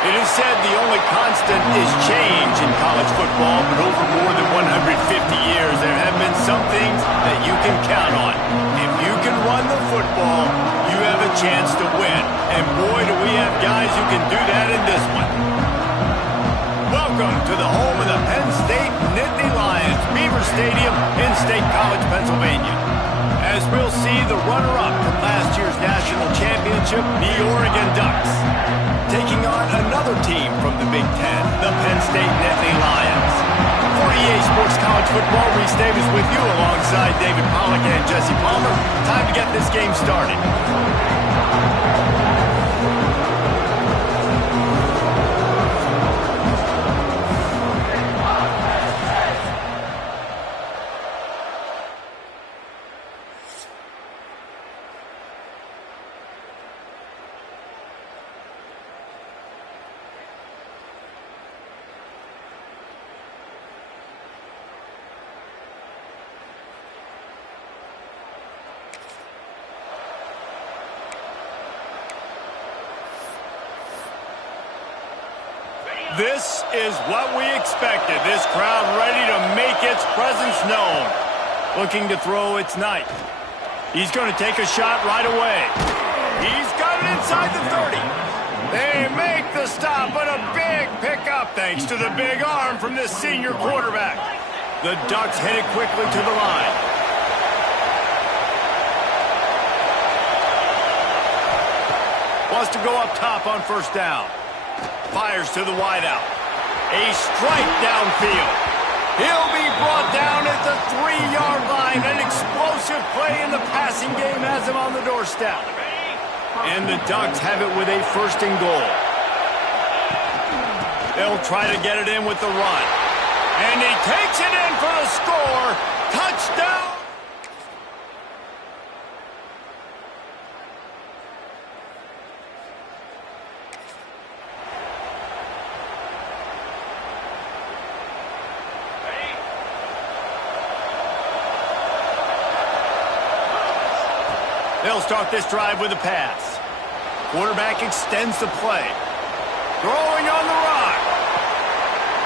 It is said the only constant is change in college football, but over more than 150 years, there have been some things that you can count on. If you can run the football, you have a chance to win. And boy, do we have guys who can do that in this one. Welcome to the home of the Penn State Nittany Lions, Beaver Stadium in State College, Pennsylvania. As we'll see the runner-up from last year's national championship, the Oregon Ducks, taking on another team from the Big Ten, the Penn State Nittany Lions. For EA Sports College Football, Reese Davis with you alongside David Pollack and Jesse Palmer. Time to get this game started. This is what we expected. This crowd ready to make its presence known. Looking to throw, it's Knight. He's going to take a shot right away. He's got it inside the 30. They make the stop, but a big pickup thanks to the big arm from this senior quarterback. The Ducks headed quickly to the line. Wants to go up top on first down. Fires to the wideout. A strike downfield. He'll be brought down at the 3-yard line. An explosive play in the passing game has him on the doorstep. And the Ducks have it with a first and goal. They'll try to get it in with the run. And he takes it in for the score. Touchdown! They'll start this drive with a pass. Quarterback extends the play. Throwing on the run.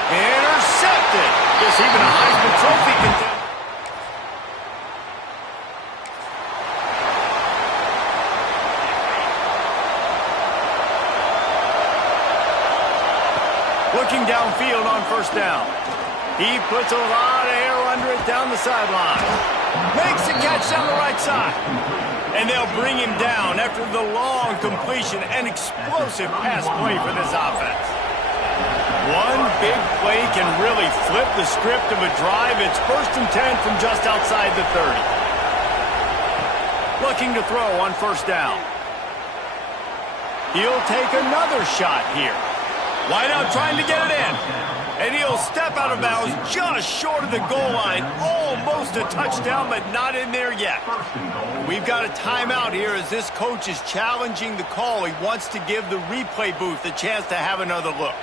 Intercepted. Guess even a Heisman Trophy contender. Looking downfield on first down. He puts a lot of air under it down the sideline. Makes the catch down the right side. And they'll bring him down after the long completion. An explosive pass play for this offense. One big play can really flip the script of a drive. It's 1st and 10 from just outside the 30. Looking to throw on first down. He'll take another shot here. Wideout trying to get it in. And he'll step out of bounds just short of the goal line. Almost a touchdown, but not in there yet. We've got a timeout here as this coach is challenging the call. He wants to give the replay booth a chance to have another look.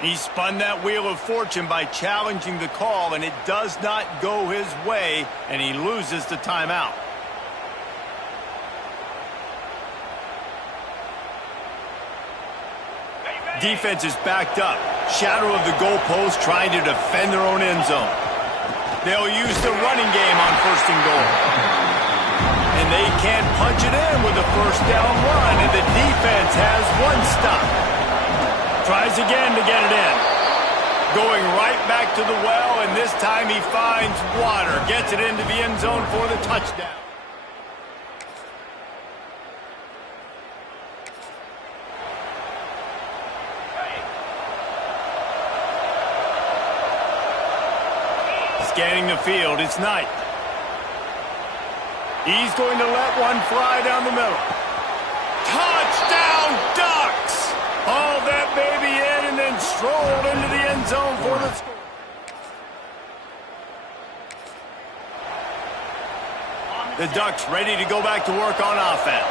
He spun that wheel of fortune by challenging the call, and it does not go his way, and he loses the timeout. Defense is backed up. Shadow of the goalpost trying to defend their own end zone. They'll use the running game on first and goal. And they can't punch it in with a first down run, and the defense has one stop. Tries again to get it in. Going right back to the well, and this time he finds water. Gets it into the end zone for the touchdown. Scanning the field, it's Knight. He's going to let one fly down the middle. Touchdown, Ducks! Hauled that baby in and then strolled into the end zone for the score. The Ducks ready to go back to work on offense.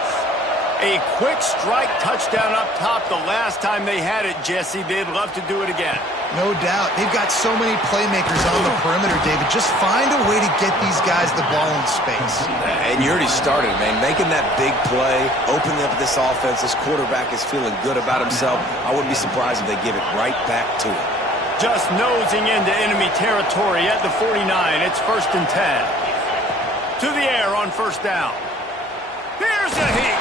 A quick strike touchdown up top the last time they had it, Jesse. They'd love to do it again. No doubt. They've got so many playmakers on the perimeter, David. Just find a way to get these guys the ball in space. And you already started, man. Making that big play, opening up this offense. This quarterback is feeling good about himself. I wouldn't be surprised if they give it right back to him. Just nosing into enemy territory at the 49. It's 1st and 10. To the air on first down. Here's a heat.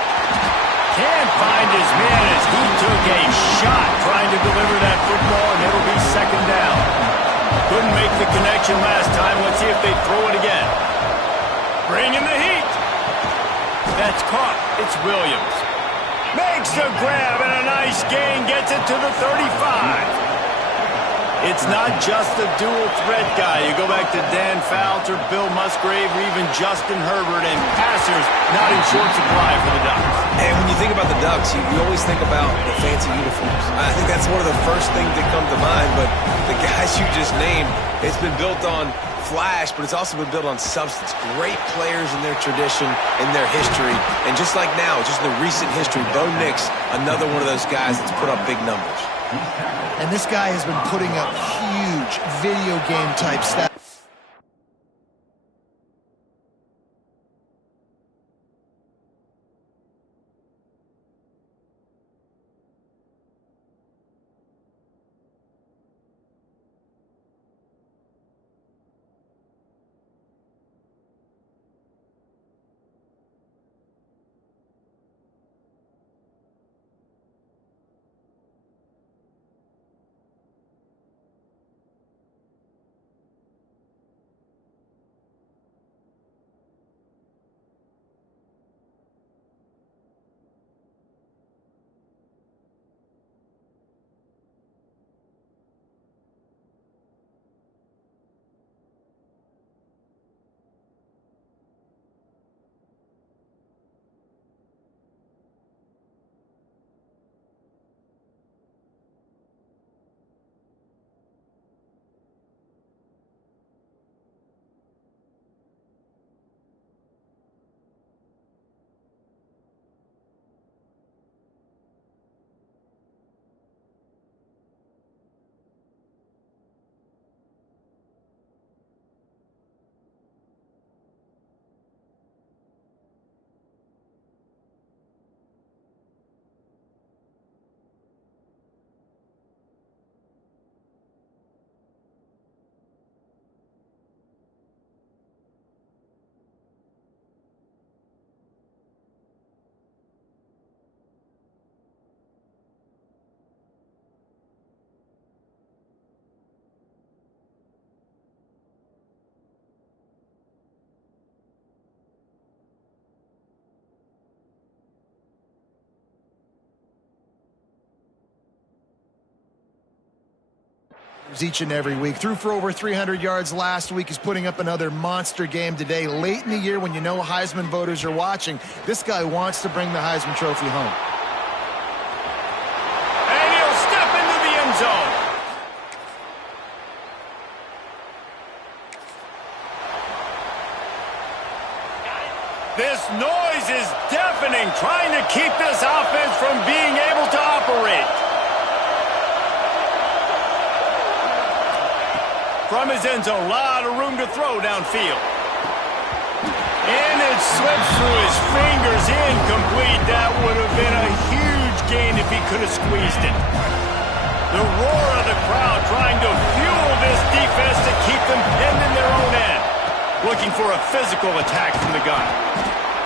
Can't find his man as he took a shot trying to deliver that football, and it'll be 2nd down. Couldn't make the connection last time. Let's see if they throw it again. Bring in the heat. That's caught. It's Williams. Makes the grab and a nice gain. Gets it to the 35. It's not just the dual threat guy. You go back to Dan Fouts or Bill Musgrave or even Justin Herbert, and passers not in short supply for the Ducks. And when you think about the Ducks, you always think about the fancy uniforms. I think that's one of the first things that come to mind, but the guys you just named, it's been built on flash, but it's also been built on substance. Great players in their tradition, in their history, and just like now, just in the recent history, Bo Nix, another one of those guys that's put up big numbers. And this guy has been putting up huge video game type stats. each and every week. Threw for over 300 yards last week. He's putting up another monster game today. Late in the year when you know Heisman voters are watching, this guy wants to bring the Heisman Trophy home. And he'll step into the end zone. This noise is deafening, trying to keep this offense from being able to operate. From his end zone, a lot of room to throw downfield. And it slips through his fingers, incomplete. That would have been a huge gain if he could have squeezed it. The roar of the crowd trying to fuel this defense to keep them pinned in their own end. Looking for a physical attack from the gun.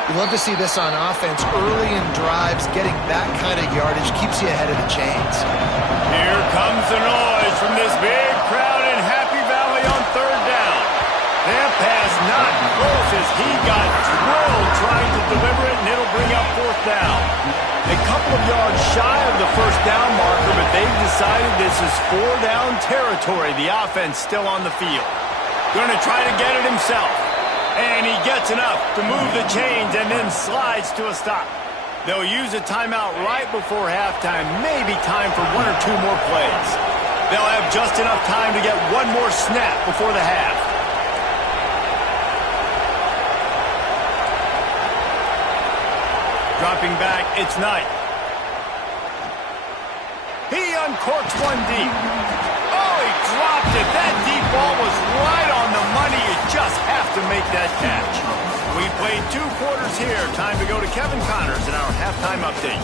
You love to see this on offense. Early in drives, getting that kind of yardage keeps you ahead of the chains. Here comes the noise from this big crowd in Happy Valley on third down. That pass not close as he got drilled trying to deliver it, and it'll bring up fourth down. A couple of yards shy of the first down marker, but they've decided this is four-down territory. The offense still on the field. Going to try to get it himself. And he gets enough to move the chains and then slides to a stop. They'll use a timeout right before halftime, maybe time for one or two more plays. They'll have just enough time to get one more snap before the half. Dropping back, it's Knight. He uncorks one deep. Oh, he dropped it. That deep ball was right on the money. You just have to make that catch. We played 2 quarters here. Time to go to Kevin Connors in our halftime update.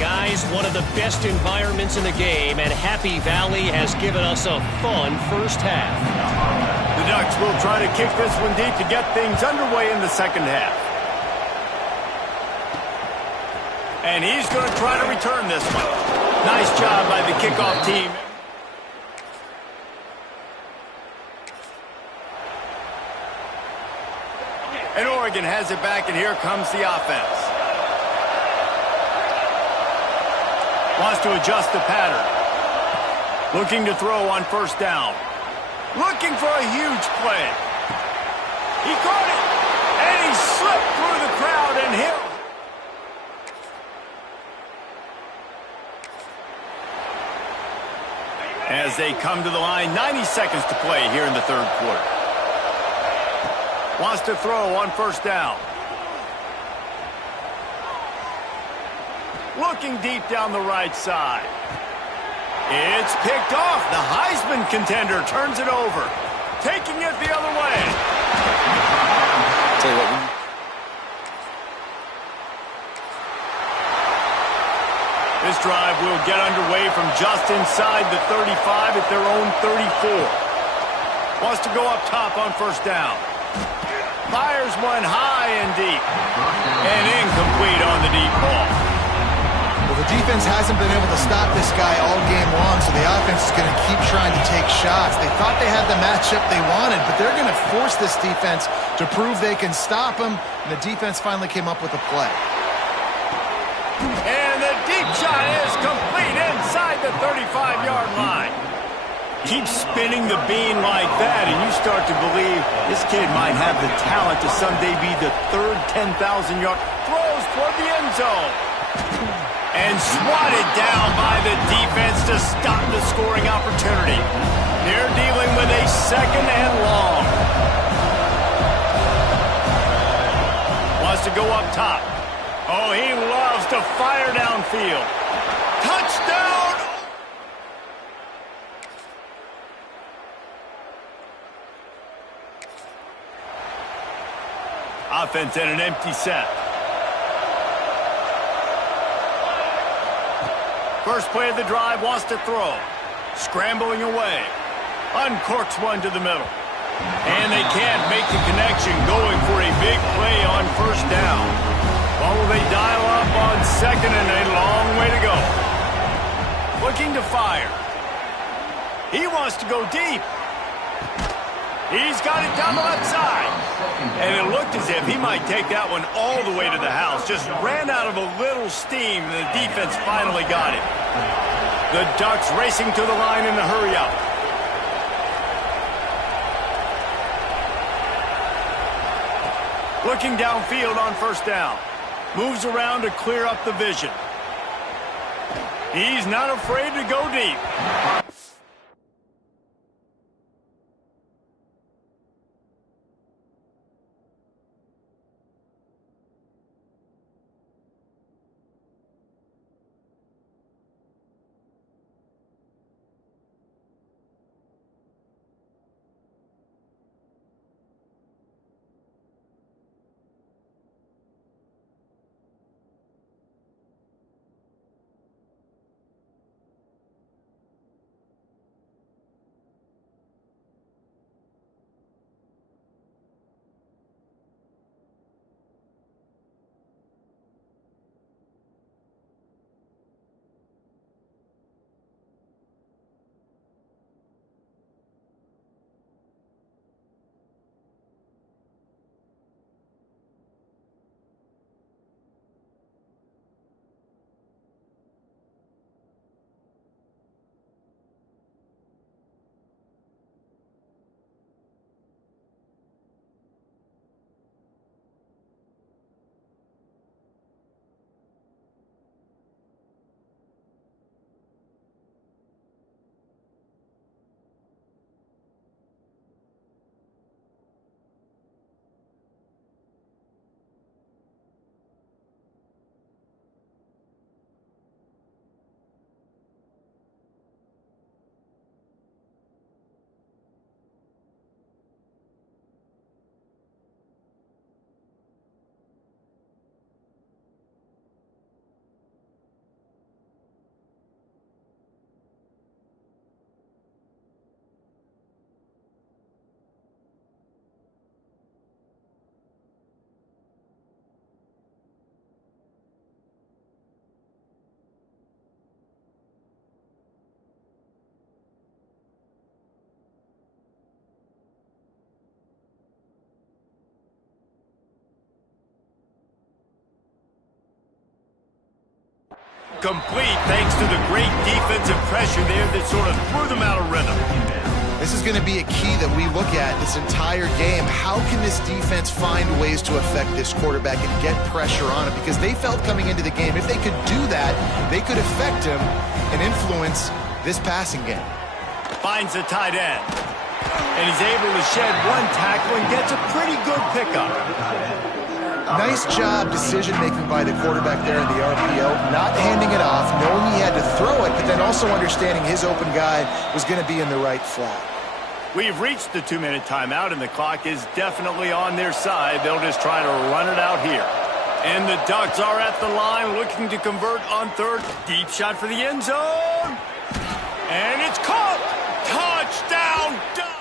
Guys, one of the best environments in the game, and Happy Valley has given us a fun first half. The Ducks will try to kick this one deep to get things underway in the second half. And he's going to try to return this one. Nice job by the kickoff team. And Oregon has it back, and here comes the offense. Wants to adjust the pattern. Looking to throw on first down. Looking for a huge play. He caught it, and he slipped through the crowd, and he'll... As they come to the line, 90 seconds to play here in the third quarter. Wants to throw on first down. Looking deep down the right side. It's picked off. The Heisman contender turns it over. Taking it the other way. Tell you what, this drive will get underway from just inside the 35 at their own 34. Wants to go up top on first down. Fires one high and deep. And incomplete on the deep ball. Well, the defense hasn't been able to stop this guy all game long, so the offense is going to keep trying to take shots. They thought they had the matchup they wanted, but they're going to force this defense to prove they can stop him, and the defense finally came up with a play. And the deep shot is complete inside the 35-yard line. Keep spinning the bean like that, and you start to believe this kid might have the talent to someday be the third 10,000-yard. Throws toward the end zone. And swatted down by the defense to stop the scoring opportunity. They're dealing with a second and long. Wants to go up top. Oh, he loves to fire downfield. Touchdown! Offense in an empty set. First play of the drive, wants to throw. Scrambling away. Uncorks one to the middle. And they can't make the connection, going for a big play on first down. Or will they dial up on second and a long way to go? Looking to fire. He wants to go deep. He's got it down the left side. And it looked as if he might take that one all the way to the house. Just ran out of a little steam, and the defense finally got it. The Ducks racing to the line in the hurry up. Looking downfield on first down. Moves around to clear up the vision. He's not afraid to go deep. Complete thanks to the great defensive pressure there that sort of threw them out of rhythm. This is going to be a key that we look at this entire game. How can this defense find ways to affect this quarterback and get pressure on him? Because they felt coming into the game, if they could do that, they could affect him and influence this passing game. Finds the tight end. And he's able to shed one tackle and gets a pretty good pickup. Nice job decision-making by the quarterback there in the RPO, not handing it off, knowing he had to throw it, but then also understanding his open guy was going to be in the right flat. We've reached the 2-minute timeout, and the clock is definitely on their side. They'll just try to run it out here. And the Ducks are at the line looking to convert on third. Deep shot for the end zone. And it's caught. Touchdown, Ducks.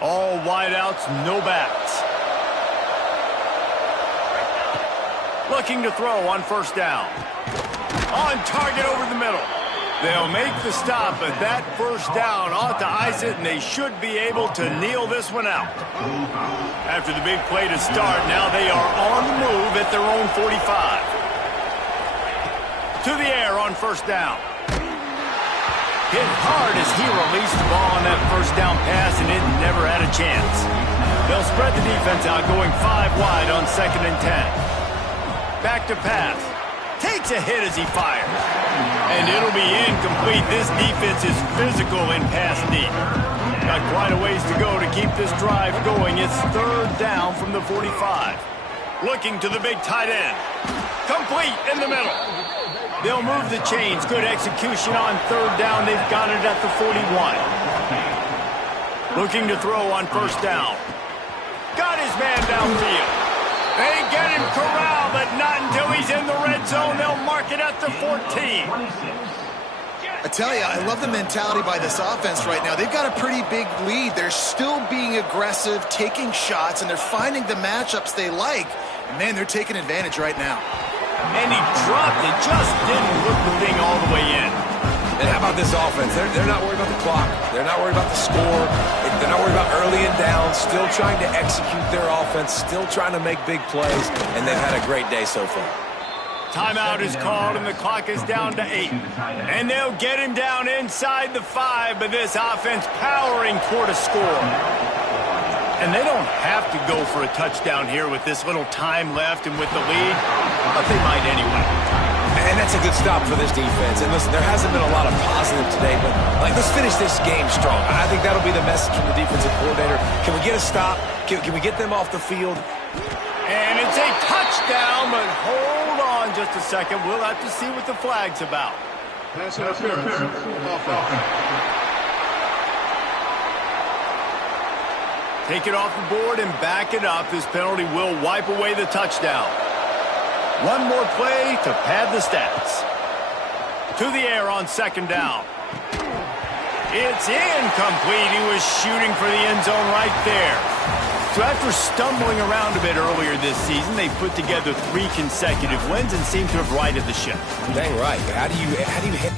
All wideouts, no backs. Looking to throw on first down. On target over the middle. They'll make the stop, but that first down ought to ice it, and they should be able to kneel this one out. After the big play to start, now they are on the move at their own 45. To the air on first down. Hit hard as he released the ball on that first down pass, and it never had a chance. They'll spread the defense out, going 5 wide on 2nd and 10. Back to pass. Takes a hit as he fires. And it'll be incomplete. This defense is physical in pass deep. Got quite a ways to go to keep this drive going. It's 3rd down from the 45. Looking to the big tight end. Complete in the middle. They'll move the chains. Good execution on 3rd down. They've got it at the 41. Looking to throw on first down. Got his man downfield. They get him corralled, but not until he's in the red zone. They'll mark it at the 14. I tell you, I love the mentality by this offense right now. They've got a pretty big lead. They're still being aggressive, taking shots, and they're finding the matchups they like. And, man, they're taking advantage right now. And he dropped it, just didn't hook the thing all the way in. And how about this offense? They're not worried about the clock. They're not worried about the score. They're not worried about early and down. Still trying to execute their offense. Still trying to make big plays. And they've had a great day so far. Timeout is called, and the clock is down to 8. And they'll get him down inside the 5, but this offense powering toward a score. And they don't have to go for a touchdown here with this little time left and with the lead, but they might anyway. And that's a good stop for this defense. And listen, there hasn't been a lot of positive today, but let's finish this game strong. I think that'll be the message from the defensive coordinator. Can we get a stop? Can we get them off the field? And it's a touchdown, but hold on just a second. We'll have to see what the flag's about. Pass interference. Offense. Take it off the board and back it up. This penalty will wipe away the touchdown. One more play to pad the stats. To the air on second down. It's incomplete. He was shooting for the end zone right there. So after stumbling around a bit earlier this season, they put together 3 consecutive wins and seem to have righted the ship. Dang right. How do you hit?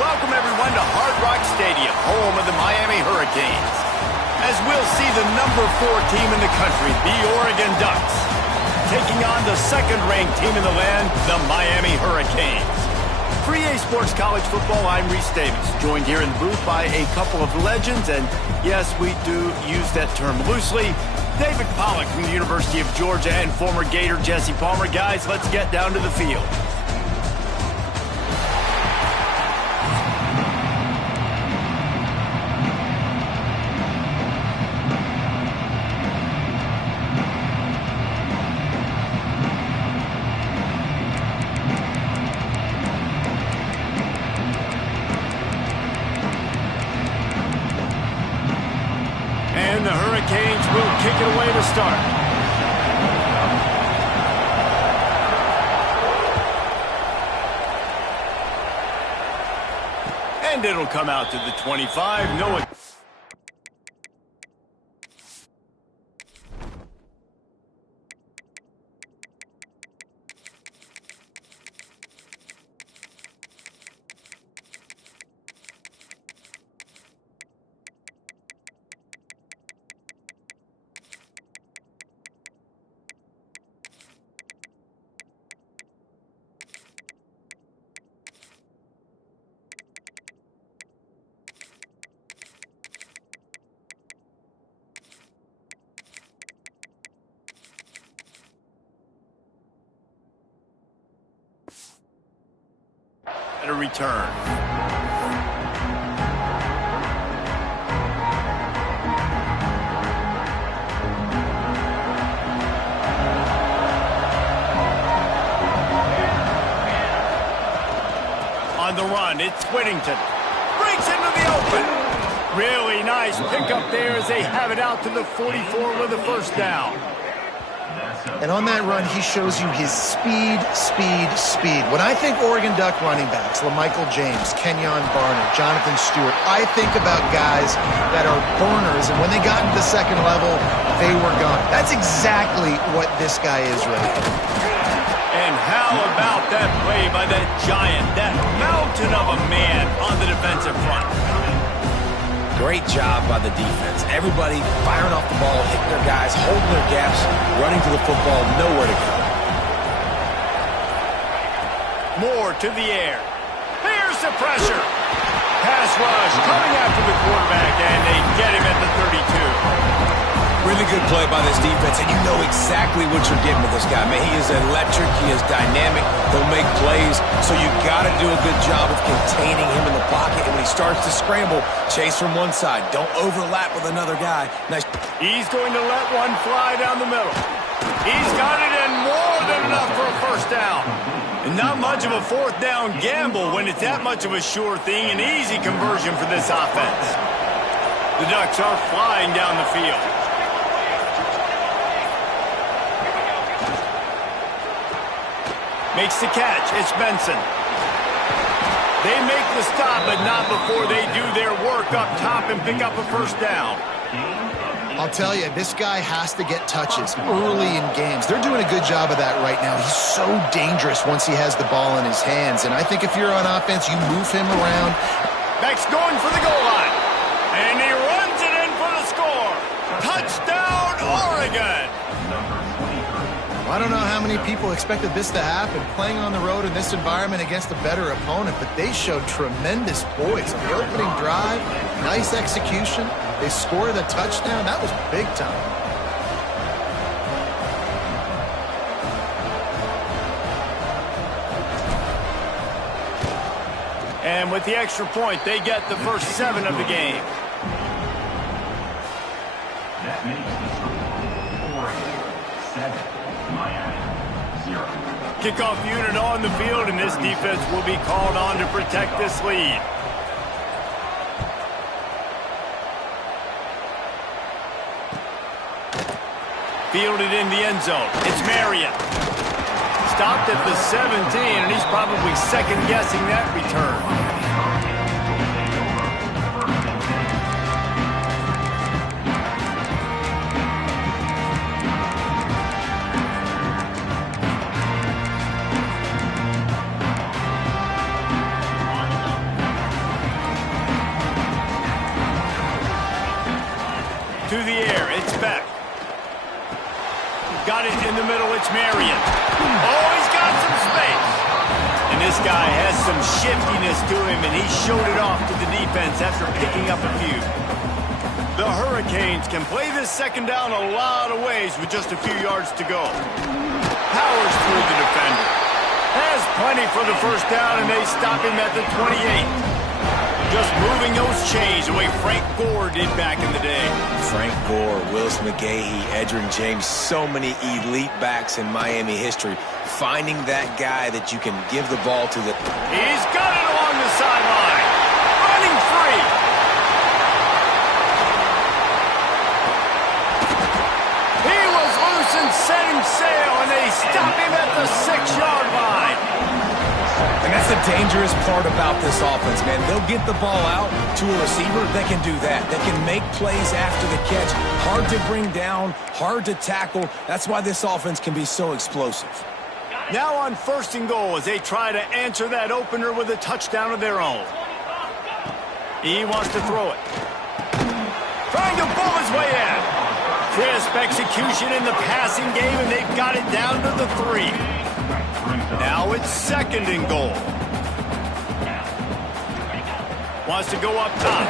Welcome, everyone, to Hard Rock Stadium, home of the Miami Hurricanes, as we'll see the number 4 team in the country, the Oregon Ducks, taking on the second-ranked team in the land, the Miami Hurricanes. For EA Sports College Football, I'm Reese Davis, joined here in the booth by a couple of legends, and yes, we do use that term loosely. David Pollack from the University of Georgia and former Gator Jesse Palmer. Guys, let's get down to the field. And the Hurricanes will kick it away to start. And it'll come out to the 25. No. A return. On the run, it's Whittington. Breaks into the open. Really nice pickup there as they have it out to the 44 with a first down. And on that run, he shows you his speed. When I think Oregon Duck running backs, LaMichael James, Kenyon Barner, Jonathan Stewart, I think about guys that are burners, and when they got into the second level, they were gone. That's exactly what this guy is right now. And how about that play by that giant, that mountain of a man on the defensive front? Great job by the defense. Everybody firing off the ball, hitting their guys, holding their gaps, running to the football, nowhere to go. Moore to the air. Here's the pressure. Pass rush coming after the quarterback, and they get him at the 32. Really good play by this defense, and you know exactly what you're getting with this guy. Man, he is electric. He is dynamic. He'll make plays, so you got to do a good job of containing him in the pocket. And when he starts to scramble, chase from one side. Don't overlap with another guy. Nice. He's going to let one fly down the middle. He's got it, and more than enough for a first down. And not much of a fourth down gamble when it's that much of a sure thing. An easy conversion for this offense. The Ducks are flying down the field. Makes the catch. It's Benson. They make the stop, but not before they do their work up top and pick up a first down. I'll tell you, this guy has to get touches early in games. They're doing a good job of that right now. He's so dangerous once he has the ball in his hands. And I think if you're on offense, you move him around. Beck's going for the goal line. And he runs it in for the score. Touchdown, Oregon. I don't know how many people expected this to happen, playing on the road in this environment against a better opponent, but they showed tremendous poise on the opening drive. Nice execution. They scored a touchdown. That was big time. And with the extra point, they get the first 7 of the game. That makes the score Oregon 7. Kickoff unit on the field, and this defense will be called on to protect this lead. Fielded in the end zone. It's Marion. Stopped at the 17, and he's probably second-guessing that return. To the air, it's Beck. Got it in the middle, it's Marion. Oh, he's got some space. And this guy has some shiftiness to him, and he showed it off to the defense after picking up a few. The Hurricanes can play this second down a lot of ways with just a few yards to go. Powers through the defender. Has plenty for the first down, and they stop him at the 28. Just moving those chains the way Frank Gore did back in the day. Frank Gore, Willis McGahee, Edgerrin James, so many elite backs in Miami history. Finding that guy that you can give the ball to. He's got it along the sideline. Running free. He was loose and setting sail, and they stop him at the 6-yard line. And that's the dangerous part about this offense, man. They'll get the ball out to a receiver. They can do that. They can make plays after the catch. Hard to bring down, hard to tackle. That's why this offense can be so explosive. Now on 1st and goal as they try to answer that opener with a touchdown of their own. He wants to throw it. Trying to pull his way in. Crisp execution in the passing game, and they've got it down to the 3. Now it's 2nd and goal. Wants to go up top.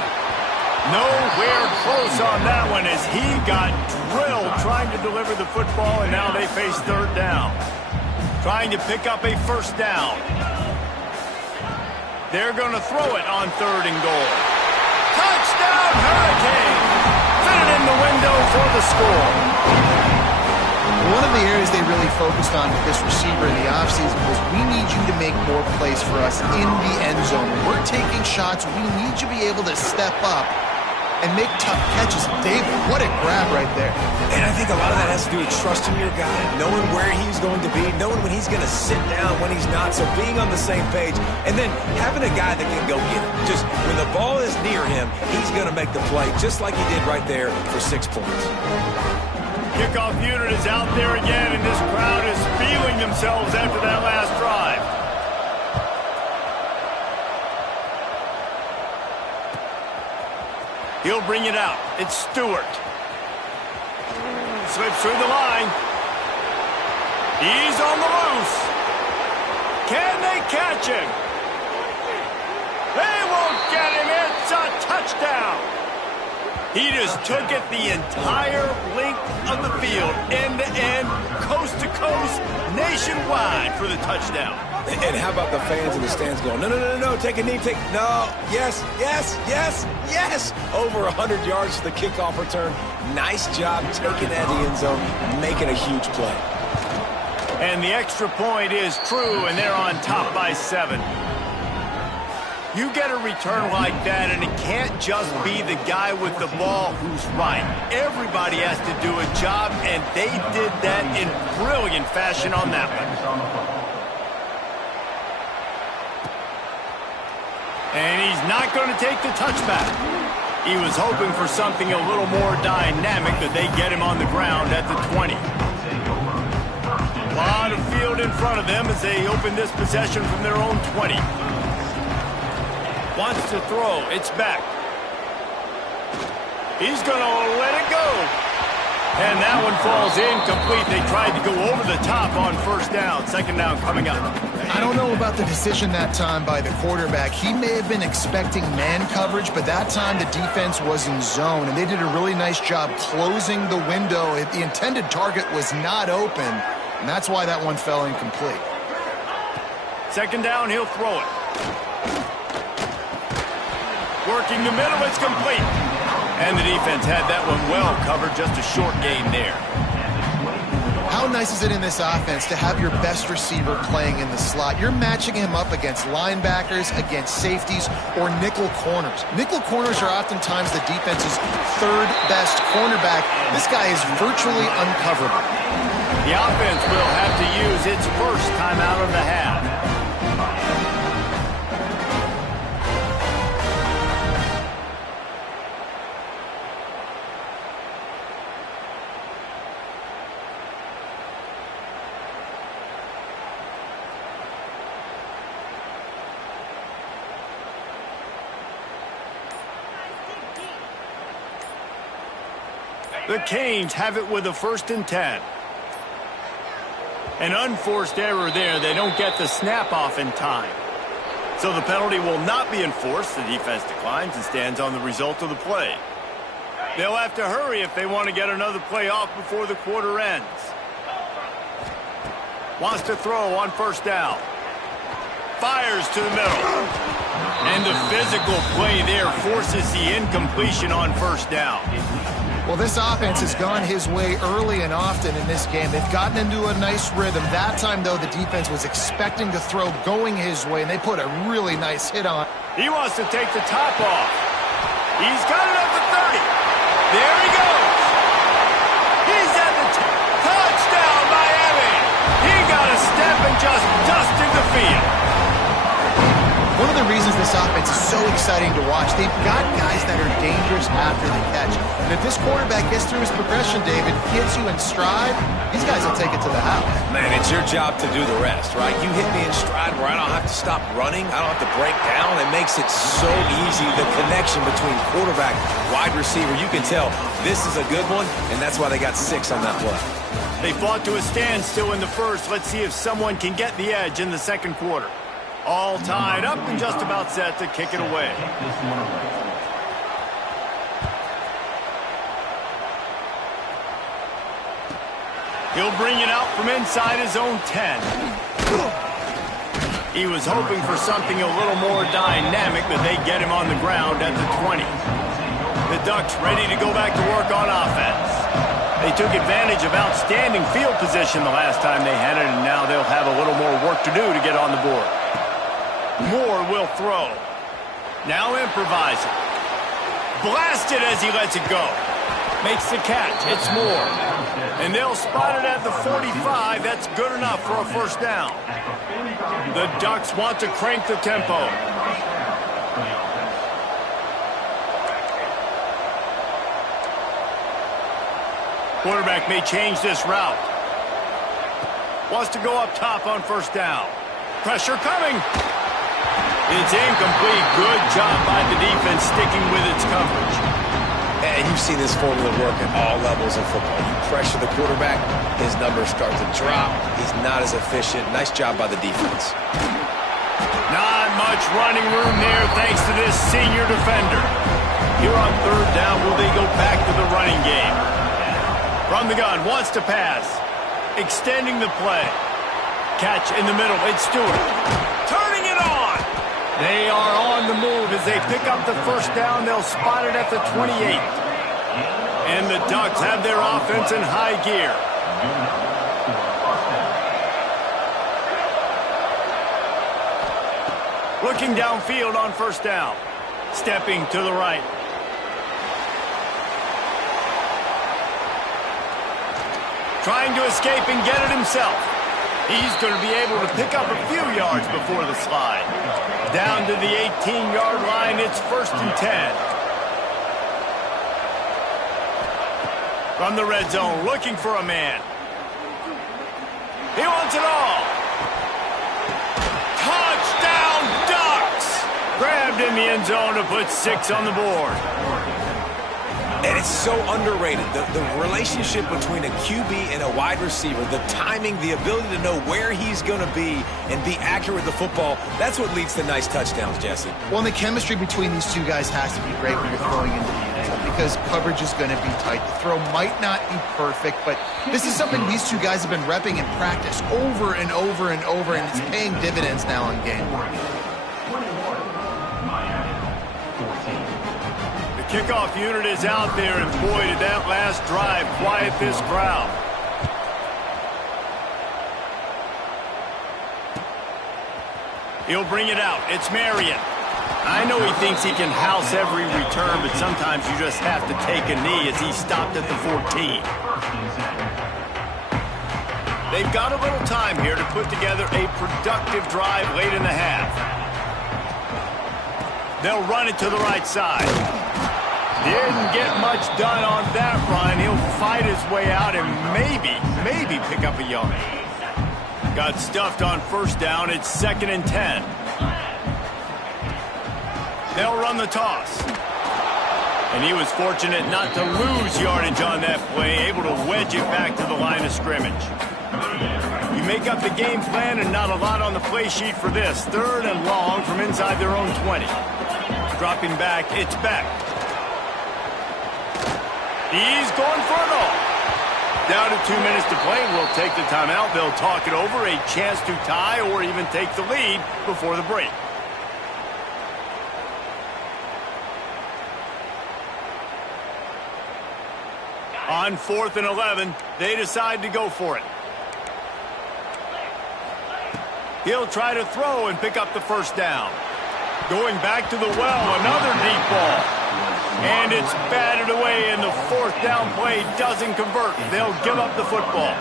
Nowhere close on that one as he got drilled trying to deliver the football, and now they face 3rd down. Trying to pick up a first down. They're going to throw it on 3rd and goal. Touchdown, Hurricane! Fit it in the window for the score. One of the areas they really focused on with this receiver in the offseason was we need you to make more plays for us in the end zone. When we're taking shots, we need you to be able to step up and make tough catches. David, what a grab right there. And I think a lot of that has to do with trusting your guy, knowing where he's going to be, knowing when he's going to sit down, when he's not, so being on the same page, and then having a guy that can go get it. Just when the ball is near him, he's going to make the play, just like he did right there for 6 points. Kickoff unit is out there again, and this crowd is feeling themselves after that last drive. He'll bring it out. It's Stewart. Slips through the line. He's on the loose. Can they catch him? They won't get him. It's a touchdown. He just took it the entire length of the field, end to end, coast to coast, nationwide for the touchdown. And how about the fans in the stands going, no, no, no, no, take a knee, no, yes, yes, yes, yes. Over 100 yards for the kickoff return. Nice job taking that to the end zone, making a huge play. And the extra point is true, and they're on top by 7. You get a return like that, and it can't just be the guy with the ball who's right. Everybody has to do a job, and they did that in brilliant fashion on that one. And he's not going to take the touchback. He was hoping for something a little more dynamic, but they get him on the ground at the 20. A lot of field in front of them as they open this possession from their own 20. Wants to throw. It's back. He's going to let it go. And that one falls incomplete. They tried to go over the top on first down. Second down coming up. I don't know about the decision that time by the quarterback. He may have been expecting man coverage, but that time the defense was in zone, and they did a really nice job closing the window. The intended target was not open, and that's why that one fell incomplete. Second down, he'll throw it. Working the middle, it's complete. And the defense had that one well covered, just a short gain there. How nice is it in this offense to have your best receiver playing in the slot? You're matching him up against linebackers, against safeties, or nickel corners. Nickel corners are oftentimes the defense's third best cornerback. This guy is virtually uncoverable. The offense will have to use its first timeout of the half. The Canes have it with a 1st and 10. An unforced error there. They don't get the snap off in time. So the penalty will not be enforced. The defense declines and stands on the result of the play. They'll have to hurry if they want to get another play off before the quarter ends. Wants to throw on first down. Fires to the middle. And the physical play there forces the incompletion on first down. Well, this offense has gone his way early and often in this game. They've gotten into a nice rhythm. That time, though, the defense was expecting to throw going his way, and they put a really nice hit on. He wants to take the top off. He's got it at the 30. There he goes. He's at the touchdown, Miami. He got a step and just dusted the field. One of the reasons this offense is so exciting to watch, they've got guys that are dangerous after the catch. And if this quarterback gets through his progression, David, hits you in stride, these guys will take it to the house. Man, it's your job to do the rest, right? You hit me in stride where I don't have to stop running. I don't have to break down. It makes it so easy, the connection between quarterback, wide receiver. You can tell this is a good one, and that's why they got 6 on that play. They fought to a standstill in the first. Let's see if someone can get the edge in the second quarter. All tied up and just about set to kick it away. He'll bring it out from inside his own 10. He was hoping for something a little more dynamic, but they get him on the ground at the 20. The Ducks ready to go back to work on offense. They took advantage of outstanding field position the last time they had it, and now they'll have a little more work to do to get on the board. Moore will throw. Now improvising. Blasted as he lets it go. Makes the catch. It's Moore. And they'll spot it at the 45. That's good enough for a first down. The Ducks want to crank the tempo. Quarterback may change this route. Wants to go up top on first down. Pressure coming. It's incomplete. Good job by the defense sticking with its coverage. And you've seen this formula work at all levels of football. You pressure the quarterback, his numbers start to drop. He's not as efficient. Nice job by the defense. Not much running room there thanks to this senior defender. Here on third down, will they go back to the running game? From the gun, wants to pass. Extending the play. Catch in the middle. It's Stewart. Turning it on. They are on the move as they pick up the first down. They'll spot it at the 28. And the Ducks have their offense in high gear. Looking downfield on first down. Stepping to the right. Trying to escape and get it himself. He's going to be able to pick up a few yards before the slide. Down to the 18-yard line, it's 1st and 10. From the red zone, looking for a man. He wants it all. Touchdown, Ducks! Grabbed in the end zone to put 6 on the board. And it's so underrated. The relationship between a QB and a wide receiver, the timing, the ability to know where he's going to be and be accurate with the football, that's what leads to nice touchdowns, Jesse. Well, and the chemistry between these two guys has to be great when you're throwing into the end zone because coverage is going to be tight. The throw might not be perfect, but this is something these two guys have been repping in practice over and over and over, and it's paying dividends now in game. Kickoff unit is out there, and boy, did that last drive quiet this crowd. He'll bring it out. It's Marion. I know he thinks he can house every return, but sometimes you just have to take a knee as he stopped at the 14. They've got a little time here to put together a productive drive late in the half. They'll run it to the right side. Didn't get much done on that run. He'll fight his way out and maybe pick up a yard. Got stuffed on first down. It's 2nd and 10. They'll run the toss. And he was fortunate not to lose yardage on that play, able to wedge it back to the line of scrimmage. You make up the game plan and not a lot on the play sheet for this. 3rd and long from inside their own 20. Dropping back, it's Beck. He's going for it all. Down to 2 minutes to play. We'll take the timeout. They'll talk it over. A chance to tie or even take the lead before the break. On 4th and 11, they decide to go for it. He'll try to throw and pick up the first down. Going back to the well, another deep ball. And it's batted away, and the 4th down play doesn't convert. They'll give up the football.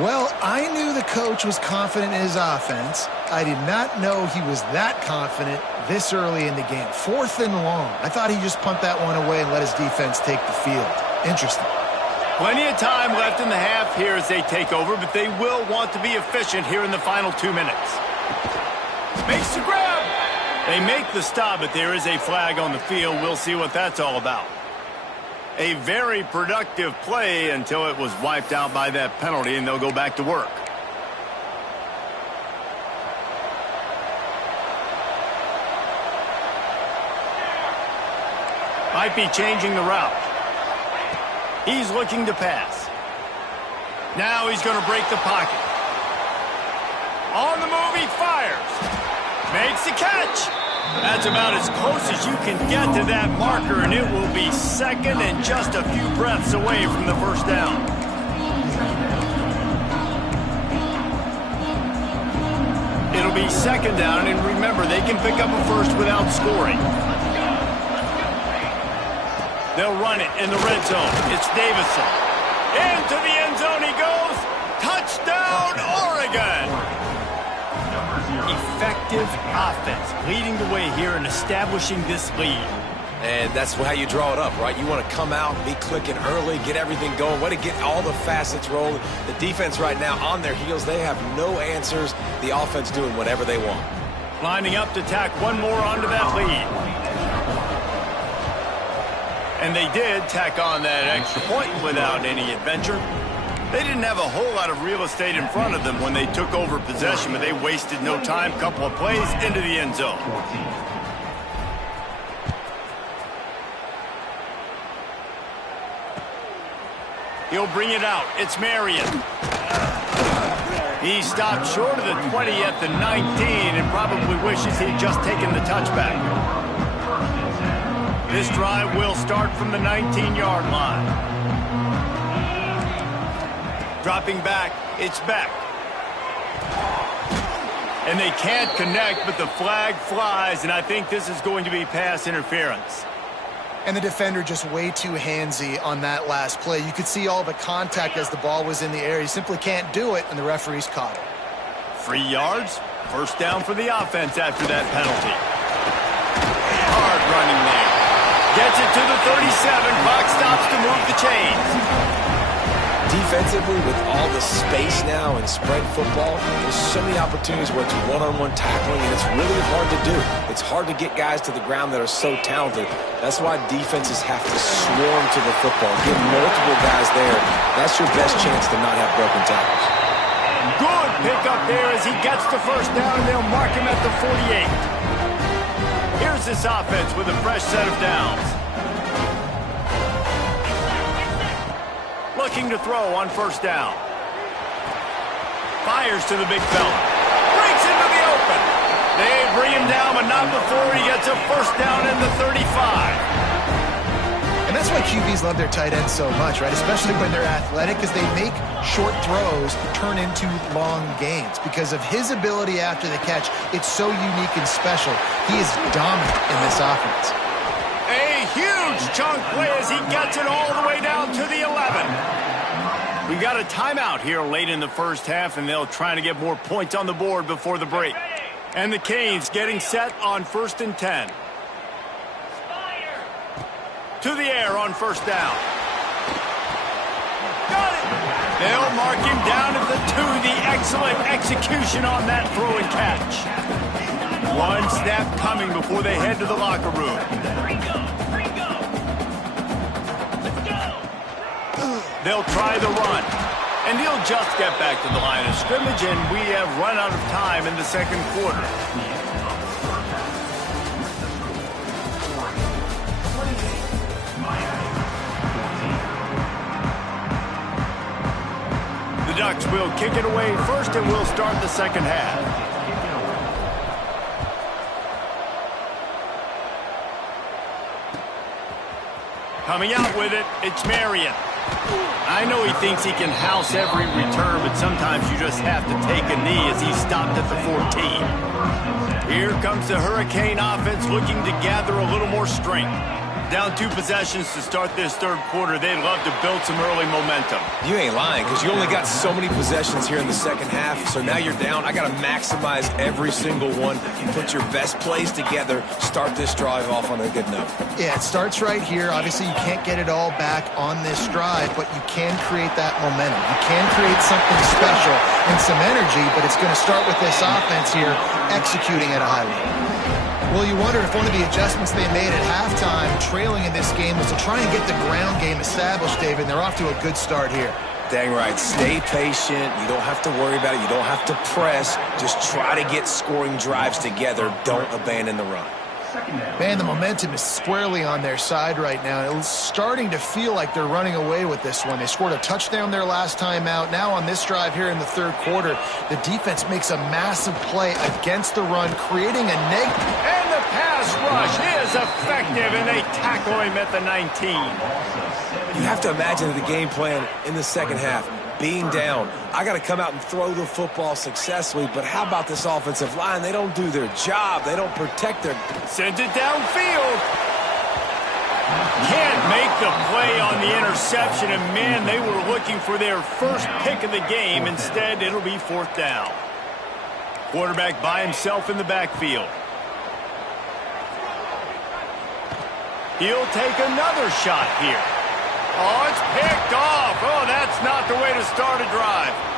Well, I knew the coach was confident in his offense. I did not know he was that confident this early in the game. 4th and long. I thought he'd just punt that one away and let his defense take the field. Interesting. Plenty of time left in the half here as they take over, but they will want to be efficient here in the final 2 minutes. Makes the grab. They make the stop, but there is a flag on the field. We'll see what that's all about. A very productive play until it was wiped out by that penalty, and they'll go back to work. Might be changing the route. He's looking to pass. Now he's going to break the pocket. On the move, he fires. Makes the catch. That's about as close as you can get to that marker, and it will be second and just a few breaths away from the first down. It'll be second down, and remember, they can pick up a first without scoring. They'll run it in the red zone. It's Davison. Into the end zone he goes. Touchdown, Oregon! Effective offense, leading the way here and establishing this lead. And that's how you draw it up, right? You want to come out, be clicking early, get everything going, want to get all the facets rolling. The defense right now on their heels, they have no answers. The offense doing whatever they want. Lining up to tack one more onto that lead. And they did tack on that extra point without any adventure. They didn't have a whole lot of real estate in front of them when they took over possession, but they wasted no time. Couple of plays into the end zone. He'll bring it out. It's Marion. He stopped short of the 20 at the 19 and probably wishes he'd just taken the touchback. This drive will start from the 19-yard line. Dropping back, it's Beck. And they can't connect, but the flag flies, and I think this is going to be pass interference. And the defender just way too handsy on that last play. You could see all the contact as the ball was in the air. He simply can't do it, and the referees caught it. 3 yards, first down for the offense after that penalty. Hard running there. Gets it to the 37. Clock stops to move the chains. Defensively, with all the space now in spread football, there's so many opportunities where it's one-on-one tackling, and it's really hard to do. It's hard to get guys to the ground that are so talented. That's why defenses have to swarm to the football, get multiple guys there. That's your best chance to not have broken tackles. Good pickup there as he gets the first down, and they'll mark him at the 48. Here's this offense with a fresh set of downs. Looking to throw on first down. Fires to the big fella. Breaks into the open. They bring him down, but not before he gets a first down in the 35. And that's why QBs love their tight ends so much, right? Especially when they're athletic, because they make short throws turn into long gains. Because of his ability after the catch, it's so unique and special. He is dominant in this offense. A huge chunk play as he gets it all the way down to the 11. We got a timeout here late in the first half, and they'll try to get more points on the board before the break. And the Canes getting set on 1st and 10. To the air on first down. Got it. They'll mark him down at the 2. The excellent execution on that throw and catch. One snap coming before they head to the locker room. They'll try the run. And he'll just get back to the line of scrimmage, and we have run out of time in the second quarter. The Ducks will kick it away first, and we'll start the second half. Coming out with it, it's Marion. I know he thinks he can house every return, but sometimes you just have to take a knee as he stopped at the 14. Here comes the Hurricane offense looking to gather a little more strength. Down 2 possessions to start this third quarter. They'd love to build some early momentum. You ain't lying, because you only got so many possessions here in the second half, so now you're down. I got to maximize every single one. Put your best plays together. Start this drive off on a good note. Yeah, it starts right here. Obviously, you can't get it all back on this drive, but you can create that momentum. You can create something special and some energy, but it's going to start with this offense here executing at a high level. Well, you wonder if one of the adjustments they made at halftime, trailing in this game, was to try and get the ground game established, David, and they're off to a good start here. Dang right. Stay patient. You don't have to worry about it. You don't have to press. Just try to get scoring drives together. Don't abandon the run. Man, the momentum is squarely on their side right now. It's starting to feel like they're running away with this one. They scored a touchdown their last time out. Now on this drive here in the third quarter, the defense makes a massive play against the run, creating a negative. And the pass rush is effective, and they tackle him at the 19. You have to imagine the game plan in the second half. Being down, I got to come out and throw the football successfully, but how about this offensive line? They don't do their job. They don't protect their... Sends it downfield. Can't make the play on the interception, and man, they were looking for their first pick of the game. Instead, it'll be fourth down. Quarterback by himself in the backfield. He'll take another shot here. Oh, it's picked off. Oh, that's not the way to start a drive.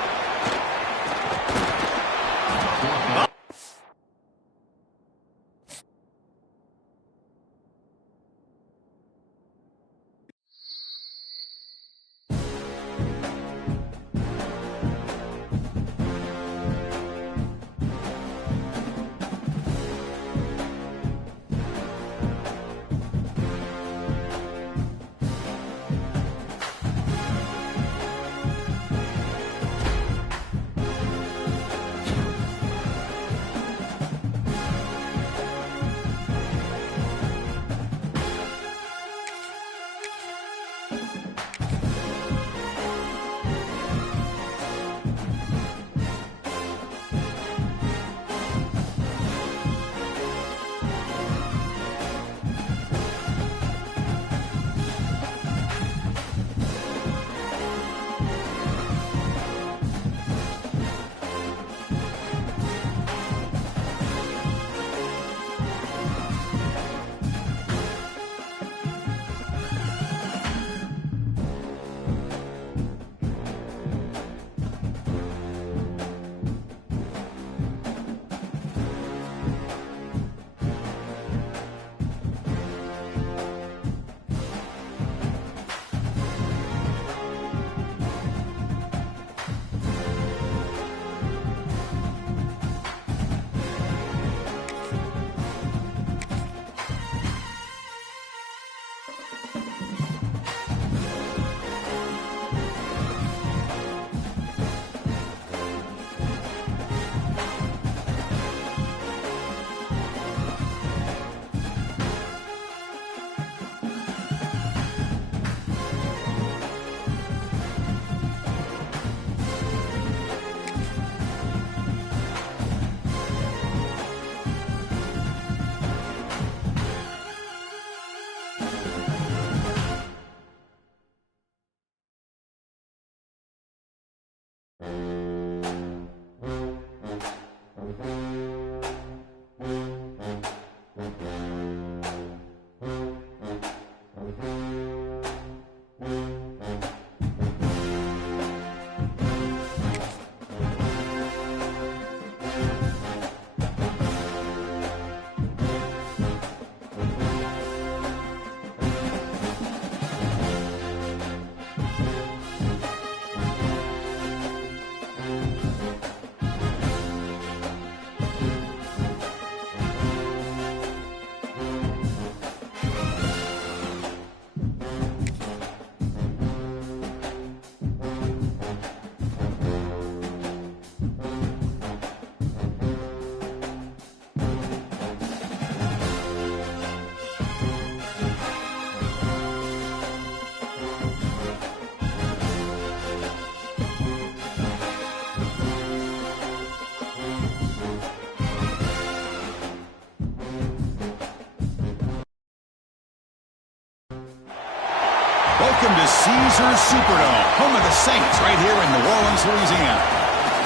Welcome to Caesars Superdome, home of the Saints, right here in New Orleans, Louisiana.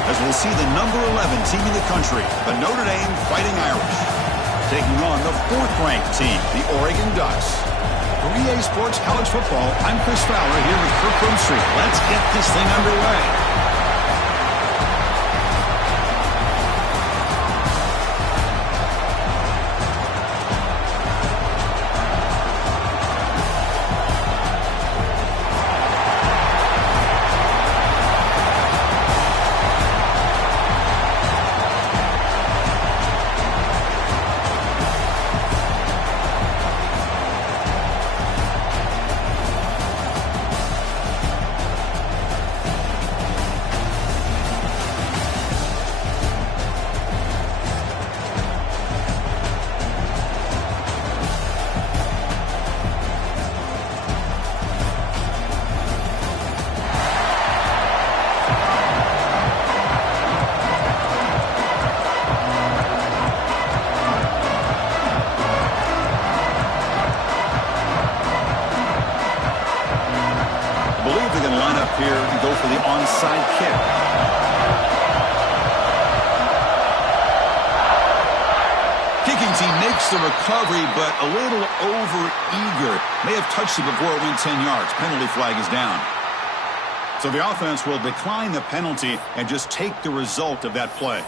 As we'll see the number 11 team in the country, the Notre Dame Fighting Irish, taking on the 4th-ranked team, the Oregon Ducks. For EA Sports College Football, I'm Chris Fowler here with Kirk Broomstreet. Let's get this thing underway. they're going to line up here and go for the onside kick. Kicking team makes the recovery, but a little over-eager. May have touched it before it went 10 yards. Penalty flag is down. So the offense will decline the penalty and just take the result of that play.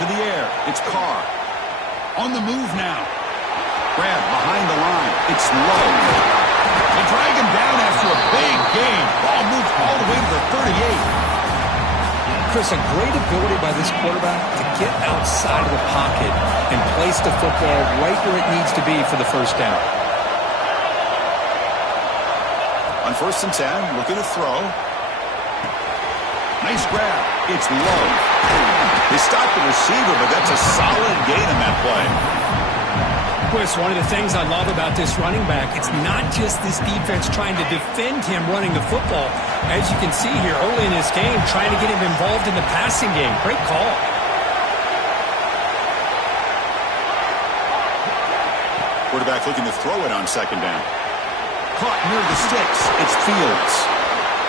To the air, it's Carr. On the move now. Grab behind the line. It's low. They drag him down after a big gain. Ball moves all the way to the 38. Chris, a great ability by this quarterback to get outside of the pocket and place the football right where it needs to be for the first down. On 1st and 10, looking to throw. Nice grab. It's low. They stopped the receiver, but that's a solid gain in that play. Chris, one of the things I love about this running back, it's not just this defense trying to defend him running the football. As you can see here early in this game, trying to get him involved in the passing game. Great call. Quarterback looking to throw it on 2nd down. Caught near the sticks. It's Fields.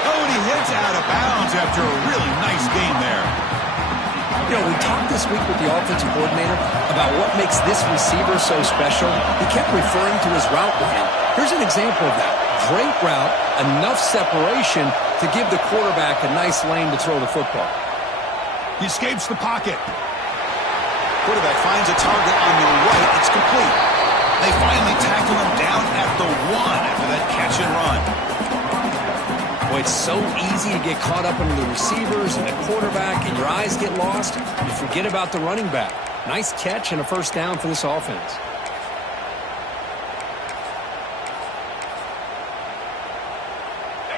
Oh, and he hits out of bounds after a really nice game there. You know, we talked this week with the offensive coordinator about what makes this receiver so special. He kept referring to his route running. Here's an example of that. Great route, enough separation to give the quarterback a nice lane to throw the football. He escapes the pocket. Quarterback finds a target on the right. It's complete. They finally tackle him down at the 1 after that catch and run. Boy, it's so easy to get caught up into the receivers and the quarterback, and your eyes get lost. You forget about the running back. Nice catch and a first down for this offense.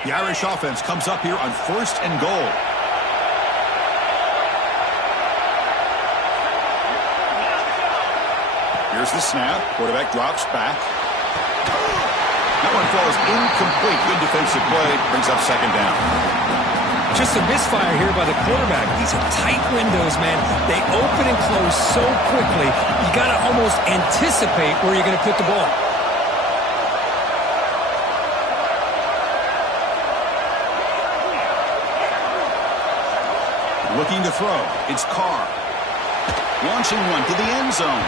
The Irish offense comes up here on 1st and goal. Here's the snap. Quarterback drops back. That one falls incomplete. Good defensive play. Brings up 2nd down. Just a misfire here by the quarterback. These are tight windows, man. They open and close so quickly, you got to almost anticipate where you're going to put the ball. Looking to throw. It's Carr. Launching one to the end zone.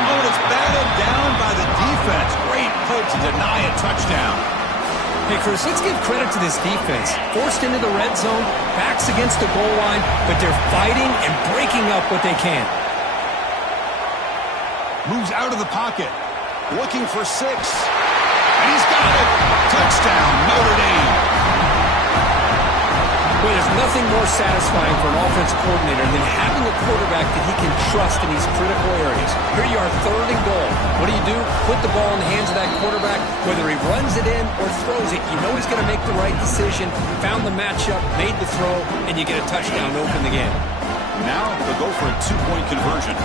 Oh, and it's batted down by the defense. Great play to deny a touchdown. Hey, Chris, let's give credit to this defense. Forced into the red zone, backs against the goal line, but they're fighting and breaking up what they can. Moves out of the pocket. Looking for 6. And he's got it. Touchdown, Notre Dame. Well, there's nothing more satisfying for an offensive coordinator than having a quarterback that he can trust in these critical areas. Here you are, 3rd and goal. What do? Put the ball in the hands of that quarterback. Whether he runs it in or throws it, you know he's going to make the right decision. Found the matchup, made the throw, and you get a touchdown to open the game. Now they'll go for a 2-point conversion.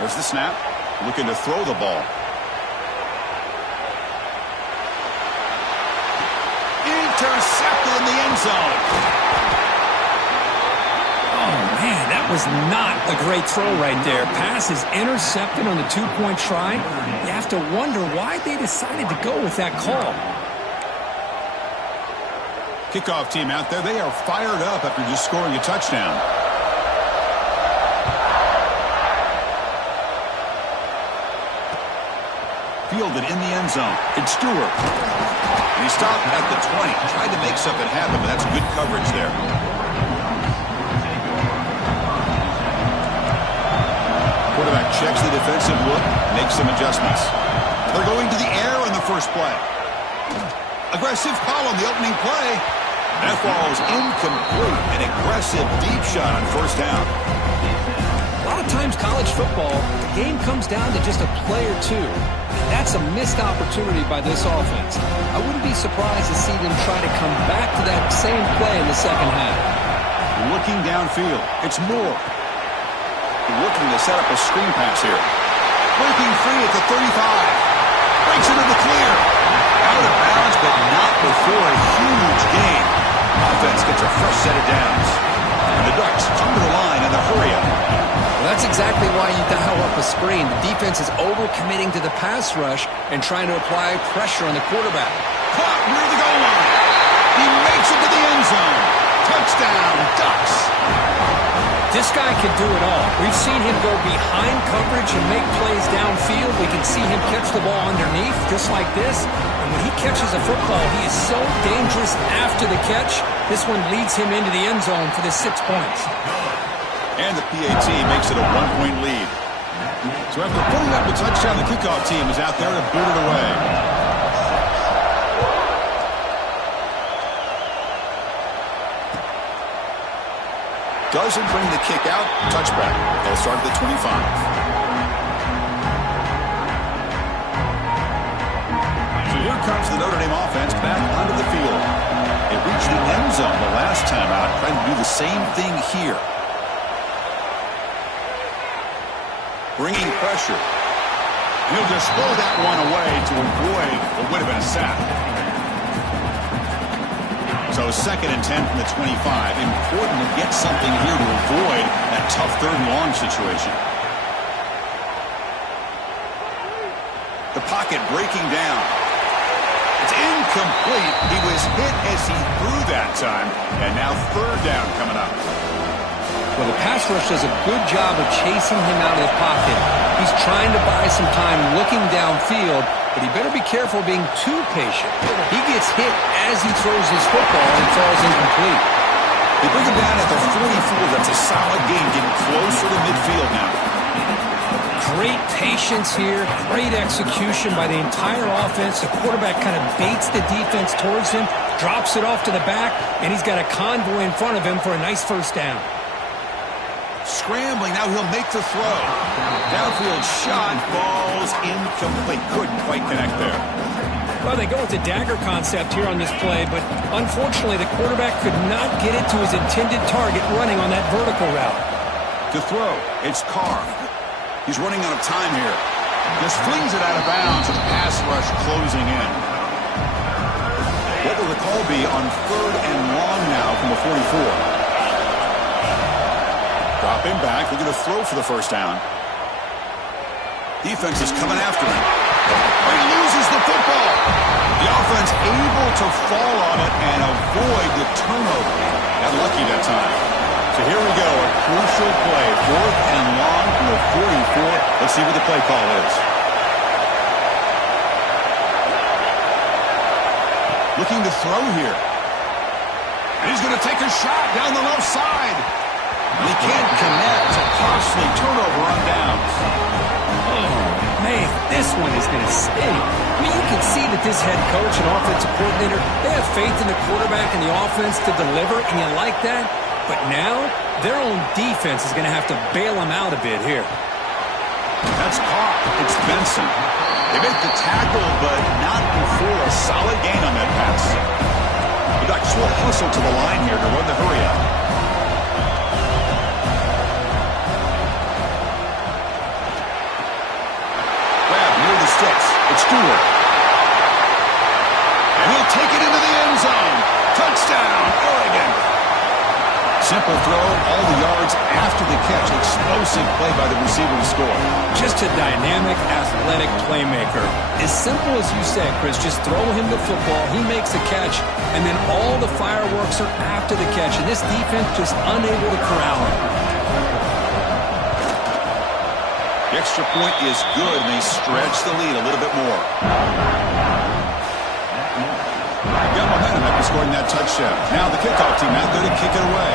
There's the snap. Looking to throw the ball. Intercepted in the end zone. Oh, man, that was not a great throw right there. Pass is intercepted on the 2-point try. You have to wonder why they decided to go with that call. Kickoff team out there, they are fired up after just scoring a touchdown. fielded in the end zone. It's Stewart. And he stopped at the 20. Tried to make something happen, but that's good coverage there. Quarterback checks the defensive look, makes some adjustments. They're going to the air on the first play. Aggressive call on the opening play. That falls incomplete. An aggressive deep shot on first down. A lot of times college football, the game comes down to just a play or two. And that's a missed opportunity by this offense. I wouldn't be surprised to see them try to come back to that same play in the second half. Looking downfield. It's Moore. Looking to set up a screen pass here. Breaking free at the 35. Breaks into the clear. Out of bounds, but not before a huge gain. Offense gets a fresh set of downs. And the Ducks come to the line in the hurry-up. Well, that's exactly why you dial up a screen. The defense is over-committing to the pass rush and trying to apply pressure on the quarterback. Caught near the goal line. He makes it to the end zone. Touchdown, Ducks. This guy can do it all. We've seen him go behind coverage and make plays downfield. We can see him catch the ball underneath, just like this. And when he catches a football, he is so dangerous after the catch. This one leads him into the end zone for the 6 points. And the PAT makes it a 1-point lead. So after putting up a touchdown, the kickoff team is out there to boot it away. Doesn't bring the kick out. Touchback. They'll start at the 25. So here comes the Notre Dame offense back onto the field. It reached the end zone the last time out, trying to do the same thing here. Bringing pressure. He'll just throw that one away to avoid what would have been a sack. So 2nd and 10 from the 25. Important to get something here to avoid that tough 3rd and long situation. The pocket breaking down. It's incomplete. He was hit as he threw that time. And now 3rd down coming up. Well, the pass rush does a good job of chasing him out of the pocket. He's trying to buy some time looking downfield, but he better be careful being too patient. He gets hit as he throws his football and falls incomplete. They bring him down at the 44. That's a solid game, getting closer to midfield now. Great patience here, great execution by the entire offense. The quarterback kind of baits the defense towards him, drops it off to the back, and he's got a convoy in front of him for a nice first down. Scrambling, now he'll make the throw. Downfield shot, falls incomplete. Couldn't quite connect there. Well, they go with the dagger concept here on this play, but unfortunately the quarterback could not get it to his intended target running on that vertical route. To throw, it's Carr. He's running out of time here. Just flings it out of bounds as pass rush closing in. What will the call be on 3rd and long now from the 44? Drop him back. They're going to throw for the first down. Defense is coming after him. He loses the football. The offense able to fall on it and avoid the turnover. Got lucky that time. So here we go. A crucial play. 4th and long from the 44. Let's see what the play call is. Looking to throw here. And he's going to take a shot down the left side. And he can't connect. It's a costly turnover on downs. Oh, man, this one is going to sting. I mean, you can see that this head coach and offensive coordinator, they have faith in the quarterback and the offense to deliver, and you like that. But now, their own defense is going to have to bail them out a bit here. That's caught. It's Benson. They make the tackle, but not before a solid gain on that pass. The Ducks will hustle to the line here to run the hurry-up. It's Stewart. And he'll take it into the end zone. Touchdown, Oregon. Simple throw, all the yards after the catch. Explosive play by the receiver to score. Just a dynamic, athletic playmaker. As simple as you said, Chris, just throw him the football, he makes a catch, and then all the fireworks are after the catch. And this defense just unable to corral him. The extra point is good, and they stretch the lead a little bit more. Got momentum after scoring that touchdown. Now the kickoff team out there to kick it away.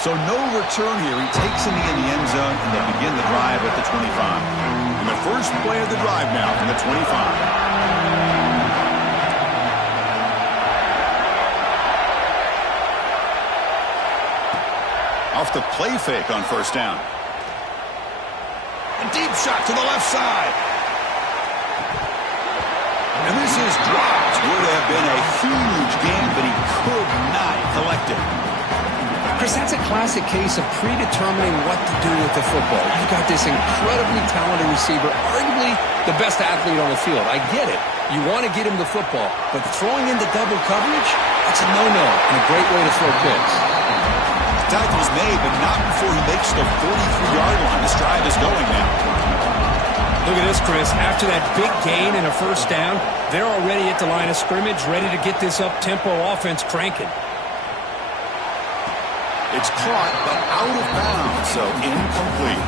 So no return here. He takes it in the end zone, and they begin the drive at the 25. And the first play of the drive now from the 25. Off the play fake on first down. A deep shot to the left side. And this is dropped. Would have been a huge gain, but he could not collect it. Chris, that's a classic case of predetermining what to do with the football. You've got this incredibly talented receiver, arguably the best athlete on the field. I get it. You want to get him the football, but throwing into double coverage, that's a no-no and a great way to throw picks. Tackle's made, but not before he makes the 43-yard line. This drive is going now. Look at this, Chris. After that big gain and a first down, they're already at the line of scrimmage, ready to get this up-tempo offense cranking. It's caught, but out of bounds, so incomplete.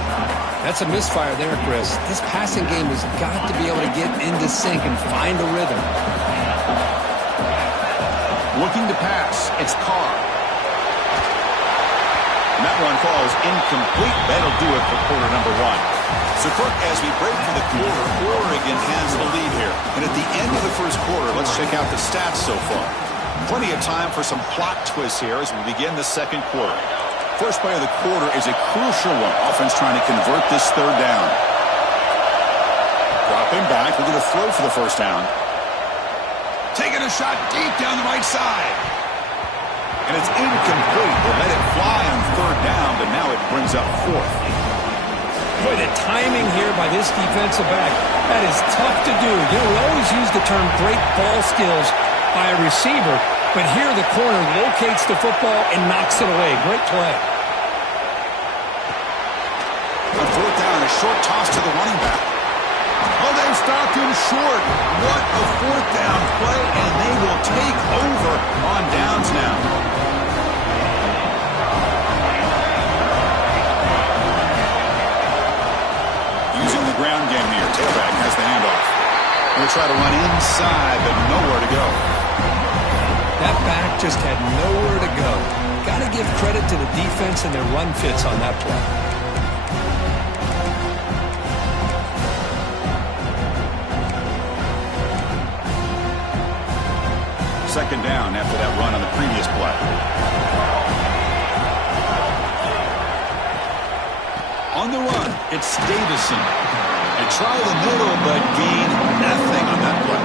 That's a misfire there, Chris. This passing game has got to be able to get into sync and find a rhythm. Looking to pass. It's Carr. And that run falls incomplete. That'll do it for quarter number one. So, Kirk, as we break for the quarter, Oregon has the lead here. And at the end of the first quarter, let's check out the stats so far. Plenty of time for some plot twists here as we begin the second quarter. First play of the quarter is a crucial one. Offense trying to convert this third down. Dropping back. We're going to throw for the first down. Taking a shot deep down the right side. And it's incomplete. They let it fly on third down, but now it brings up fourth. Boy, the timing here by this defensive back, that is tough to do. You know, we always use the term great ball skills by a receiver, but here the corner locates the football and knocks it away. Great play. On fourth down, a short toss to the running back. Oh, they've stopped him short. What a fourth down play, and they will take over on downs now. Using the ground game here. Tailback has the handoff. They'll try to run inside, but nowhere to go. That back just had nowhere to go. Got to give credit to the defense and their run fits on that play. Second down after that run on the previous play. On the run, it's Davison. They try the middle, but gain nothing on that play.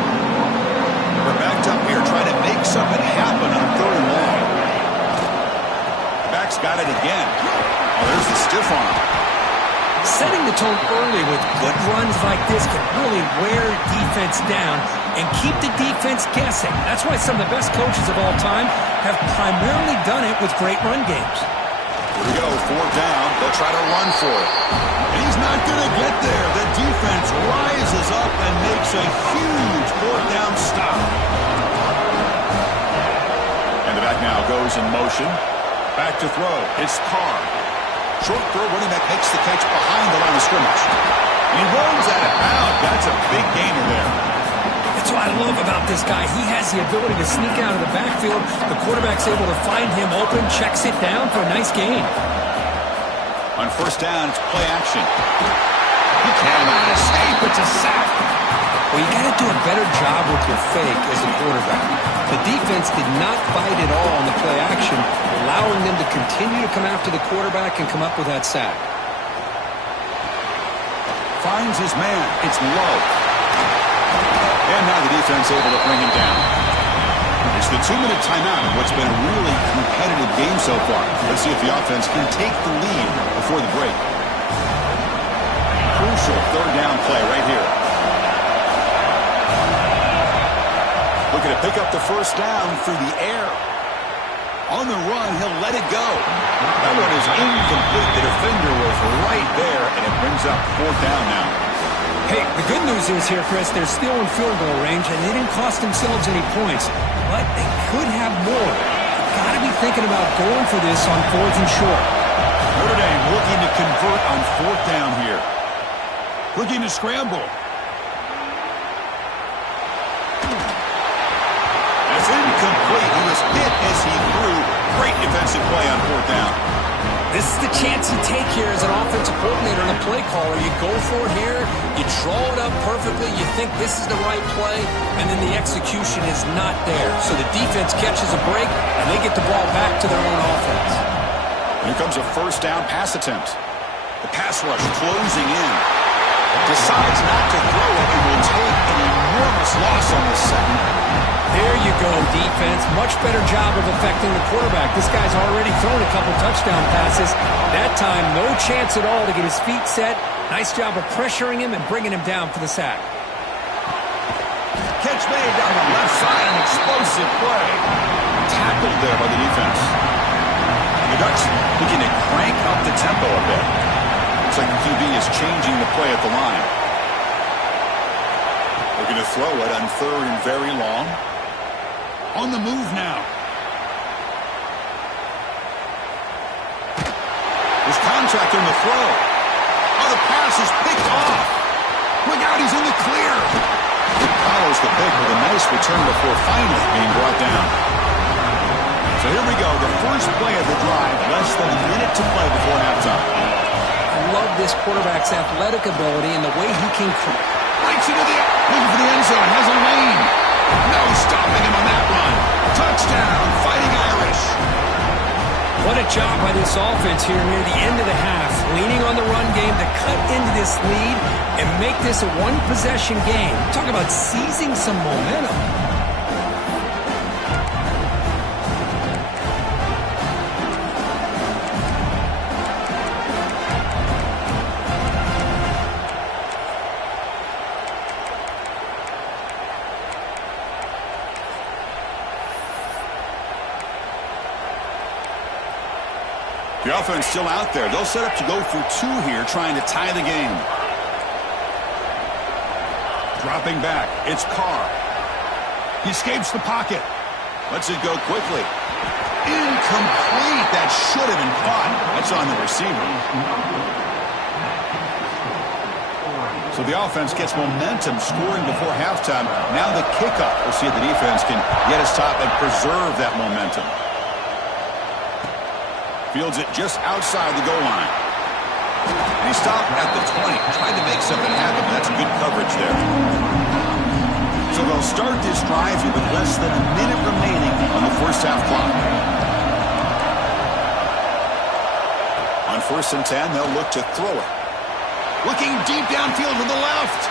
We're backed up here trying to make something happen on third and long. Back's got it again. Oh, there's the stiff arm. Setting the tone early with good runs like this can really wear defense down and keep the defense guessing. That's why some of the best coaches of all time have primarily done it with great run games. Here we go, fourth down. They'll try to run for it. And he's not going to get there. The defense rises up and makes a huge fourth down stop. And the back now goes in motion. Back to throw. It's Carr. Short throw, running back makes the catch behind the line of scrimmage. And he runs out of bounds. That's a big gainer there. That's what I love about this guy. He has the ability to sneak out of the backfield. The quarterback's able to find him open, checks it down for a nice gain. On first down, it's play action. He cannot escape. It's a sack. Well, you got to do a better job with your fake as a quarterback. The defense did not bite at all on the play action, allowing them to continue to come after the quarterback and come up with that sack. Finds his man. It's low. And now the defense able to bring him down. It's the 2-minute timeout in what's been a really competitive game so far. Let's see if the offense can take the lead before the break. Crucial third down play right here. Looking to pick up the first down through the air. On the run, he'll let it go. That one is incomplete. The defender was right there, and it brings up fourth down now. Hey, the good news is here, Chris, they're still in field goal range, and they didn't cost themselves any points. But they could have more. got to be thinking about going for this on 4th and short. Notre Dame looking to convert on 4th down here. Looking to scramble. That's incomplete. He was hit as he threw. Great defensive play on 4th down. This is the chance you take here as an offensive coordinator and a play caller. You go for it here, you draw it up perfectly, you think this is the right play, and then the execution is not there. So the defense catches a break, and they get the ball back to their own offense. Here comes a 1st down pass attempt. The pass rush closing in. Decides not to throw it and will take an enormous loss on the second. There you go, defense. Much better job of affecting the quarterback. This guy's already thrown a couple touchdown passes. That time, no chance at all to get his feet set. Nice job of pressuring him and bringing him down for the sack. Catch made down the left side, an explosive play. Tackled there by the defense. The Ducks looking to crank up the tempo a bit. Looks like the QB is changing the play at the line. They're going to throw it on 3rd and very long. On the move now. There's contact on the throw. Oh, the pass is picked off. Look out, he's in the clear. Follows the pick with a nice return before finally being brought down. So here we go, the first play of the drive, less than a minute to play before halftime. I love this quarterback's athletic ability and the way he can... Breaks into the... Looking for the end zone, has a lane. No stopping him on that run. Touchdown, Fighting Irish. What a job by this offense here near the end of the half. Leaning on the run game to cut into this lead and make this a one-possession game. Talk about seizing some momentum. The offense still out there. They'll set up to go for 2 here, trying to tie the game. Dropping back, it's Carr. He escapes the pocket. Lets it go quickly. Incomplete. That should have been caught. That's on the receiver. So the offense gets momentum, scoring before halftime. Now the kickoff. We'll see if the defense can get a stop and preserve that momentum. Fields it just outside the goal line. And he stopped at the 20. Trying to make something happen. That's good coverage there. So they'll start this drive here with less than a minute remaining on the first half clock. On 1st and 10, they'll look to throw it. Looking deep downfield to the left.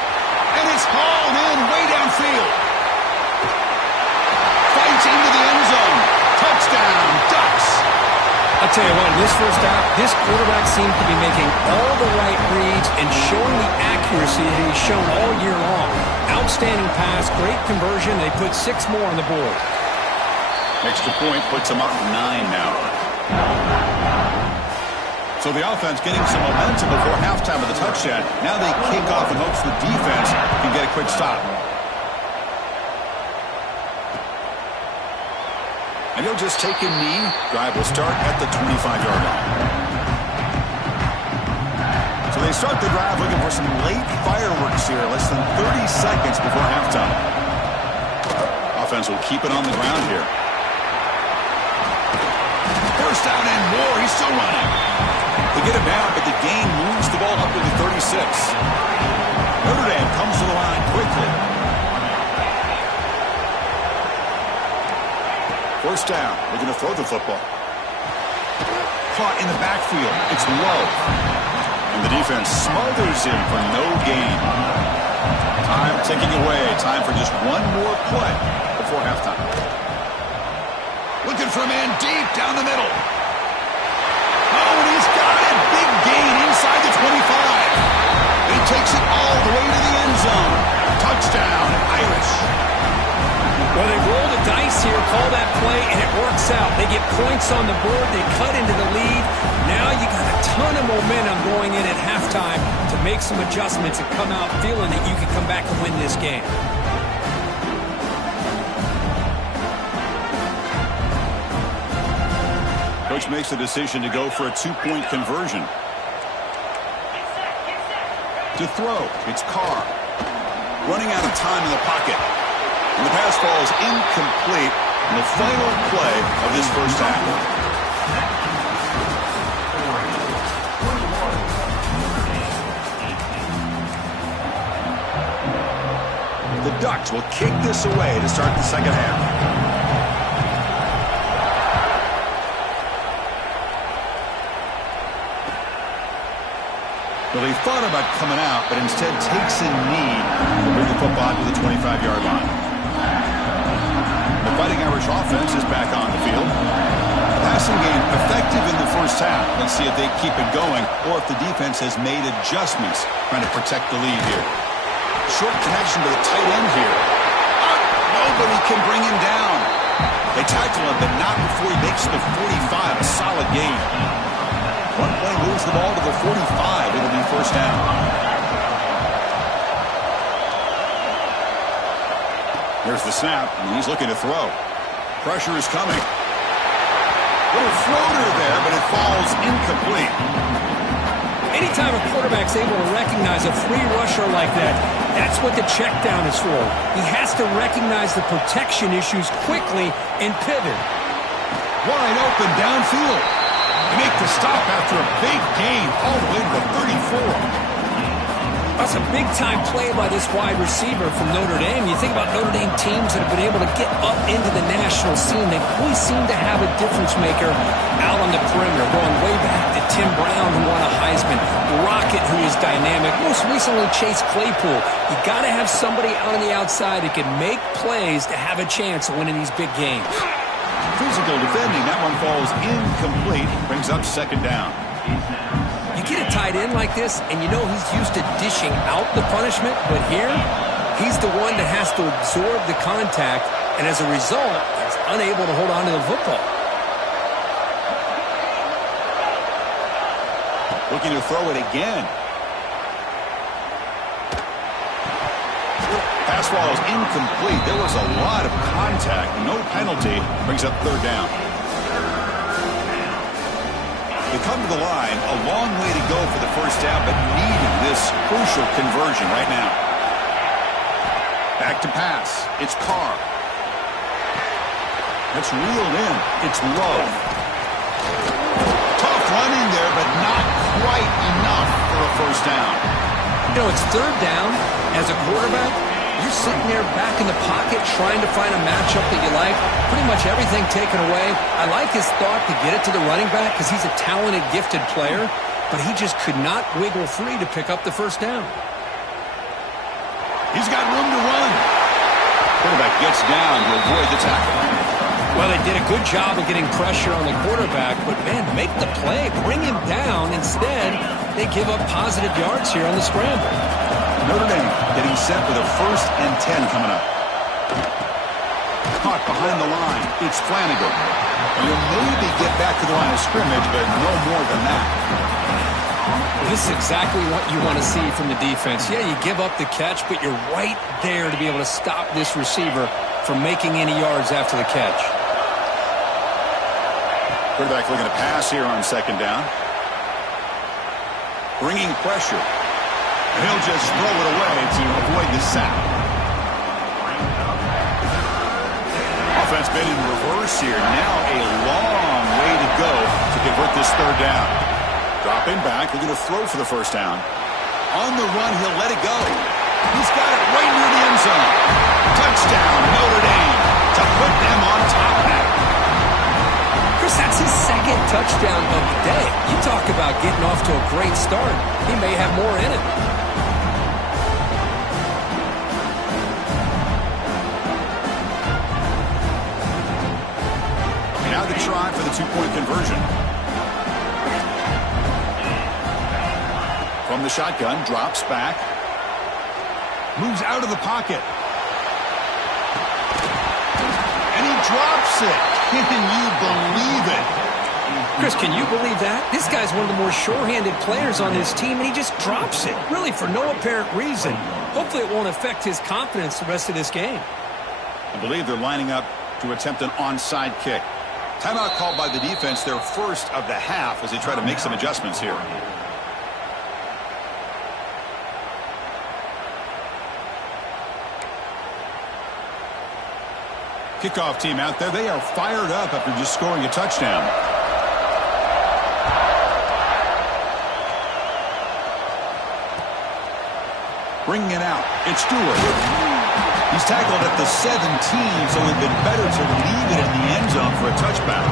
And it's hauled in way downfield. Fights into the end zone. Touchdown, Ducks. I'll tell you what, in this first half, this quarterback seems to be making all the right reads and showing the accuracy that he's shown all year long. Outstanding pass, great conversion. They put 6 more on the board. Extra point puts them up 9 now. So the offense getting some momentum before halftime of the touchdown. Now they kick off in hopes the defense can get a quick stop. And he'll just take a knee. Drive will start at the 25-yard line. So they start the drive looking for some late fireworks here, less than 30 seconds before halftime. Offense will keep it on the ground here. First down and more. He's still running. They get him down, but the gain moves the ball up to the 36. Notre Dame comes to the line quickly. First down, looking to throw the football. Caught in the backfield. It's low. And the defense smothers him for no gain. Time ticking away. Time for just one more play before halftime. Looking for a man deep down the middle. Oh, and he's got it. Big gain inside the 25. He takes it all the way to the end zone. Touchdown, Irish. Well, they roll the dice here, call that play, and it works out. They get points on the board. They cut into the lead. Now you got a ton of momentum going in at halftime to make some adjustments and come out feeling that you can come back and win this game. Coach makes the decision to go for a two-point conversion. To throw, it's Carr. Running out of time in the pocket. And the pass falls incomplete in the final play of this first half. The Ducks will kick this away to start the second half. Well, he thought about coming out, but instead takes a knee to bring the football to the 25-yard line. The Fighting Irish offense is back on the field. The passing game effective in the first half. Let's see if they keep it going or if the defense has made adjustments trying to protect the lead here. Short connection to the tight end here. Nobody can bring him down. They tackle him, but not before he makes the 45. A solid gain. One play moves the ball to the 45. It'll be first down. Here's the snap, and he's looking to throw. Pressure is coming. Little floater there, but it falls incomplete. Anytime a quarterback's able to recognize a free rusher like that, that's what the check down is for. He has to recognize the protection issues quickly and pivot. Wide open downfield. They make the stop after a big gain all the way to the 34. That's a big-time play by this wide receiver from Notre Dame. You think about Notre Dame teams that have been able to get up into the national scene. They always seem to have a difference maker out on the perimeter, going way back to Tim Brown, who won a Heisman, Rocket, who is dynamic, most recently Chase Claypool. You got to have somebody out on the outside that can make plays to have a chance of winning these big games. Physical defending. That one falls incomplete. Brings up second down. You get a tight end like this, and you know he's used to dishing out the punishment, but here, he's the one that has to absorb the contact, and as a result, he's unable to hold on to the football. Looking to throw it again. Pass ball is incomplete. There was a lot of contact. No penalty. Brings up third down. They come to the line. A long way to go for the first down, but needing this crucial conversion right now. Back to pass. It's Carr. That's reeled in. It's Love. Tough running there, but not quite enough for a first down. You know, it's third down. As a quarterback, you're sitting there back in the pocket trying to find a matchup that you like. Pretty much everything taken away. I like his thought to get it to the running back because he's a talented, gifted player, but he just could not wiggle free to pick up the first down. He's got room to run. Quarterback gets down to avoid the tackle. Well, they did a good job of getting pressure on the quarterback, but, man, make the play. Bring him down. Instead, they give up positive yards here on the scramble. Notre Dame getting set with a 1st and 10 coming up. Caught behind the line. It's Flanagan. And he'll maybe get back to the line of scrimmage, but no more than that. This is exactly what you want to see from the defense. Yeah, you give up the catch, but you're right there to be able to stop this receiver from making any yards after the catch. Quarterback looking to pass here on second down. Bringing pressure. And he'll just throw it away to avoid the sack. Offense been in reverse here. Now a long way to go to convert this third down. Dropping back, looking to throw for the first down. On the run, he'll let it go. He's got it right near the end zone. Touchdown, Notre Dame, to put them on top now. Chris, that's his second touchdown of the day. You talk about getting off to a great start. He may have more in it. Now the try for the two-point conversion. From the shotgun, drops back. Moves out of the pocket. And he drops it. Can you believe it? Chris, can you believe that? This guy's one of the more sure-handed players on this team, and he just drops it, really for no apparent reason. Hopefully it won't affect his confidence the rest of this game. I believe they're lining up to attempt an onside kick. Timeout called by the defense, their first of the half, as they try to make some adjustments here. Kickoff team out there. They are fired up after just scoring a touchdown. Bringing it out. It's Stewart. He's tackled at the 17, so it would have been better to leave it in the end zone for a touchback.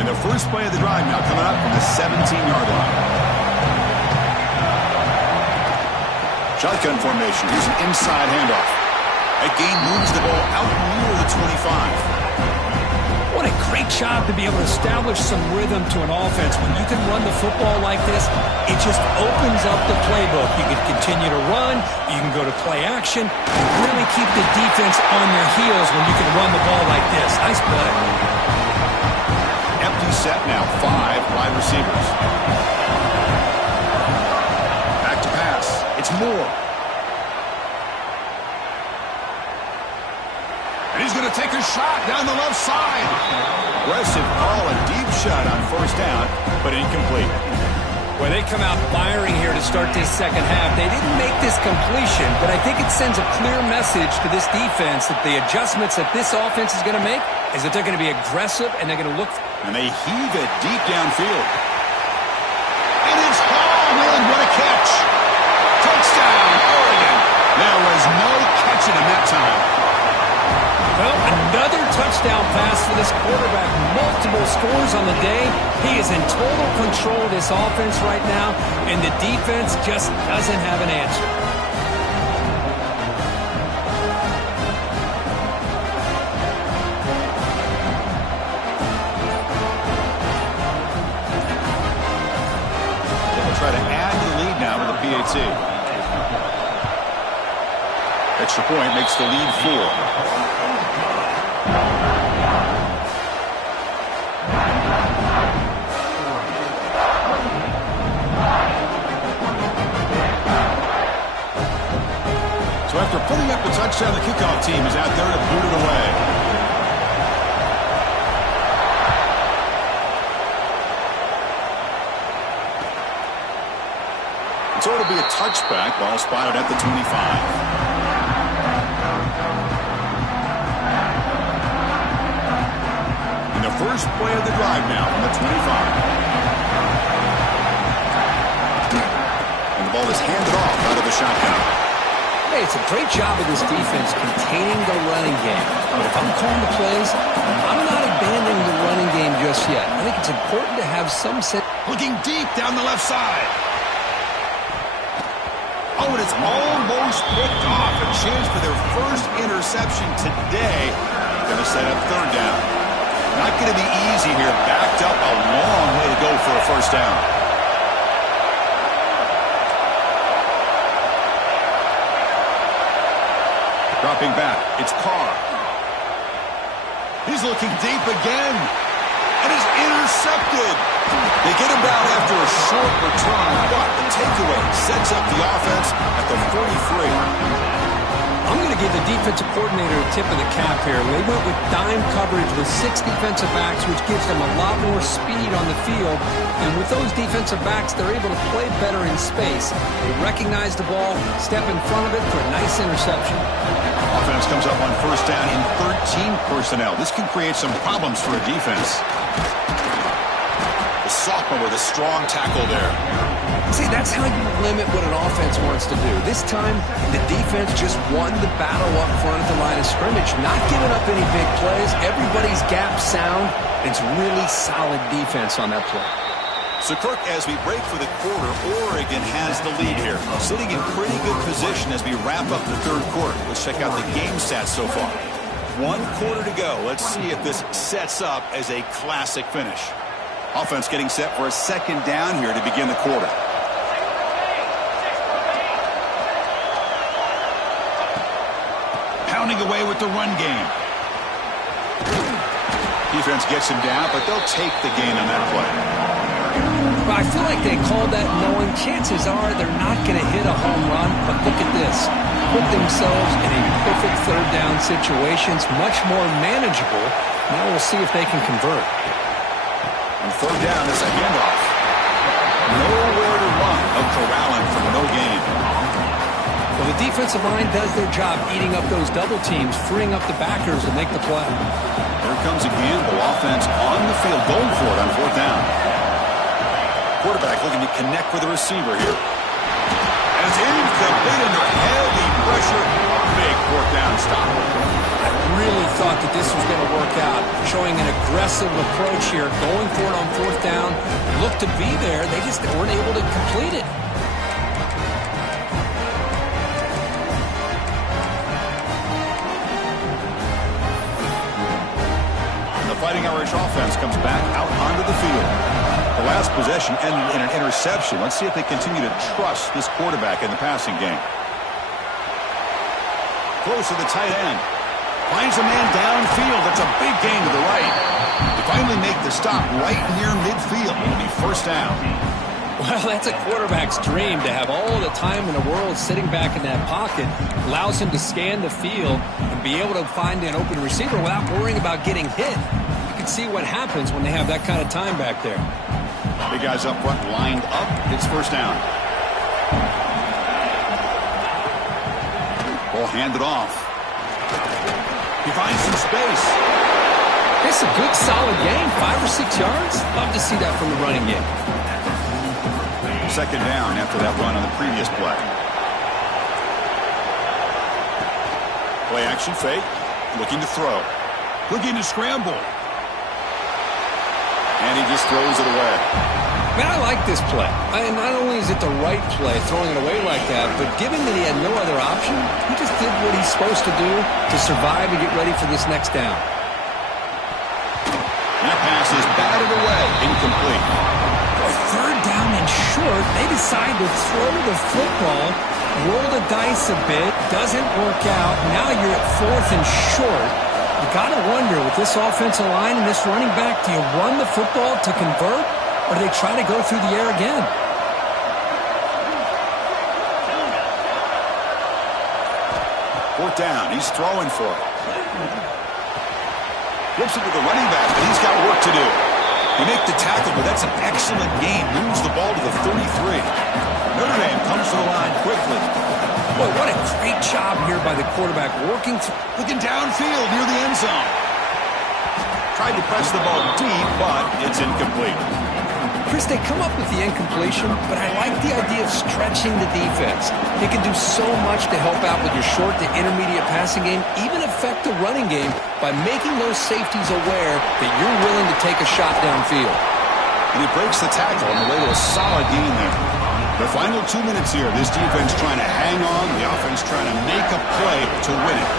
And the first play of the drive now coming up from the 17-yard line. Shotgun formation. Here's an inside handoff. That gain moves the ball out near the 25. What a great job to be able to establish some rhythm to an offense. When you can run the football like this, it just opens up the playbook. You can continue to run. You can go to play action. And really keep the defense on their heels when you can run the ball like this. Nice play. Empty set now. 5 wide receivers. Back to pass. It's Moore. And he's going to take a shot down the left side. Aggressive call, a deep shot on first down, but incomplete. Well, they come out firing here to start this second half. They didn't make this completion, but I think it sends a clear message to this defense that the adjustments that this offense is going to make is that they're going to be aggressive and they're going to look. And they heave it deep downfield. And it's Hall. What a catch. Touchdown, Oregon. There was no catching him that time. Well, another touchdown pass for this quarterback. Multiple scores on the day. He is in total control of this offense right now, and the defense just doesn't have an answer. They'll try to add to the lead now with a PAT. Extra point makes the lead 4. So after putting up the touchdown, the kickoff team is out there to boot it away. And so it'll be a touchback. Ball spotted at the 25. First play of the drive now from the 25. And the ball is handed off out of the shotgun. Hey, it's a great job of this defense containing the running game. But if I'm calling the plays, I'm not abandoning the running game just yet. I think it's important to have some sense. Looking deep down the left side. Oh, and it's almost picked off. A chance for their first interception today. Going to set up third down. Not going to be easy here. Backed up a long way to go for a first down. Dropping back. It's Carr. He's looking deep again. And is intercepted. They get him down after a short return. But the takeaway sets up the offense at the 43. I'm going to give the defensive coordinator a tip of the cap here. They went with dime coverage with 6 defensive backs, which gives them a lot more speed on the field. And with those defensive backs, they're able to play better in space. They recognize the ball, step in front of it for a nice interception. Offense comes up on first down in 13 personnel. This can create some problems for a defense. The sophomore with a strong tackle there. See, that's how you limit what an offense wants to do. This time, the defense just won the battle up front at the line of scrimmage, not giving up any big plays. Everybody's gap sound. It's really solid defense on that play. So, Kirk, as we break for the quarter, Oregon has the lead here. Sitting in pretty good position as we wrap up the third quarter. Let's check out the game stats so far. 1 quarter to go. Let's see if this sets up as a classic finish. Offense getting set for a second down here to begin the quarter. Pounding away with the run game. Defense gets him down, but they'll take the gain on that play. Well, I feel like they called that knowing chances are they're not going to hit a home run, but look at this. Put themselves in a perfect third down situation. It's much more manageable. Now we'll see if they can convert. On third down, it's a handoff. Nowhere to run. A corralling from no gain. Well, the defensive line does their job eating up those double teams, freeing up the backers to make the play. Here comes a Gamble offense on the field, going for it on fourth down. Quarterback looking to connect with the receiver here. And it's incomplete under heavy pressure. A big fourth down stop. I really thought that this was going to work out, showing an aggressive approach here, going for it on fourth down. Looked to be there. They just weren't able to complete it. Fighting Irish offense comes back out onto the field. The last possession ended in an interception. Let's see if they continue to trust this quarterback in the passing game. Close to the tight end. Finds a man downfield. That's a big gain to the right. They finally make the stop right near midfield. It'll be first down. Well, that's a quarterback's dream to have all the time in the world sitting back in that pocket. Allows him to scan the field and be able to find an open receiver without worrying about getting hit. You can see what happens when they have that kind of time back there. Big guys up front lined up. It's first down. Ball handed off. He finds some space. It's a good, solid gain, 5 or 6 yards. Love to see that from the running game. Second down after that run on the previous play. Play action fake. Looking to throw. Looking to scramble. And he just throws it away. Man, I like this play. And not only is it the right play, throwing it away like that, but given that he had no other option, he just did what he's supposed to do to survive and get ready for this next down. That pass is batted away. Incomplete. Third down and short, they decide to throw the football, roll the dice a bit, doesn't work out. Now you're at fourth and short. You got to wonder, with this offensive line and this running back, do you run the football to convert, or do they try to go through the air again? Fourth down, he's throwing for it. Flips it to the running back, but he's got work to do. They make the tackle, but that's an excellent gain. Moves the ball to the 33. Notre Dame comes to the line quickly. Boy, what a great job here by the quarterback, looking downfield near the end zone. Tried to press the ball deep, but it's incomplete. Chris, they come up with the incompletion, but I like the idea of stretching the defense. They can do so much to help out with your short to intermediate passing game, even affect the running game by making those safeties aware that you're willing to take a shot downfield. And he breaks the tackle on the way to a solid gain there. The final 2 minutes here, this defense trying to hang on, the offense trying to make a play to win it.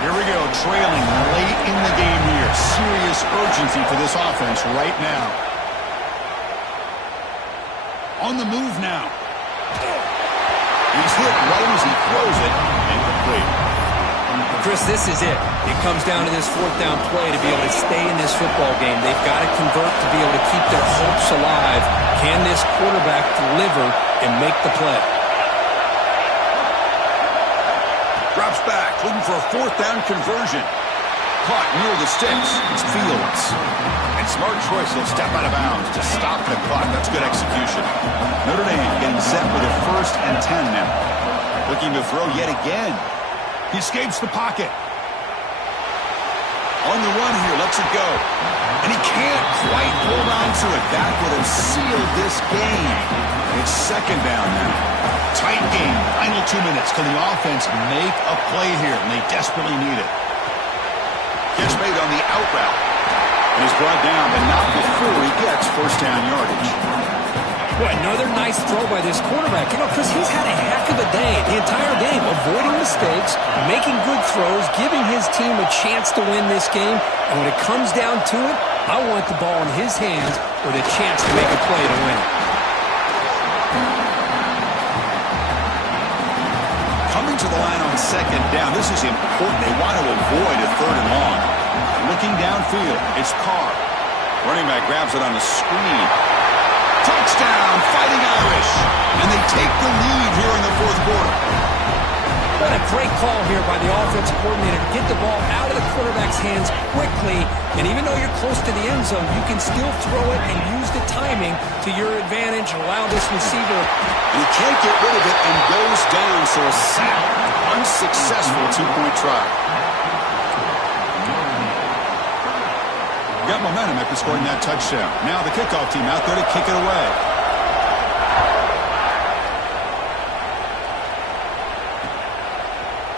Here we go, trailing late in the game here. Serious urgency for this offense right now. On the move now. He's hit right as he throws it. Incomplete. Chris, this is it. It comes down to this fourth down play to be able to stay in this football game. They've got to convert to be able to keep their hopes alive. Can this quarterback deliver and make the play? Drops back, looking for a fourth down conversion. Caught near the sticks. It's Fields. And smart choice, he'll step out of bounds to stop the clock. That's good execution. Notre Dame getting set with a 1st and 10 now. Looking to throw yet again. He escapes the pocket. On the run here, lets it go. And he can't quite hold on to it. That would have sealed this game. It's second down now. Tight game. Final 2 minutes. Can the offense make a play here? And they desperately need it. Catch made on the out route. And he's brought down, but not before he gets first down yardage. Boy, another nice throw by this quarterback. You know, Chris, he's had a heck of a day the entire game, avoiding mistakes, making good throws, giving his team a chance to win this game. And when it comes down to it, I want the ball in his hands with a chance to make a play to win it. Coming to the line on second down, this is important. They want to avoid a third and long. Looking downfield, it's Carr. Running back grabs it on the screen. Touchdown! Touchdown, Fighting Irish. And they take the lead here in the fourth quarter. What a great call here by the offensive coordinator to get the ball out of the quarterback's hands quickly. And even though you're close to the end zone, you can still throw it and use the timing to your advantage and allow this receiver. And he can't get rid of it and goes down, so a sack. Unsuccessful two-point try. Got momentum after scoring that touchdown. Now the kickoff team out there to kick it away.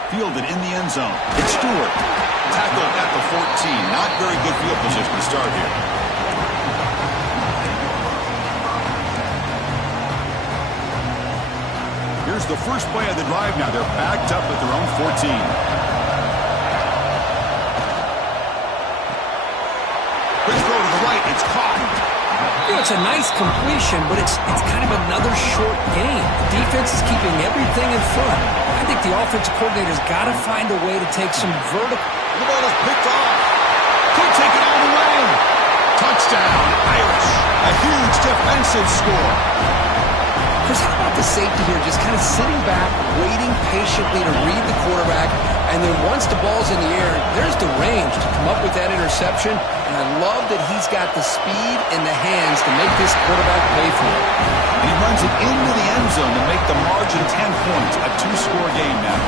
Fielded in the end zone. It's Stewart. Tackled at the 14. Not very good field position to start here. Here's the first play of the drive now. They're backed up at their own 14. Quick throw to the right. It's caught. You know, it's a nice completion, but it's kind of another short game. The defense is keeping everything in front. I think the offensive coordinator's got to find a way to take some vertical. The ball is picked off. Could take it all the way. Touchdown, Irish. A huge defensive score. Chris, how about the safety here? Just kind of sitting back, waiting patiently to read the quarterback, and then once the ball's in the air, there's the range to come up with that interception. And I love that he's got the speed in the hands to make this quarterback pay for it. And he runs it into the end zone to make the margin 10 points. A two-score game now.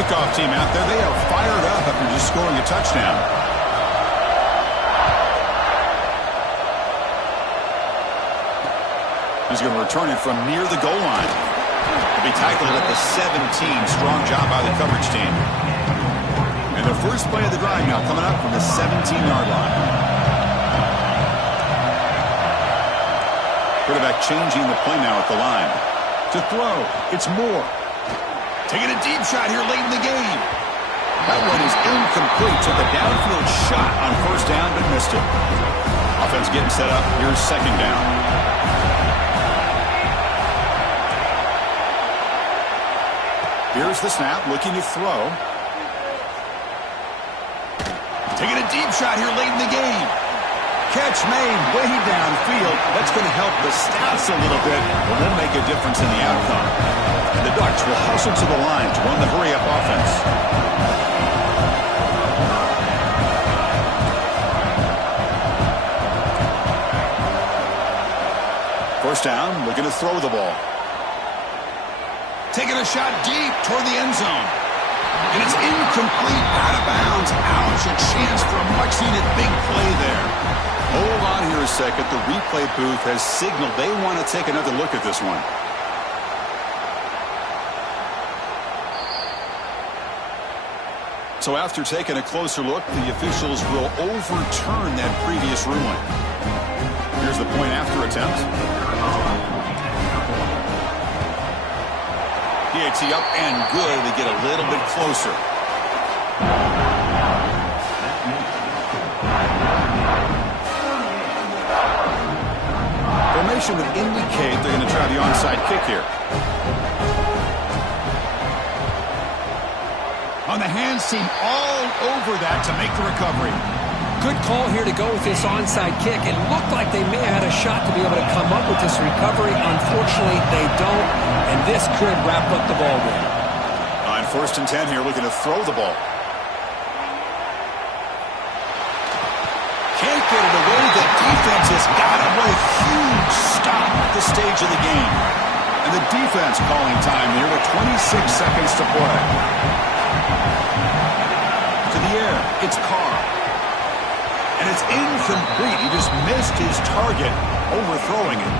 Kickoff team out there. They are fired up after just scoring a touchdown. He's going to return it from near the goal line. He'll be tackled at the 17. Strong job by the coverage team. And the first play of the drive now coming up from the 17-yard line. Quarterback changing the play now at the line. To throw, it's Moore. Taking a deep shot here late in the game. That one is incomplete. Took a downfield shot on first down, but missed it. Offense getting set up. Here's second down. Here's the snap, looking to throw. Taking a deep shot here late in the game. Catch made way downfield. That's going to help the stats a little bit, but won't make a difference in the outcome. And the Ducks will hustle to the line to run the hurry-up offense. First down, looking to throw the ball. Taking a shot deep toward the end zone. And it's incomplete, out of bounds. Ouch, a chance for a much-needed big play there. Hold on here a second. The replay booth has signaled they want to take another look at this one. So after taking a closer look, the officials will overturn that previous ruling. Here's the point after attempt. PAT up and good. They get a little bit closer. Formation would indicate they're going to try the onside kick here. On the hands team all over that to make the recovery. Good call here to go with this onside kick. It looked like they may have had a shot to be able to come up with this recovery. Unfortunately, they don't, and this could wrap up the ball game. On first and 10 here, looking to throw the ball. Can't get it away. The defense has got him. What a huge stop at this stage of the game. And the defense calling time there with 26 seconds to play. To the air, it's Carr. And it's incomplete. He just missed his target, overthrowing it.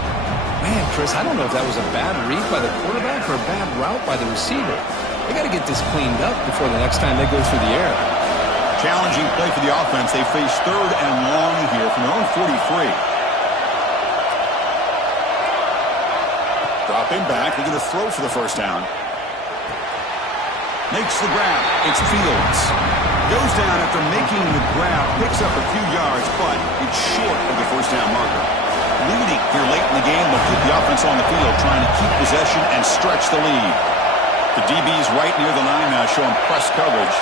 Man, Chris, I don't know if that was a bad read by the quarterback or a bad route by the receiver. They got to get this cleaned up before the next time they go through the air. Challenging play for the offense. They face third and long here from their own 43. Dropping back. They're going to throw for the first down. Makes the grab. It's Fields. Goes down after making the grab. Picks up a few yards, but it's short of the first down marker. Leading here late in the game will keep the offense on the field, trying to keep possession and stretch the lead. The DB's right near the line now, showing press coverage.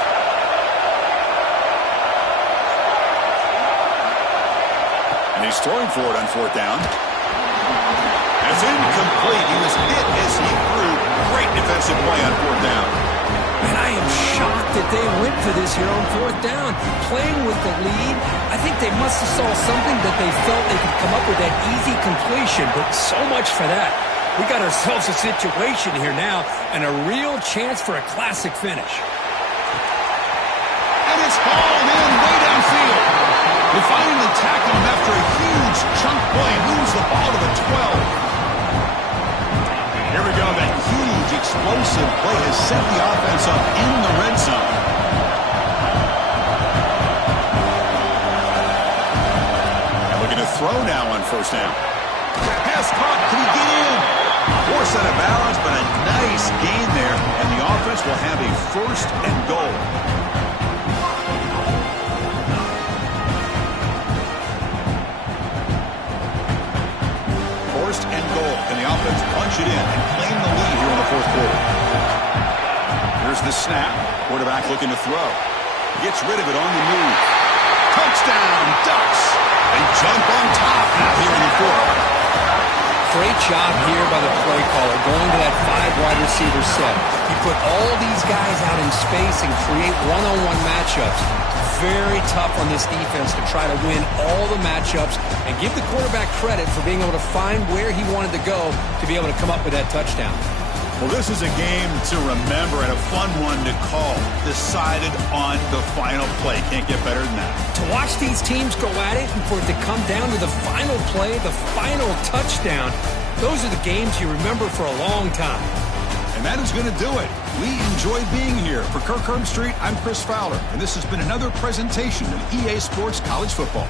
He's throwing for it on fourth down. That's incomplete. He was hit as he threw. Great defensive play on fourth down. And I am shocked that they went for this here on fourth down. Playing with the lead, I think they must have saw something that they felt they could come up with that easy completion, but so much for that. We got ourselves a situation here now and a real chance for a classic finish. And it's hauled in way downfield. They finally tackle him after a huge chunk play. Moves the ball to the 12. Here we go. That huge explosive play has set the offense up in the red zone. And looking to throw now on first down. Pass caught. Can he get in? Poor set of balance, but a nice gain there. And the offense will have a first and goal. First and goal. Can the offense punch it in and claim the lead here in the fourth quarter? Here's the snap. Quarterback looking to throw. Gets rid of it on the move. Touchdown, Ducks. They jump on top now here in the fourth. Great job here by the play caller going to that 5 wide receiver set. He put all these guys out in space and create one-on-one matchups. Very tough on this defense to try to win all the matchups and give the quarterback credit for being able to find where he wanted to go to be able to come up with that touchdown. Well, this is a game to remember and a fun one to call. Decided on the final play. Can't get better than that. To watch these teams go at it and for it to come down to the final play, the final touchdown, those are the games you remember for a long time. And that is going to do it. We enjoy being here. For Kirk Herbstreit, I'm Chris Fowler, and this has been another presentation of EA Sports College Football.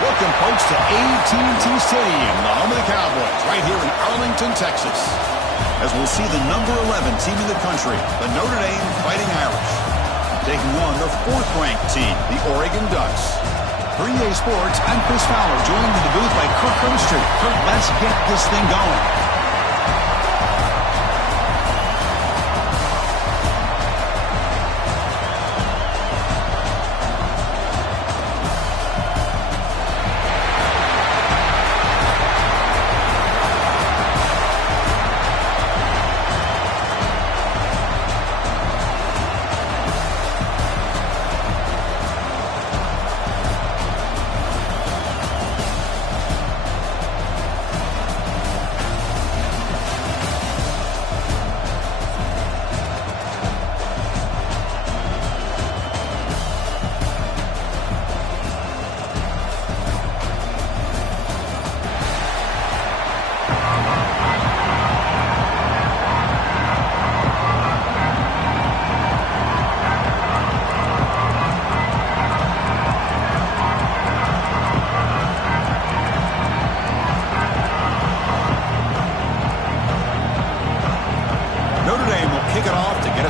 Welcome, folks, to AT&T Stadium, the home of the Cowboys, right here in Arlington, Texas. As we'll see the number 11 team in the country, the Notre Dame Fighting Irish, taking on the 4th-ranked team, the Oregon Ducks. For EA Sports, I'm Chris Fowler, joined in the booth by Kirk Herbstreit. Kirk, let's get this thing going.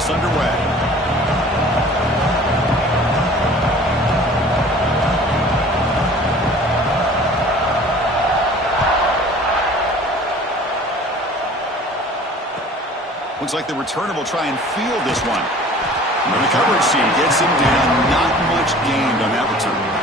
Underway. Looks like the returner will try and field this one. And the coverage team gets him down. Not much gained on that return.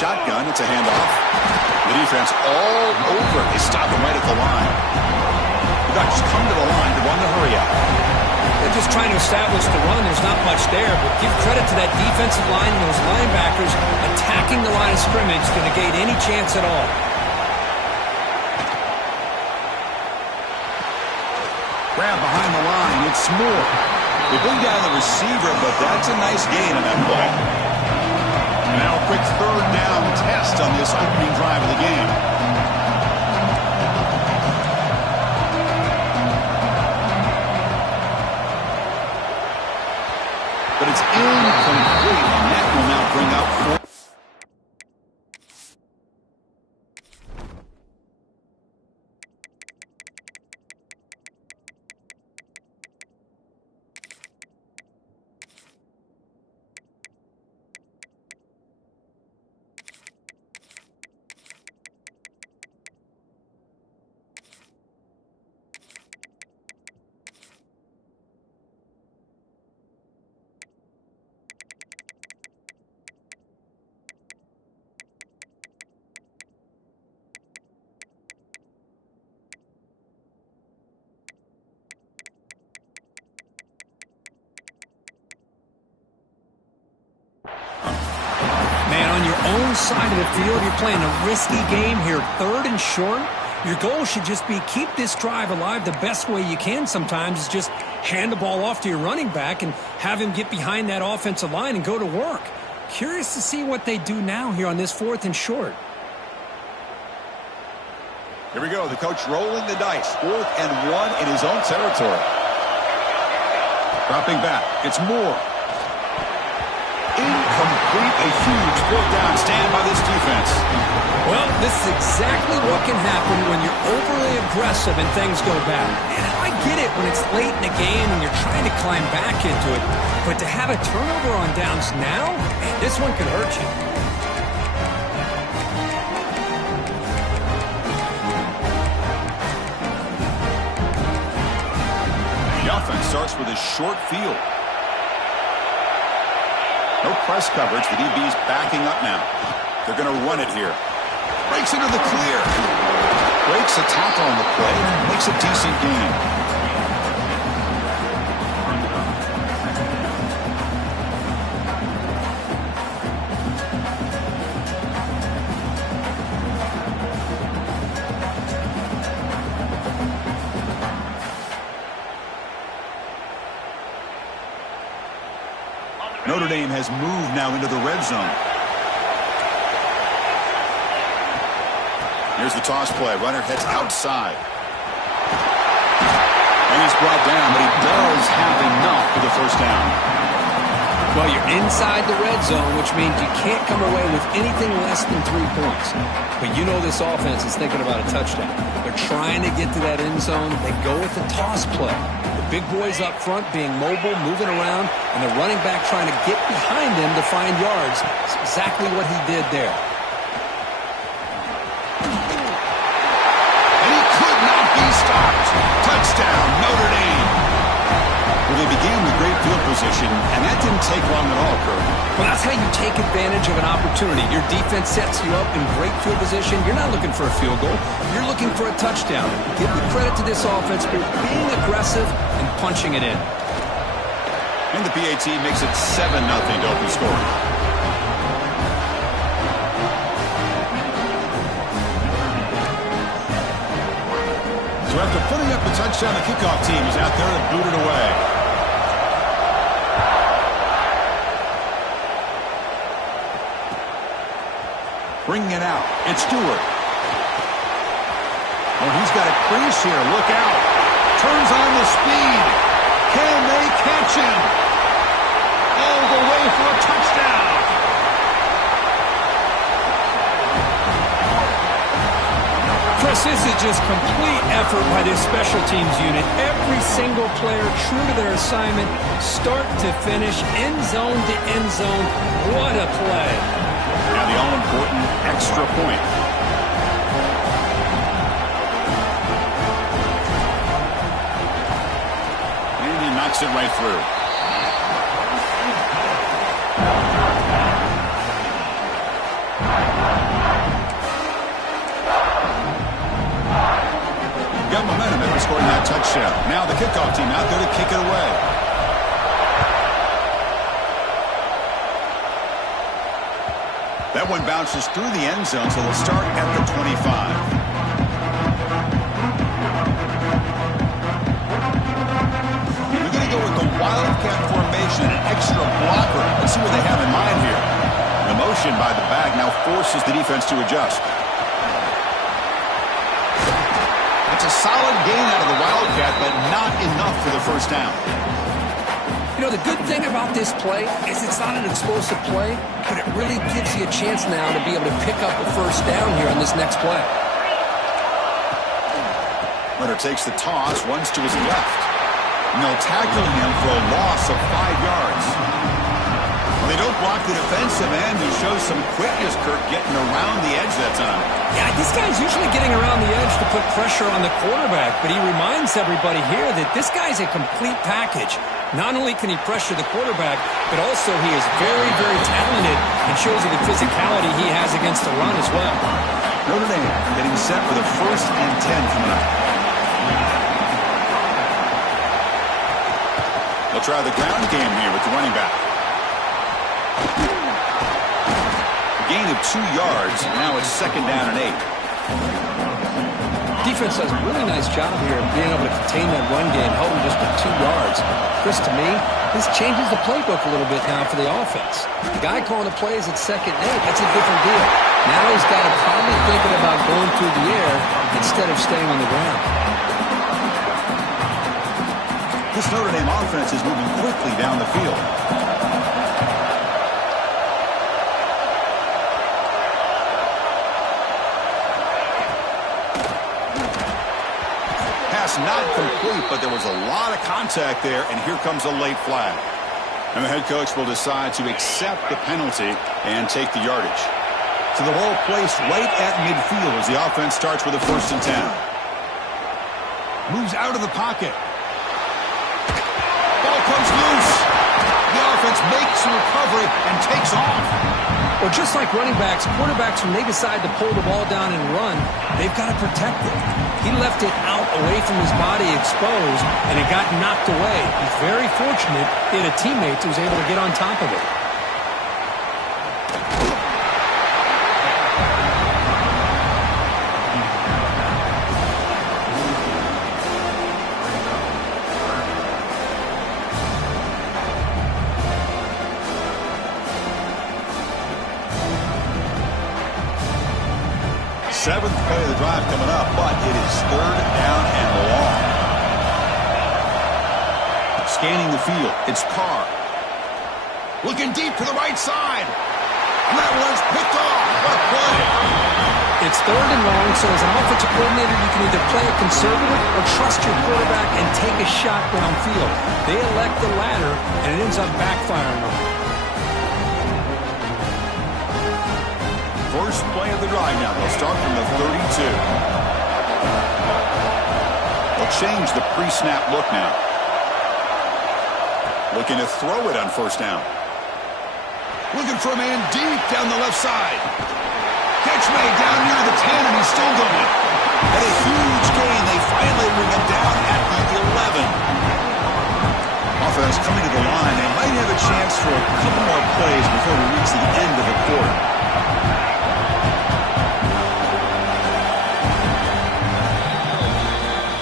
Shotgun, it's a handoff. The defense all over it. They stop him right at the line. The Ducks come to the line to run the hurry up. They're just trying to establish the run. There's not much there, but give credit to that defensive line and those linebackers attacking the line of scrimmage to negate any chance at all. Grab behind the line. It's Moore. They bring down the receiver, but that's a nice gain on that play. Now a quick third down test on this opening drive of the game. But it's incomplete. side of the field. You're playing a risky game here, 3rd and short. Your goal should just be keep this drive alive the best way you can sometimes is just hand the ball off to your running back and have him get behind that offensive line and go to work. Curious to see what they do now here on this 4th and short. Here we go. The coach rolling the dice. 4th and 1 in his own territory. Dropping back. It's Moore. Incomplete. A huge 4th down stand by this defense. Well, this is exactly what can happen when you're overly aggressive and things go bad. And I get it when it's late in the game and you're trying to climb back into it. But to have a turnover on downs now, man, this one could hurt you. The offense starts with a short field. No press coverage. The DB's backing up now. They're going to run it here. Breaks into the clear. Breaks a tackle on the play. Makes a decent gain. Notre Dame has moved now into the red zone. Here's the toss play. Runner heads outside. And he's brought down, but he does have enough for the first down. Well, you're inside the red zone, which means you can't come away with anything less than 3 points. But you know this offense is thinking about a touchdown. They're trying to get to that end zone. They go with the toss play. The big boys up front being mobile, moving around, and the running back trying to get behind him to find yards. It's exactly what he did there. And he could not be stopped. Touchdown, Notre Dame. Well, they began with great field position, and that didn't take long at all, Kirk. Well, that's how you take advantage of an opportunity. Your defense sets you up in great field position. You're not looking for a field goal. You're looking for a touchdown. Give the credit to this offense for being aggressive and punching it in. And the PAT makes it 7-0 to open scoring. So after putting up the touchdown, the kickoff team is out there to boot it away. Bringing it out. It's Stewart. Oh, he's got a crease here. Look out. Turns on the speed. Can they catch him? All the way for a touchdown. Chris, this is just complete effort by this special teams unit. Every single player true to their assignment, start to finish, end zone to end zone. What a play. Now the all-important extra point. And he knocks it right through. Got momentum after scoring that touchdown. Now the kickoff team out there to kick it away. That one bounces through the end zone, so they'll start at the 25. We're going to go with the Wildcat formation, an extra blocker. Let's see what they have in mind here. The motion by the back now forces the defense to adjust. It's a solid gain out of the Wildcat, but not enough for the first down. You know, the good thing about this play is it's not an explosive play, but it really gives you a chance now to be able to pick up a first down here on this next play. Runner takes the toss, runs to his left. And they'll tackle him for a loss of 5 yards. Well, they don't block the defensive end, who shows some quickness, Kirk, getting around the edge that time. Yeah, this guy's usually getting around the edge to put pressure on the quarterback, but he reminds everybody here that this guy's a complete package. Not only can he pressure the quarterback, but also he is very, very talented and shows you the physicality he has against the run as well. Notre Dame getting set for the 1st and 10 coming up. They'll try the ground game here with the running back. gain of 2 yards. Now it's 2nd down and 8. Defense does a really nice job here of being able to contain that run game, holding just with 2 yards. Chris, to me, this changes the playbook a little bit now for the offense. The guy calling the plays at 2nd and 8, that's a different deal. Now he's got to probably thinking about going through the air instead of staying on the ground. This Notre Dame offense is moving quickly down the field. Pass not complete, but there was a lot of contact there, and here comes a late flag. And the head coach will decide to accept the penalty and take the yardage. So the ball placed right at midfield as the offense starts with a 1st and 10. Moves out of the pocket. Ball comes loose. The offense makes a recovery and takes off. Well, just like running backs, quarterbacks, when they decide to pull the ball down and run, they've got to protect it. He left it out away from his body exposed, and it got knocked away. He's very fortunate he had a teammate who was able to get on top of it. Seventh play of the drive coming up, but it is 3rd down and long. Scanning the field, it's Carr. Looking deep to the right side. And that one's picked off. What a play. It's 3rd and long, so as an offensive coordinator, you can either play it conservative or trust your quarterback and take a shot downfield. They elect the latter, and it ends up backfiring on them. First play of the drive now. They'll start from the 32. They'll change the pre-snap look now. Looking to throw it on 1st down. Looking for a man deep down the left side. Catch made down near the 10, and he's still going. And a huge gain. They finally bring him down at the 11. Offense coming to the line. They might have a chance for a couple more plays before we reach the end of the quarter.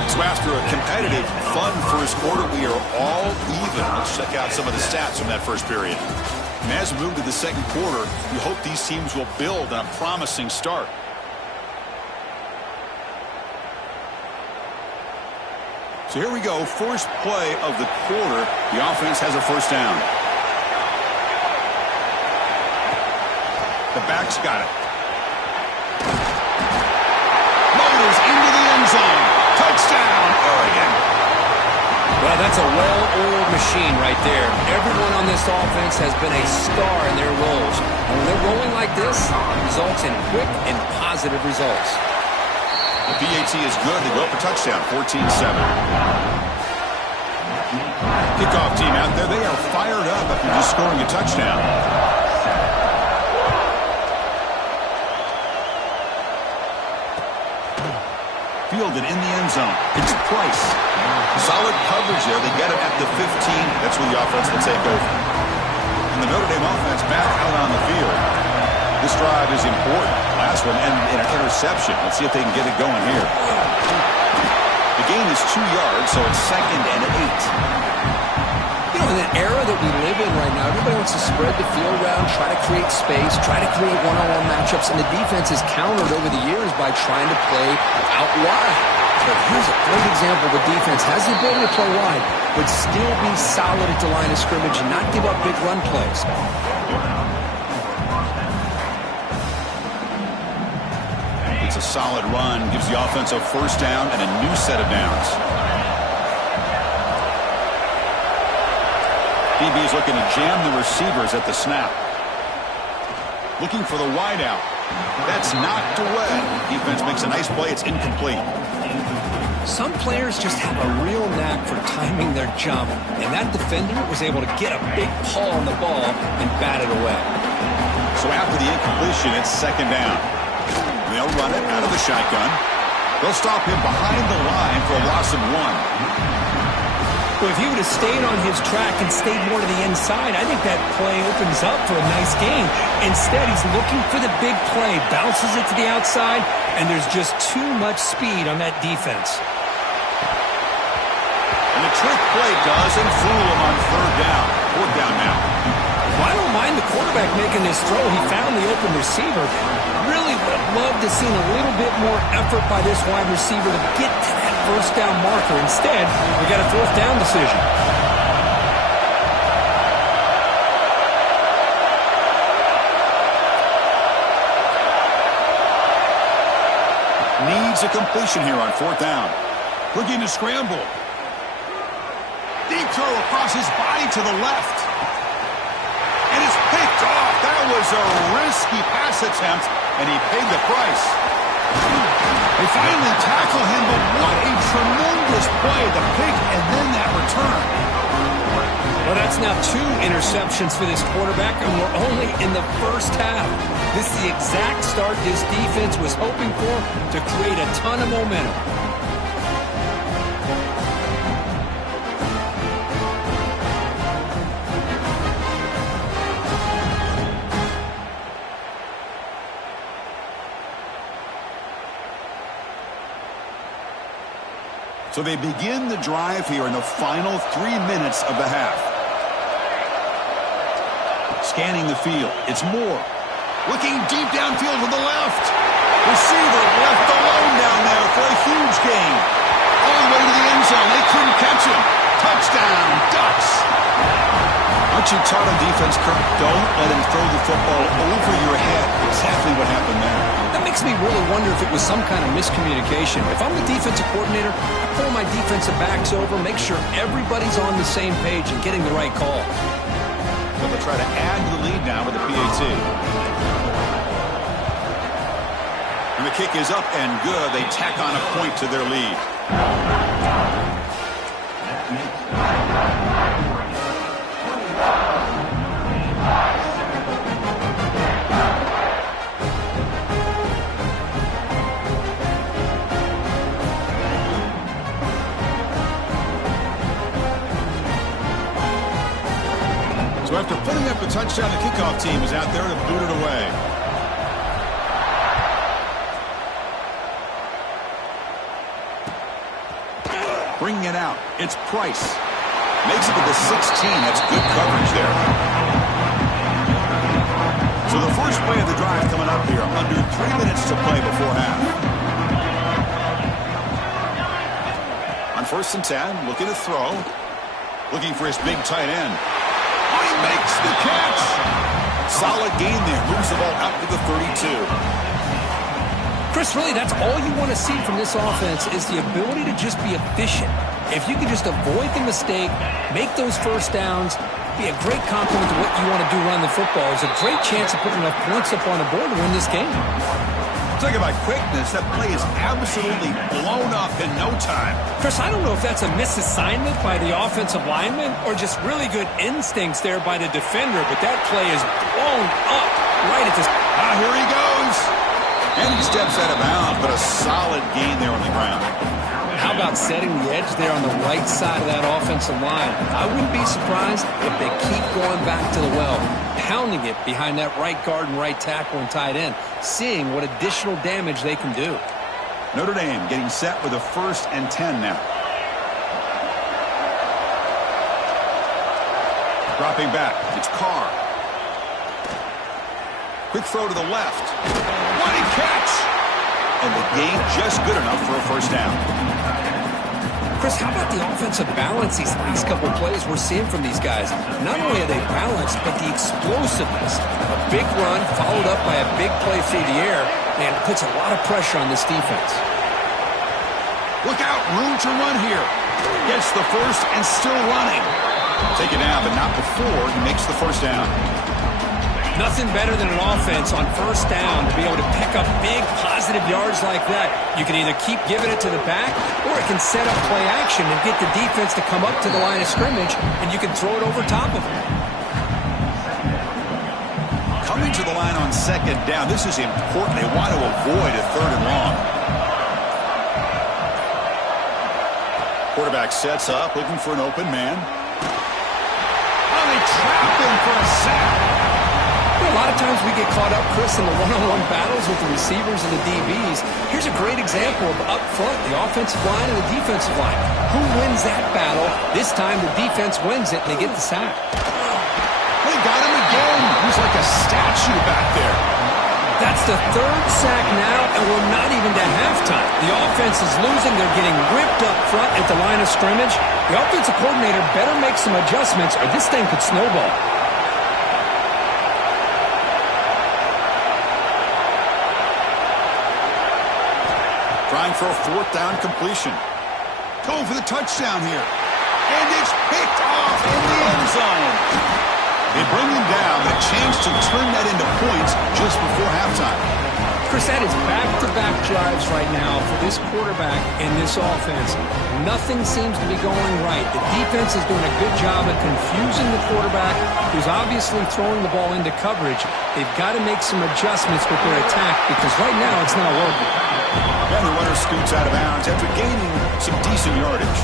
So after a competitive, fun first quarter, we are all even. Let's check out some of the stats from that first period. And as we move to the second quarter, we hope these teams will build on a promising start. So here we go, first play of the quarter. The offense has a 1st down. The back's got it. Motors into the end zone. Touchdown, Oregon. Well, that's a well-oiled machine right there. Everyone on this offense has been a star in their roles. And when they're rolling like this, it results in quick and positive results. The PAT is good. They go up a touchdown, 14-7. Kickoff team out there. They are fired up after just scoring a touchdown. Fielded in the end zone. It's Price. Solid coverage there. They get it at the 15. That's where the offense will take over. And the Notre Dame offense back out on the field. This drive is important. Last one ended in an interception. Let's see if they can get it going here. The gain is 2 yards, so it's 2nd and 8. You know, in an era that we live in right now, everybody wants to spread the field around, try to create space, try to create one-on-one matchups, and the defense has countered over the years by trying to play out wide. But here's a great example. The defense has the ability to play wide, but still be solid at the line of scrimmage and not give up big run plays. It's a solid run, gives the offense a 1st down and a new set of downs. DB is looking to jam the receivers at the snap. Looking for the wideout. That's knocked away. Defense makes a nice play. It's incomplete. Some players just have a real knack for timing their jump, and that defender was able to get a big paw on the ball and bat it away. So after the incompletion, it's 2nd down. They'll run it out of the shotgun. They'll stop him behind the line for a loss of 1. Well, if he would have stayed on his track and stayed more to the inside, I think that play opens up for a nice gain. Instead, he's looking for the big play, bounces it to the outside, and there's just too much speed on that defense. And the trick play doesn't fool him on third down. Fourth down now. Well, I don't mind the quarterback making this throw. He found the open receiver. Really would have loved to seen a little bit more effort by this wide receiver to get to that first down marker. Instead, we got a fourth down decision. Needs a completion here on fourth down. Looking to scramble. Deep throw across his body to the left. And it's picked off. That was a risky pass attempt, and he paid the price. They finally tackle him, but what a tremendous play. The pick and then that return. Well, that's now 2 interceptions for this quarterback, and we're only in the first half. This is the exact start this defense was hoping for to create a ton of momentum. So they begin the drive here in the final 3 minutes of the half. Scanning the field. It's Moore. Looking deep downfield to the left. Receiver left alone down there for a huge gain. All the way to the end zone. They couldn't catch him. Touchdown, Ducks. Aren't you taught on defense, Kirk? Don't let him throw the football over your head. Exactly what happened there. That makes me really wonder if it was some kind of miscommunication. If I'm the defensive coordinator, I pull my defensive backs over, make sure everybody's on the same page and getting the right call. So they'll try to add to the lead now with the PAT. And the kick is up and good. They tack on a point to their lead. So after putting up a touchdown, the kickoff team is out there to boot it away. Bringing it out, it's Price. Makes it to the 16. That's good coverage there. So the first play of the drive coming up here. Under 3 minutes to play before half. On 1st and 10, looking to throw. Looking for his big tight end. He makes the catch. Solid gain there. Moves the ball out to the 32. Chris, really, that's all you want to see from this offense is the ability to just be efficient. If you can just avoid the mistake, make those first downs, be a great complement to what you want to do running the football. It's a great chance of putting enough points up on the board to win this game. Talk about quickness. That play is absolutely blown up in no time. Chris, I don't know if that's a misassignment by the offensive lineman or just really good instincts there by the defender, but that play is blown up right at this. Here he goes. And he steps out of bounds, but a solid gain there on the ground. How about setting the edge there on the right side of that offensive line? I wouldn't be surprised if they keep going back to the well, pounding it behind that right guard and right tackle and tight end, seeing what additional damage they can do. Notre Dame getting set with a 1st and 10 now. Dropping back, it's Carr. Quick throw to the left. What a catch! And the gain just good enough for a first down. Chris, how about the offensive balance these last couple plays we're seeing from these guys? Not only are they balanced, but the explosiveness. A big run followed up by a big play through the air, and it puts a lot of pressure on this defense. Look out, room to run here. Gets the first and still running. Take it down, but not before he makes the first down. Nothing better than an offense on first down to be able to pick up big positive yards like that. You can either keep giving it to the back, or it can set up play action and get the defense to come up to the line of scrimmage, and you can throw it over top of them. Coming to the line on 2nd down. This is important. They want to avoid a 3rd and long. Quarterback sets up, looking for an open man. Oh, they trap him for a sack. A lot of times we get caught up, Chris, in the one-on-one battles with the receivers and the DBs. Here's a great example of up front, the offensive line and the defensive line. Who wins that battle? This time the defense wins it, and they get the sack. They got him again. He's like a statue back there. That's the third sack now, and we're not even to halftime. The offense is losing. They're getting ripped up front at the line of scrimmage. The offensive coordinator better make some adjustments, or this thing could snowball. Trying for a fourth down completion. Going for the touchdown here. And it's picked off in the end zone. They bring him down, a chance to turn that into points just before halftime. Chris, that is back-to-back drives right now for this quarterback and this offense. Nothing seems to be going right. The defense is doing a good job of confusing the quarterback, who's obviously throwing the ball into coverage. They've got to make some adjustments with their attack because right now it's not working. And the runner scoots out of bounds after gaining some decent yardage.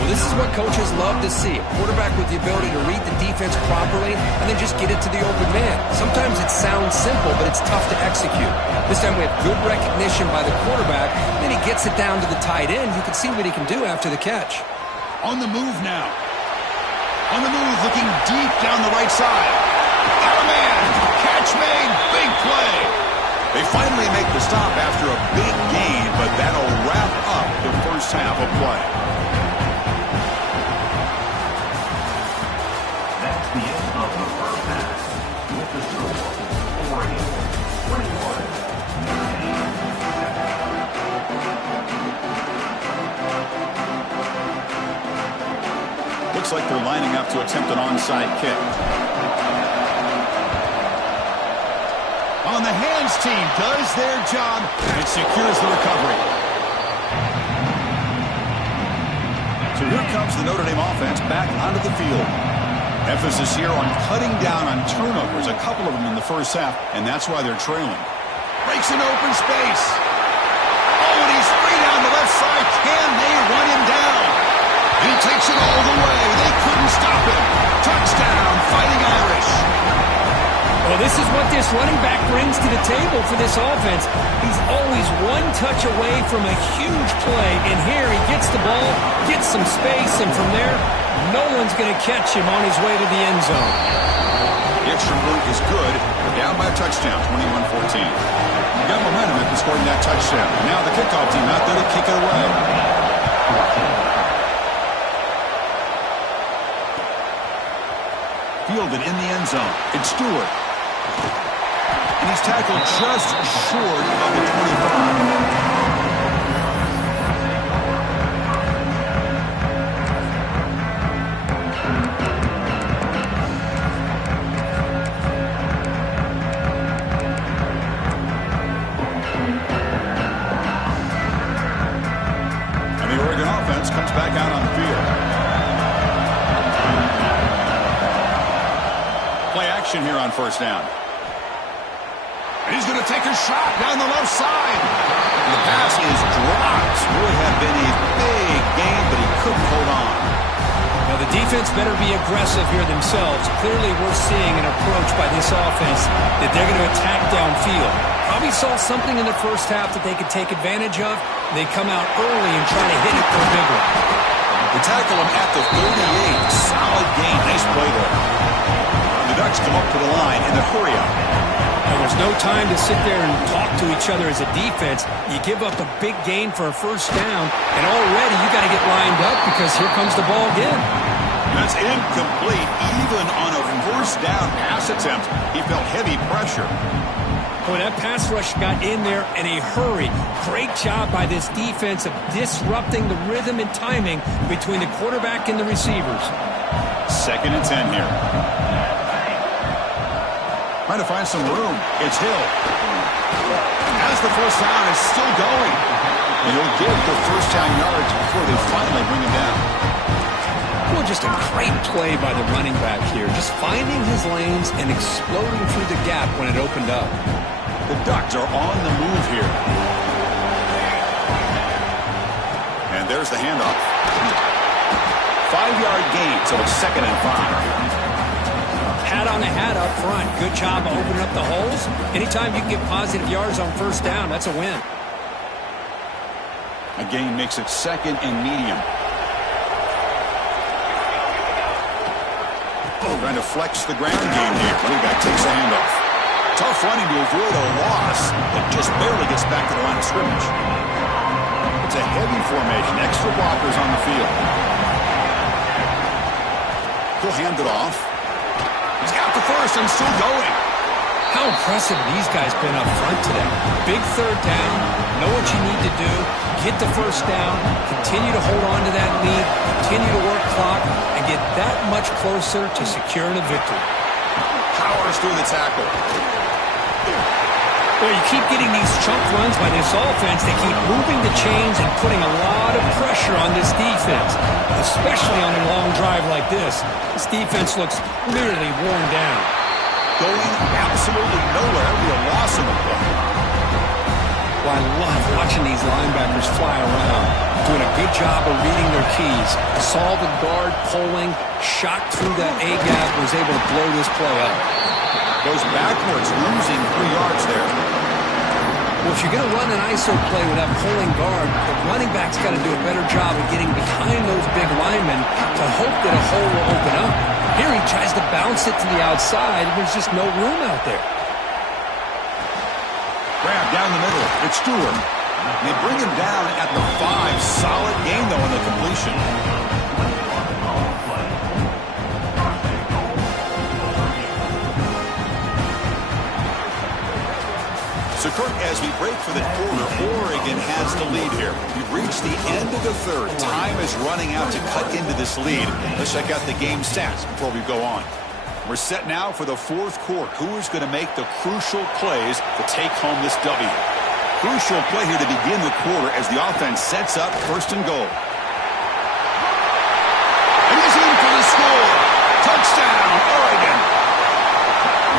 Well, this is what coaches love to see. A quarterback with the ability to read the defense properly and then just get it to the open man. Sometimes it sounds simple, but it's tough to execute. This time we have good recognition by the quarterback. Then he gets it down to the tight end. You can see what he can do after the catch. On the move now. On the move, looking deep down the right side. Got a man. Catch made. Big play. They finally make the stop after a big gain, but that'll wrap up the first half of play. That's the end of the first half. With the score, Oregon 21, Notre Dame 7. Looks like they're lining up to attempt an onside kick. On the hands team does their job and secures the recovery. So here comes the Notre Dame offense back onto the field. Emphasis here on cutting down on turnovers, a couple of them in the first half, and that's why they're trailing. Breaks an open space. Oh, and he's free down the left side. Can they run him down? He takes it all the way. They couldn't stop him. Touchdown, Fighting Irish. Well, this is what this running back brings to the table for this offense. He's always one touch away from a huge play, and here he gets the ball, gets some space, and from there, no one's going to catch him on his way to the end zone. The extra point is good. They're down by a touchdown, 21-14. You got momentum after scoring that touchdown. Now the kickoff team out there to kick it away. Fielded in the end zone. It's Stewart. And he's tackled just short of the 25. And the Oregon offense comes back out on the field. Play action here on first down. He's going to take a shot down the left side. The pass is dropped. Would have been a big gain, but he couldn't hold on. Now, the defense better be aggressive here themselves. Clearly, we're seeing an approach by this offense that they're going to attack downfield. Probably saw something in the first half that they could take advantage of. They come out early and try to hit it for a big one. They tackle him at the 38. Solid gain. Nice play there. The Ducks come up to the line in the hurry-up. And there's no time to sit there and talk to each other as a defense. You give up a big gain for a first down, and already you got to get lined up because here comes the ball again. That's incomplete. Even on a first down pass attempt, he felt heavy pressure. Boy, that pass rush got in there in a hurry. Great job by this defense of disrupting the rhythm and timing between the quarterback and the receivers. 2nd and 10 here. Trying to find some room. It's Hill. As the first down is still going. And he'll get the first down yards before they finally bring him down. Well, just a great play by the running back here. Just finding his lanes and exploding through the gap when it opened up. The Ducks are on the move here. And there's the handoff. 5-yard gain, so it's 2nd and 5. Hat on a hat up front. Good job of opening up the holes. Anytime you can get positive yards on first down, that's a win. A gain makes it 2nd and medium. Trying to flex the ground game here. Running back takes the handoff. Tough running to avoid a loss, but just barely gets back to the line of scrimmage. It's a heavy formation. Extra blockers on the field. He'll hand it off. He's got the first and still going. How impressive these guys been up front today. Big third down. Know what you need to do. Get the first down. Continue to hold on to that lead. Continue to work clock. And get that much closer to securing a victory. Powers through the tackle. Well, you keep getting these chunk runs by this offense. They keep moving the chains and putting a lot of pressure on this defense, especially on a long drive like this. This defense looks really worn down. Going absolutely nowhere. Be a loss in the play. Well, I love watching these linebackers fly around, doing a good job of reading their keys. Saw the guard pulling, shot through that A-gap, was able to blow this play up. Goes backwards, losing 3 yards there. Well, if you're going to run an ISO play with that pulling guard, the running back's got to do a better job of getting behind those big linemen to hope that a hole will open up. Here he tries to bounce it to the outside, and there's just no room out there. Grab down the middle. It's Stewart. They bring him down at the 5. Solid gain, though, on the completion. So, Kirk, as we break for the quarter, Oregon has the lead here. We've reached the end of the third. Time is running out to cut into this lead. Let's check out the game stats before we go on. We're set now for the fourth quarter. Who is going to make the crucial plays to take home this W? Crucial play here to begin the quarter as the offense sets up 1st and goal. And he's in for the score. Touchdown, Oregon.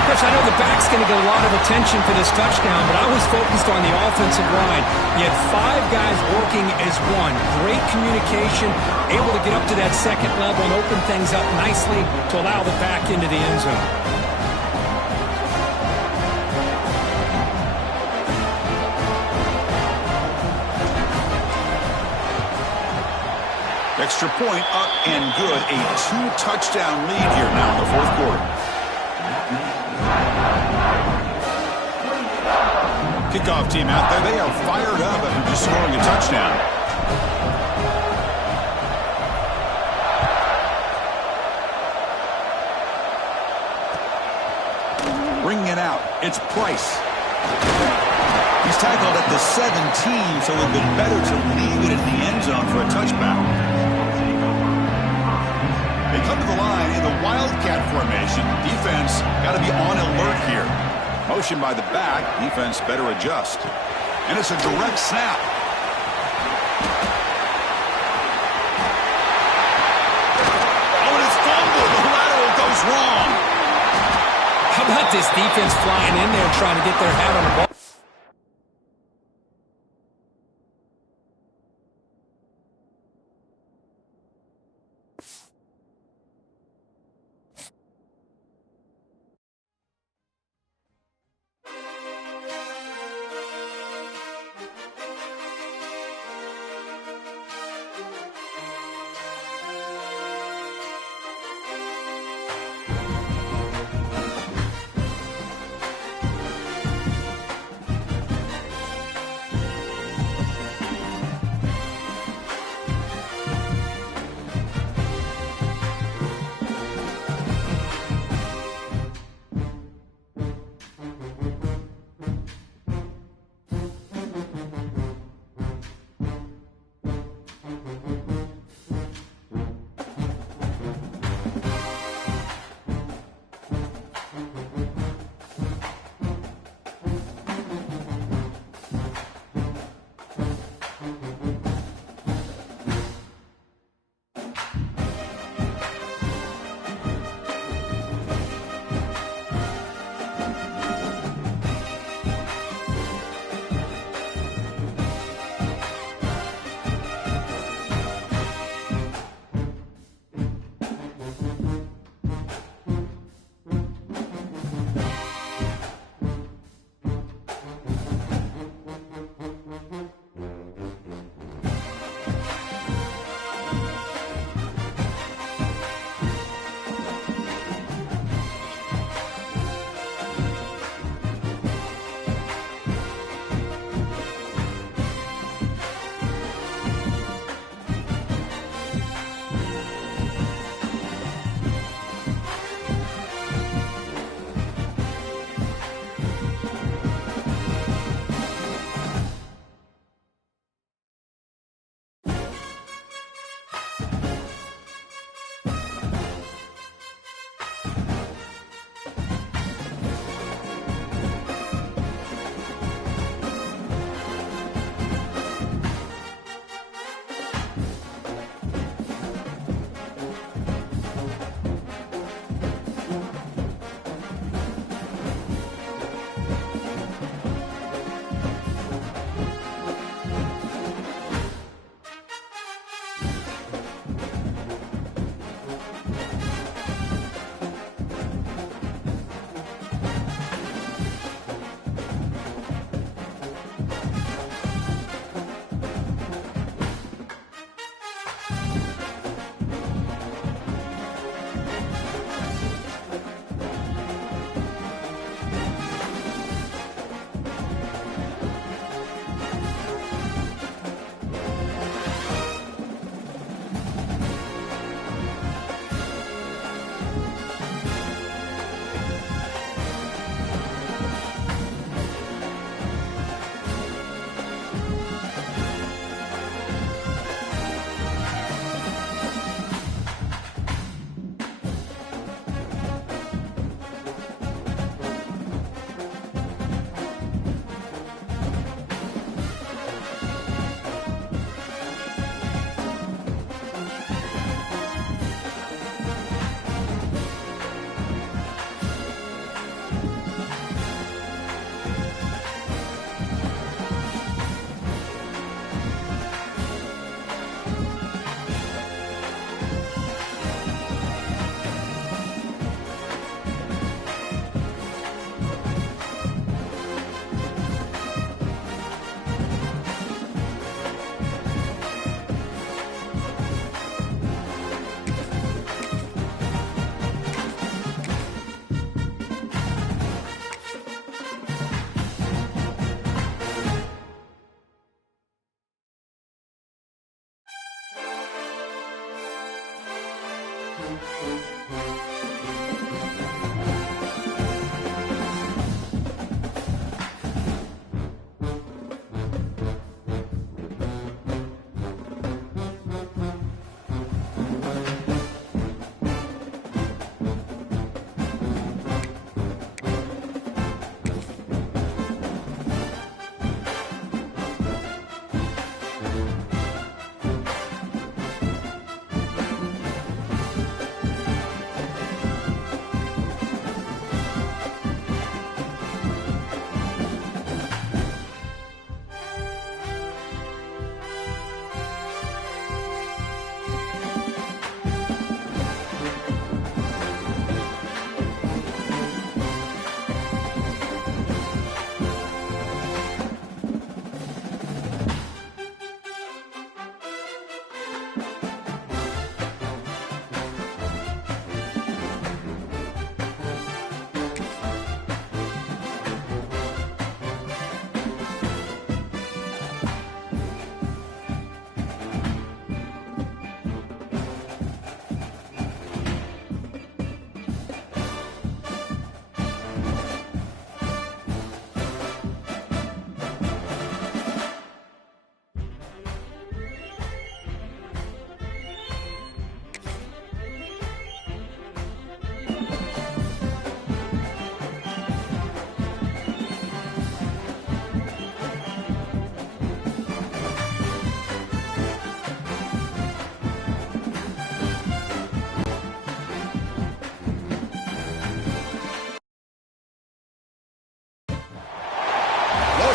Chris, I know the back's going to get a lot of attention for this touchdown, but I was focused on the offensive line. You had 5 guys working as one. Great communication, able to get up to that second level and open things up nicely to allow the back into the end zone. Extra point up and good. A 2-touchdown lead here now in the fourth quarter. Kickoff team out there. They are fired up after just scoring a touchdown. Bringing it out. It's Price. He's tackled at the 17, so it would be better to leave it in the end zone for a touchback. They come to the line in the Wildcat formation. Defense got to be on alert here. Motion by the back. Defense better adjust. And it's a direct snap. Oh, and it's fumbled. The lateral goes wrong. How about this defense flying in there trying to get their hat on the ball?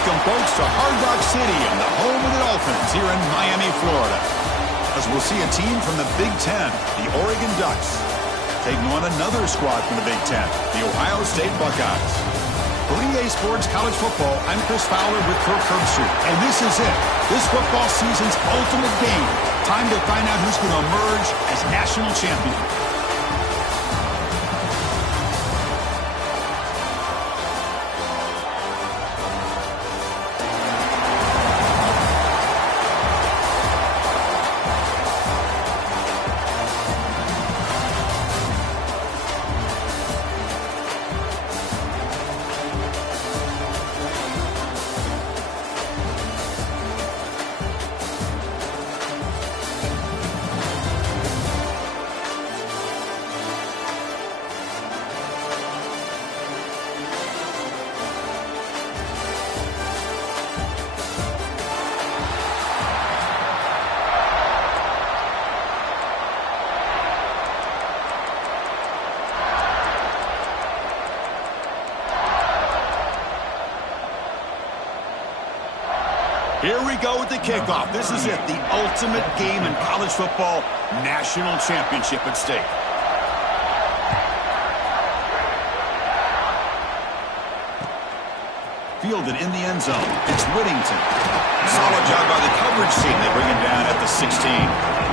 Welcome, folks, to Hard Rock City and the home of the Dolphins here in Miami, Florida. As we'll see a team from the Big Ten, the Oregon Ducks, taking on another squad from the Big Ten, the Ohio State Buckeyes. For EA Sports College Football, I'm Chris Fowler with Kirk Herbstreit, and this is it. This football season's ultimate game. Time to find out who's going to emerge as national champion. Here we go with the kickoff. This is it, the ultimate game in college football, national championship at stake. Fielded in the end zone, it's Whittington. Solid job by the coverage team. They bring him down at the 16.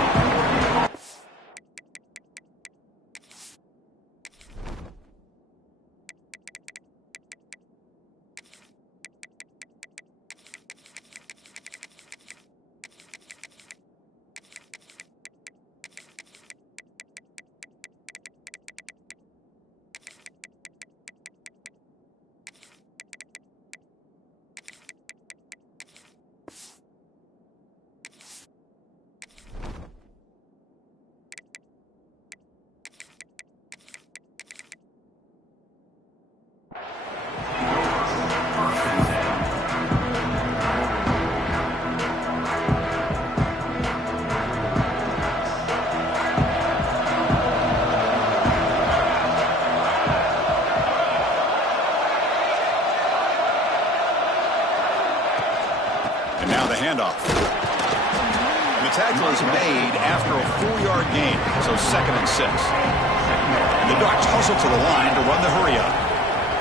And now the handoff. And the tackle is made after a 4-yard gain, so 2nd and 6. And the Ducks hustle to the line to run the hurry-up.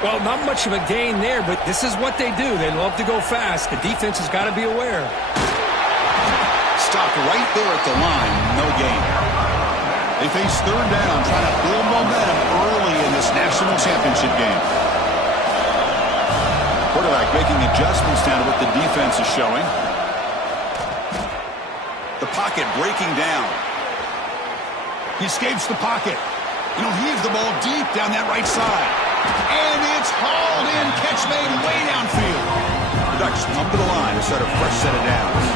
Well, not much of a gain there, but this is what they do. They love to go fast. The defense has got to be aware. Stopped right there at the line, no gain. They face 3rd down, trying to build momentum early in this national championship game. Quarterback making adjustments down to what the defense is showing. The pocket breaking down. He escapes the pocket. You know, heaves the ball deep down that right side. And it's hauled in. Catch made way downfield. The Ducks come to the line to start a fresh set of downs.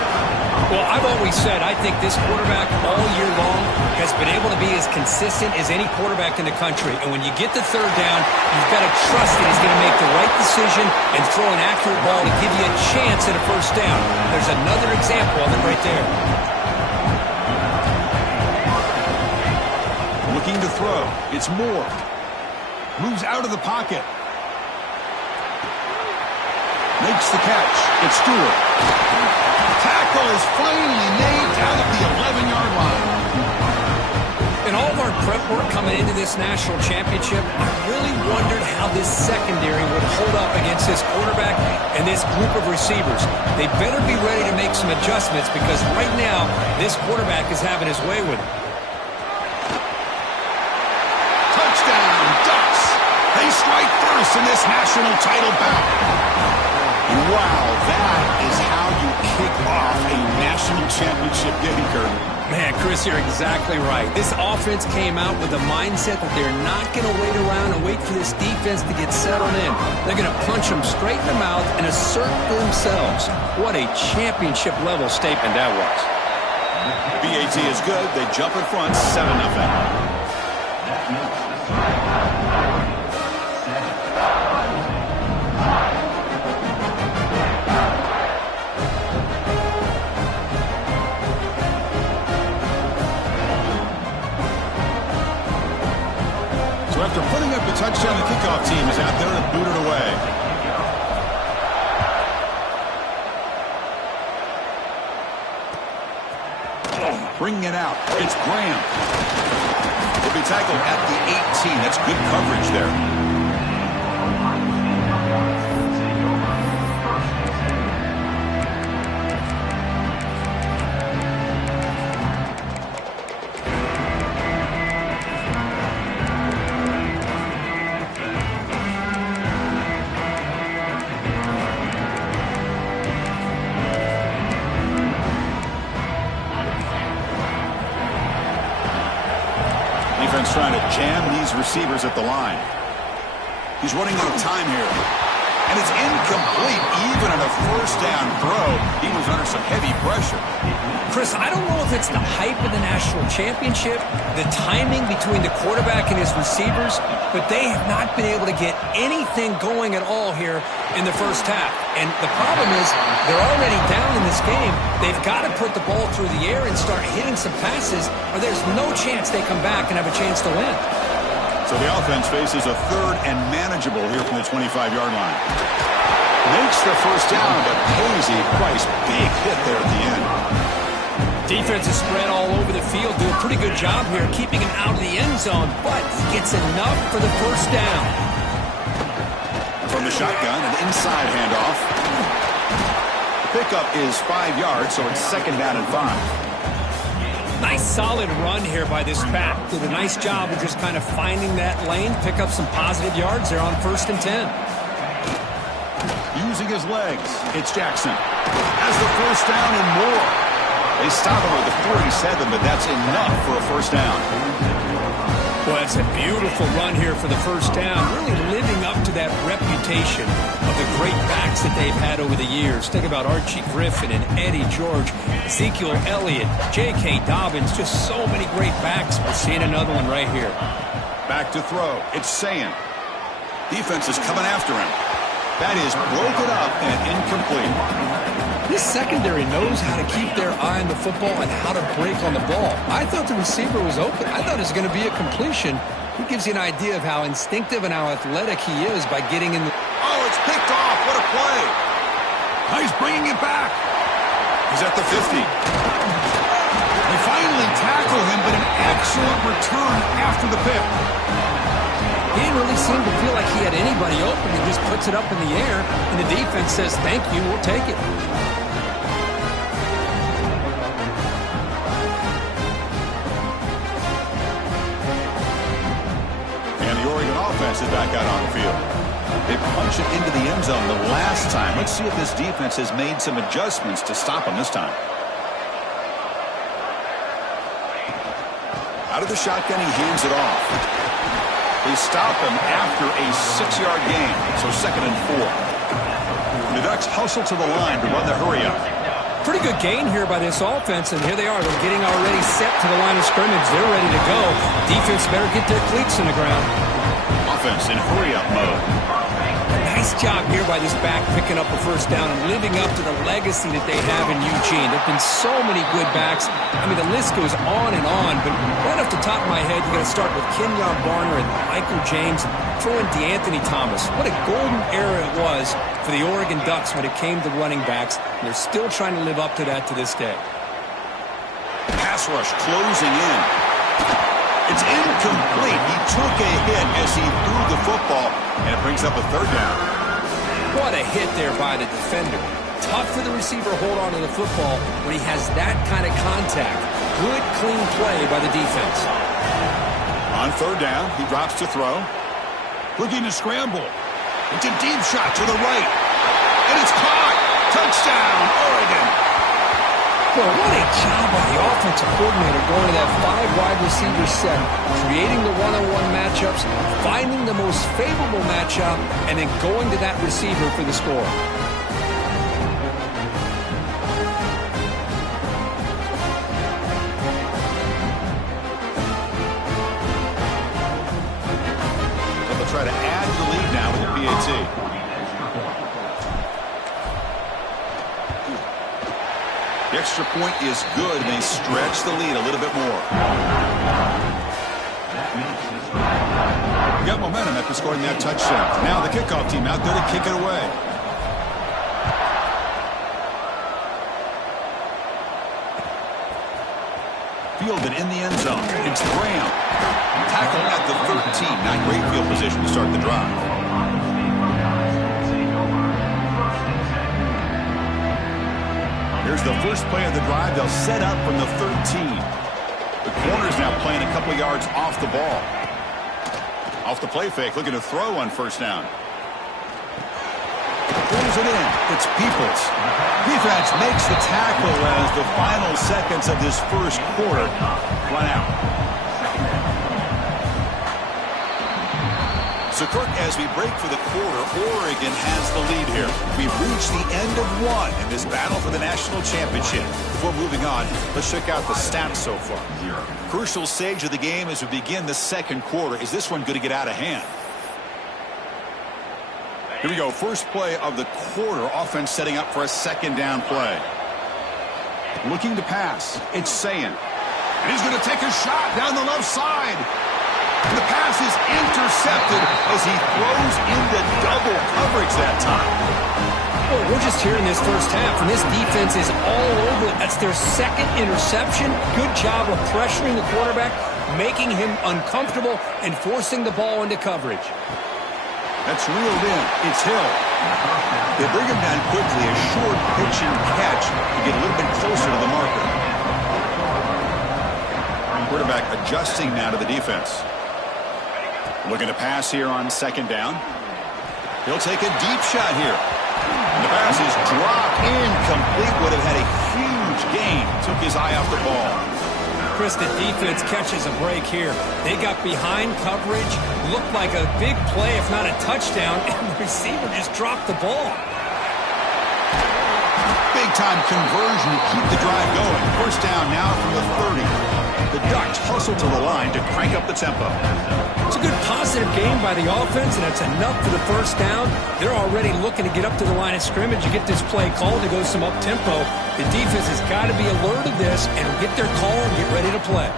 Well, I've always said I think this quarterback all year long has been able to be as consistent as any quarterback in the country. And when you get the third down, you've got to trust that he's going to make the right decision and throw an accurate ball to give you a chance at a first down. There's another example of it right there. Looking to throw. It's Moore. Moves out of the pocket. Makes the catch. It's Stewart. Tackle is finally made down at the 11-yard line. In all of our prep work coming into this national championship, I really wondered how this secondary would hold up against this quarterback and this group of receivers. They better be ready to make some adjustments because right now, this quarterback is having his way with it. Touchdown, Ducks! They strike first in this national title bout. Wow, that is how you kick off a national championship game, Kurt. Man, Chris, you're exactly right. This offense came out with the mindset that they're not going to wait around and wait for this defense to get settled in. They're going to punch them straight in the mouth and assert themselves. What a championship-level statement that was. BAT is good. They jump in front, 7-0. So after putting up a touchdown, the kickoff team is out there to boot it away. Bringing it out. It's Graham. He'll be tackled at the 18. That's good coverage there. Defense trying to jam these receivers at the line. He's running out of time here. And it's incomplete, even on a first down throw. He was under some heavy pressure. Chris, I don't know if it's the hype of the national championship, the timing between the quarterback and his receivers, but they have not been able to get anything going at all here in the first half. And the problem is they're already down in this game. They've got to put the ball through the air and start hitting some passes, or there's no chance they come back and have a chance to win. So the offense faces a third and manageable here from the 25-yard line. Makes the first down, but Posey, Price, big hit there at the end. Defense is spread all over the field, do a pretty good job here keeping him out of the end zone, but gets enough for the first down. From the shotgun, an inside handoff. The pickup is 5 yards, so it's second down and 5. Nice solid run here by this back. Did a nice job of just kind of finding that lane, pick up some positive yards there on 1st and 10. Using his legs, it's Jackson. Has the first down and more. They stop him at the 47, but that's enough for a first down. Well, it's a beautiful run here for the first down, really living up to that reputation of the great backs that they've had over the years. Think about Archie Griffin and Eddie George, Ezekiel Elliott, J.K. Dobbins, just so many great backs. We're seeing another one right here. Back to throw. It's Sayan. Defense is coming after him. That is broken up and incomplete. This secondary knows how to keep their eye on the football and how to break on the ball. I thought the receiver was open. I thought it was going to be a completion. It gives you an idea of how instinctive and how athletic he is by getting in the... Oh, it's picked off. What a play. He's bringing it back. He's at the 50. They finally tackle him, but an excellent return after the pick. He didn't really seem to feel like he had anybody open. He just puts it up in the air, and the defense says, thank you, we'll take it. And the Oregon offense is back out on the field. They punch it into the end zone the last time. Let's see if this defense has made some adjustments to stop them this time. Out of Out of the shotgun, he hands it off. They stop him after a 6-yard gain, so 2nd and 4. The Ducks hustle to the line to run the hurry-up. Pretty good gain here by this offense, and here they are. They're getting already set to the line of scrimmage. They're ready to go. Defense better get their cleats in the ground. Offense in hurry-up mode. Nice job here by this back picking up a first down and living up to the legacy that they have in Eugene. There have been so many good backs. I mean, the list goes on and on, but right off the top of my head, you got to start with Kenyon Barner and Michael James, throw in DeAnthony Thomas. What a golden era it was for the Oregon Ducks when it came to running backs. They're still trying to live up to that to this day. Pass rush closing in. It's incomplete. He took a hit as he threw the football, and it brings up a 3rd down. What a hit there by the defender. Tough for the receiver to hold on to the football when he has that kind of contact. Good, clean play by the defense. On 3rd down, he drops to throw. Looking to scramble. It's a deep shot to the right. And it's caught. Touchdown, Oregon. Well, what a job by the offensive coordinator going to that 5-wide receiver set, creating the one-on-one matchups, finding the most favorable matchup, and then going to that receiver for the score. They'll try to add to the lead now with the PAT. The extra point is good, and they stretch the lead a little bit more. Got momentum after scoring that touchdown. Now the kickoff team out there to kick it away. Fielded in the end zone. It's Graham. Tackled at the 13. Not great field position to start the drive. Here's the first play of the drive. They'll set up from the 13. The corner's now playing a couple yards off the ball. Off the play fake, looking to throw on 1st down. Pulls it in. It's Peoples. Defense makes the tackle as the final seconds of this first quarter run out. So, Kirk, as we break for the quarter, Oregon has the lead here. We've reached the end of one in this battle for the national championship. Before moving on, let's check out the stats so far. Crucial stage of the game as we begin the 2nd quarter. Is this one going to get out of hand? Here we go. First play of the quarter. Offense setting up for a 2nd down play. Looking to pass. It's Sayin. And he's going to take a shot down the left side. The pass is intercepted as he throws into double coverage that time. Well, we're just here in this first half, and this defense is all over it. That's their 2nd interception. Good job of pressuring the quarterback, making him uncomfortable, and forcing the ball into coverage. That's reeled in. It's Hill. They bring him down quickly. A short pitch and catch to get a little bit closer to the marker. Quarterback adjusting now to the defense. Looking to pass here on 2nd down. He'll take a deep shot here. And the pass is dropped incomplete. Would have had a huge gain. Took his eye off the ball. Chris, the defense catches a break here. They got behind coverage. Looked like a big play, if not a touchdown. And the receiver just dropped the ball. Big-time conversion to keep the drive going. First down now from the 30. The Ducks hustle to the line to crank up the tempo. It's a good positive game by the offense, and it's enough for the first down. They're already looking to get up to the line of scrimmage and get this play called to go some up-tempo. The defense has got to be alert of this and get their call and get ready to play.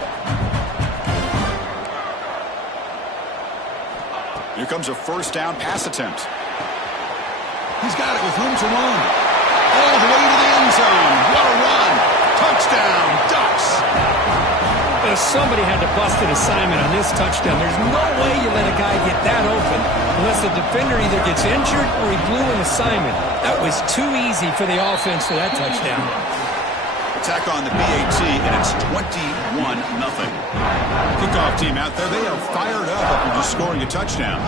Here comes a first down pass attempt. He's got it with room to run. All the way to the end zone. What a run. Touchdown, Ducks. Somebody had to bust an assignment on this touchdown. There's no way you let a guy get that open unless the defender either gets injured or he blew an assignment. That was too easy for the offense for that touchdown. Attack on the PAT, and it's 21-0. Kickoff team out there, they are fired up after just scoring a touchdown.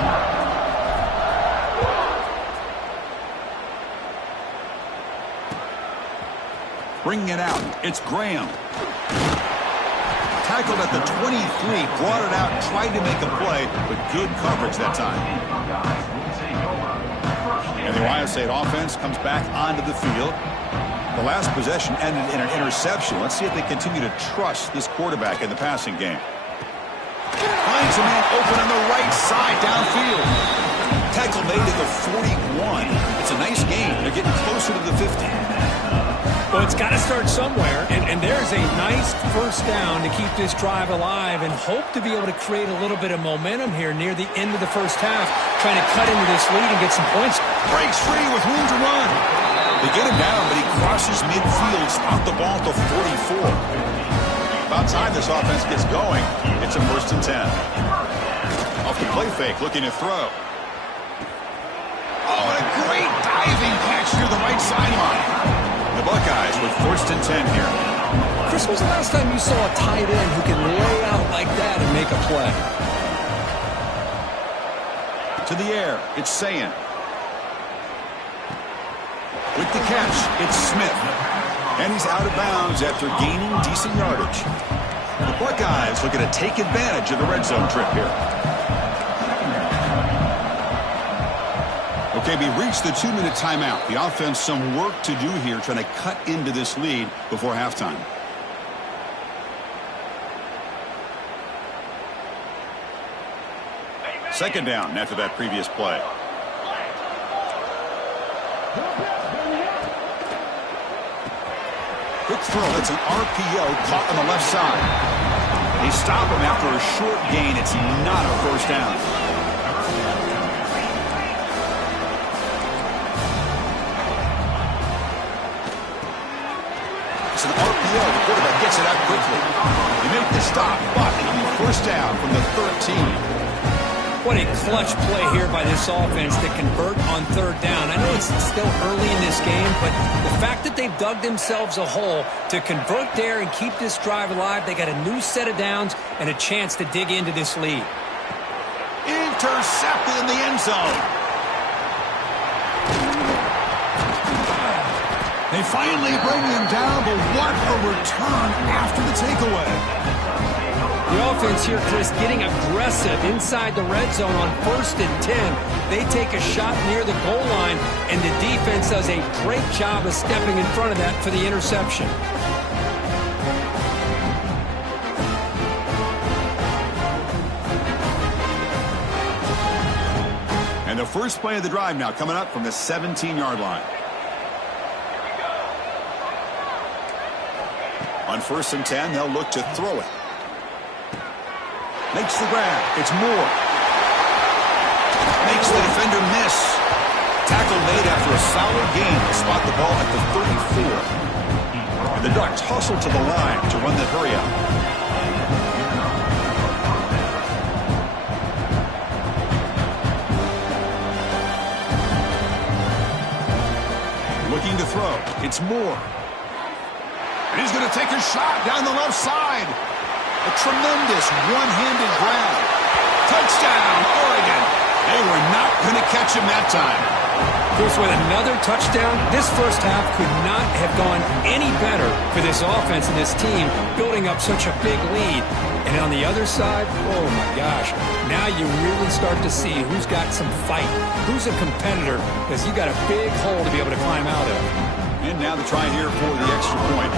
Bringing it out, it's Graham. Tackled at the 23, brought it out, tried to make a play, but good coverage that time. And the Ohio State offense comes back onto the field. The last possession ended in an interception. Let's see if they continue to trust this quarterback in the passing game. Finds a man open on the right side downfield. Tackle made at the 41. It's a nice gain. They're getting closer to the 50. Well, it's got to start somewhere, and there's a nice first down to keep this drive alive and hope to be able to create a little bit of momentum here near the end of the first half, trying to cut into this lead and get some points. Breaks free with room to run. They get him down, but he crosses midfield, spot the ball at the 44. About time this offense gets going. It's a 1st and 10. Off the play fake, looking to throw. Oh, and a great diving catch near the right sideline. The Buckeyes with 1st and 10 here. Chris, when was the last time you saw a tight end who can lay out like that and make a play? To the air, it's Sayin. With the catch, it's Smith. And he's out of bounds after gaining decent yardage. The Buckeyes looking to take advantage of the red zone trip here. Okay, we reached the 2-minute timeout. The offense some work to do here, trying to cut into this lead before halftime. Second down after that previous play. Quick throw. That's an RPO caught on the left side. They stop him after a short gain. It's not a first down. It's an RPO. The quarterback gets it out quickly. They make the stop, but it'll be first down from the 13. What a clutch play here by this offense to convert on 3rd down. I know it's still early in this game, but the fact that they've dug themselves a hole to convert there and keep this drive alive, they got a new set of downs and a chance to dig into this lead. Intercepted in the end zone. They finally bring him down, but what a return after the takeaway. The offense here, Chris, getting aggressive inside the red zone on 1st and 10. They take a shot near the goal line, and the defense does a great job of stepping in front of that for the interception. And the first play of the drive now coming up from the 17-yard line. On 1st and 10, they'll look to throw it. Makes the grab. It's Moore. Makes the defender miss. Tackle made after a solid gain to spot the ball at the 34. And the Ducks hustle to the line to run the hurry up. Looking to throw. It's Moore. And he's going to take a shot down the left side. A tremendous one-handed grab. Touchdown, Oregon. They were not going to catch him that time. Chris, with another touchdown, this first half could not have gone any better for this offense and this team, building up such a big lead. And on the other side, oh my gosh, now you really start to see who's got some fight, who's a competitor, because you got a big hole to be able to climb out of. And now the try here for the extra point.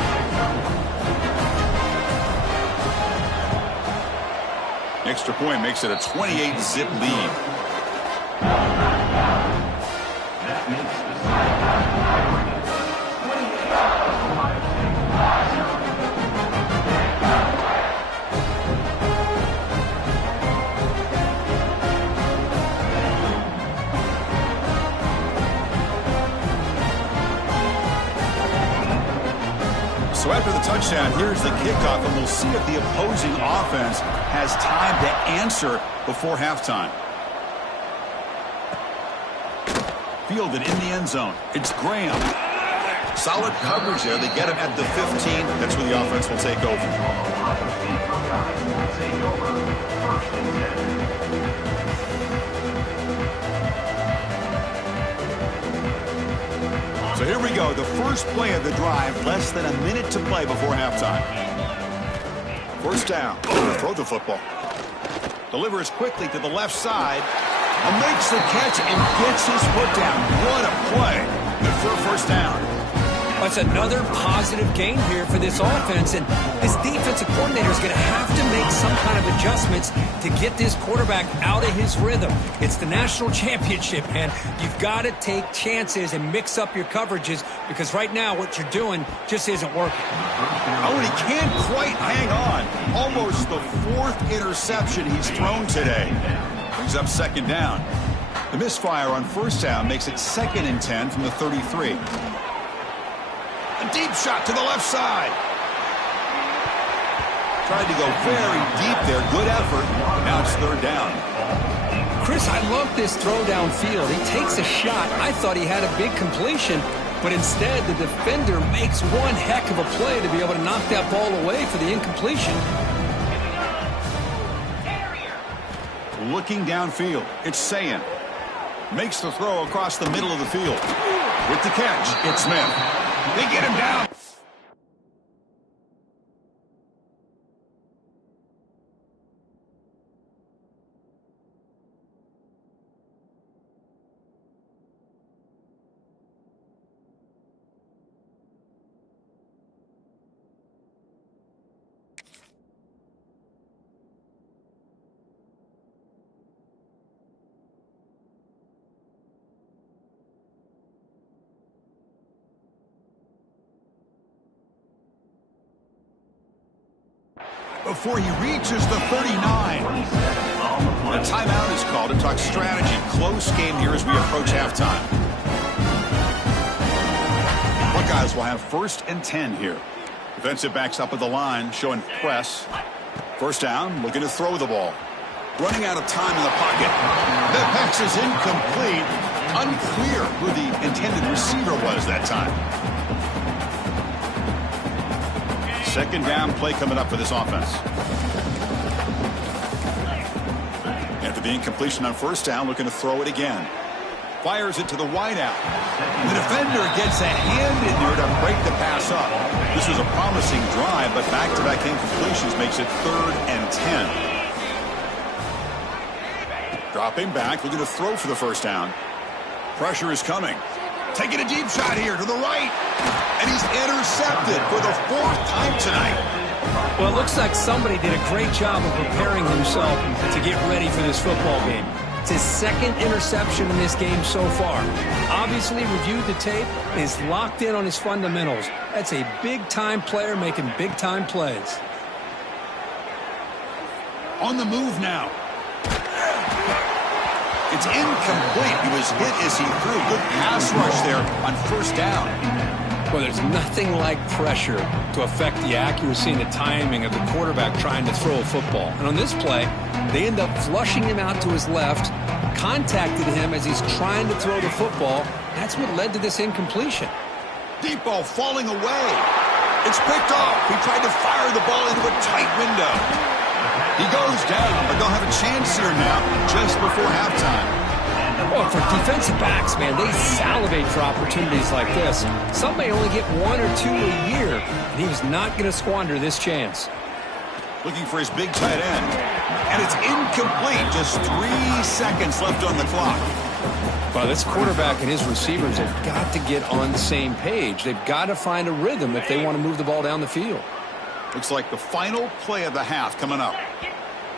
Extra point makes it a 28-zip lead. That makes the side 28. So after the touchdown, here's the kickoff, and we'll see if the opposing offense has time to answer before halftime. Fielded in the end zone. It's Graham. Solid coverage there. They get him at the 15. That's where the offense will take over. So here we go. The first play of the drive. Less than a minute to play before halftime. First down. Throw the football. Delivers quickly to the left side. And makes the catch and gets his foot down. What a play. Good for a first down. That's another positive gain here for this offense, and this defensive coordinator is going to have to make some kind of adjustments to get this quarterback out of his rhythm. It's the national championship, man. You've got to take chances and mix up your coverages, because right now what you're doing just isn't working. Oh, and he can't quite hang on. Almost the 4th interception he's thrown today. Brings up second down. The misfire on first down makes it 2nd and 10 from the 33. A deep shot to the left side. Tried to go very deep there. Good effort. Now it's 3rd down. Chris, I love this throw downfield. He takes a shot. I thought he had a big completion, but instead the defender makes one heck of a play to be able to knock that ball away for the incompletion. Looking downfield. It's Sayin. Makes the throw across the middle of the field. With the catch, it's Smith. They get him down. Before he reaches the 39. A timeout is called to talk strategy. Close game here as we approach halftime. Buckeyes will have 1st and 10 here. Defensive backs up at the line, showing press. First down, looking to throw the ball. Running out of time in the pocket. The pass is incomplete. Unclear who the intended receiver was that time. Second down play coming up for this offense. After the incompletion on first down, looking to throw it again. Fires it to the wideout. The defender gets a hand in there to break the pass up. This was a promising drive, but back-to-back incompletions makes it 3rd and 10. Dropping back, looking to throw for the first down. Pressure is coming. Taking a deep shot here to the right. And he's intercepted for the 4th time tonight. Well, it looks like somebody did a great job of preparing himself to get ready for this football game. It's his 2nd interception in this game so far. Obviously reviewed the tape, is locked in on his fundamentals. That's a big-time player making big-time plays. On the move now. It's incomplete. He was hit as he threw. Good pass rush there on first down. Well, there's nothing like pressure to affect the accuracy and the timing of the quarterback trying to throw a football. And on this play, they end up flushing him out to his left, contacted him as he's trying to throw the football. That's what led to this incompletion. Deep ball falling away. It's picked off. He tried to fire the ball into a tight window. He goes down, but they'll have a chance here now just before halftime. Well, for defensive backs, man, they salivate for opportunities like this. Some may only get 1 or 2 a year, and he was not going to squander this chance. Looking for his big tight end. And it's incomplete. Just 3 seconds left on the clock. Well, this quarterback and his receivers have got to get on the same page. They've got to find a rhythm if they want to move the ball down the field. Looks like the final play of the half coming up.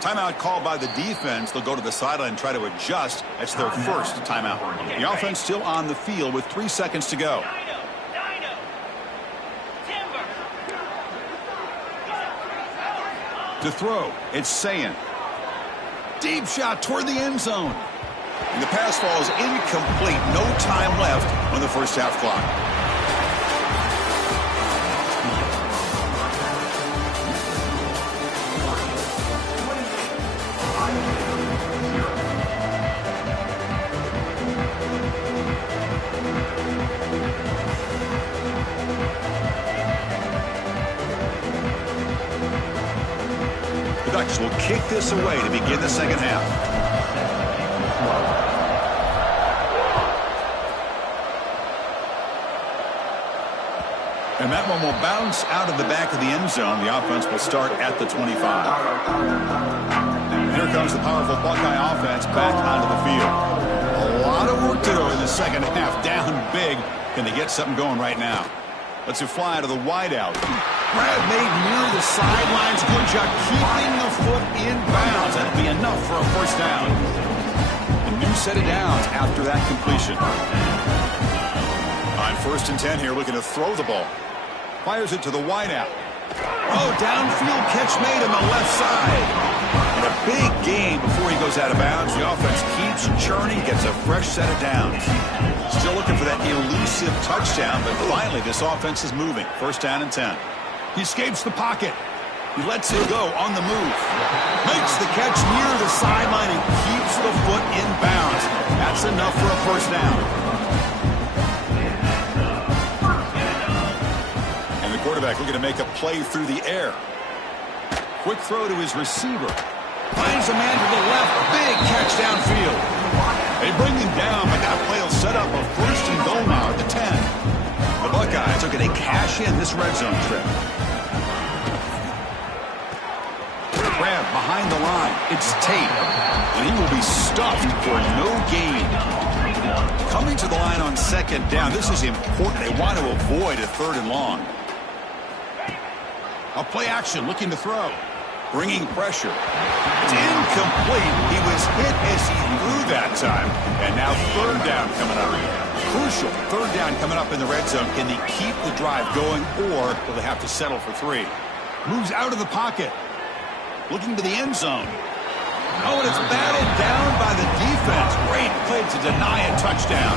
Timeout called by the defense. They'll go to the sideline and try to adjust. That's their first timeout. The offense still on the field with 3 seconds to go. To throw, it's Sayin. Deep shot toward the end zone. And the pass ball is incomplete. No time left on the first half clock. The Ducks will kick this away to begin the second half. And that one will bounce out of the back of the end zone. The offense will start at the 25. And here comes the powerful Buckeye offense back onto the field. A lot of work to do in the second half. Down big. Can they get something going right now? Let's fly to the wideout. Grab made near the sidelines. Good job keeping the foot in bounds. That'll be enough for a first down. A new set of downs after that completion. On 1st and 10 here, looking to throw the ball. Fires it to the wideout. Oh, downfield catch made on the left side. And a big gain before he goes out of bounds. The offense keeps churning, gets a fresh set of downs. Still looking for that elusive touchdown, but finally this offense is moving. 1st down and 10. He escapes the pocket. He lets it go on the move. Makes the catch near the sideline and keeps the foot in bounds. That's enough for a first down. And the quarterback looking to make a play through the air. Quick throw to his receiver. Finds a man to the left. Big catch downfield. They bring him down, but that play will set up a 1st and goal now at the 10. The Buckeyes are going to cash in this red zone trip. Grab behind the line. It's Tate. And he will be stuffed for no gain. Coming to the line on 2nd down. This is important. They want to avoid a 3rd and long. A play action looking to throw. Bringing pressure. It's incomplete. He was hit as he threw that time. And now 3rd down coming up. Crucial 3rd down coming up in the red zone. Can they keep the drive going, or will they have to settle for 3? Moves out of the pocket. Looking to the end zone. Oh, and it's batted down by the defense. Great play to deny a touchdown.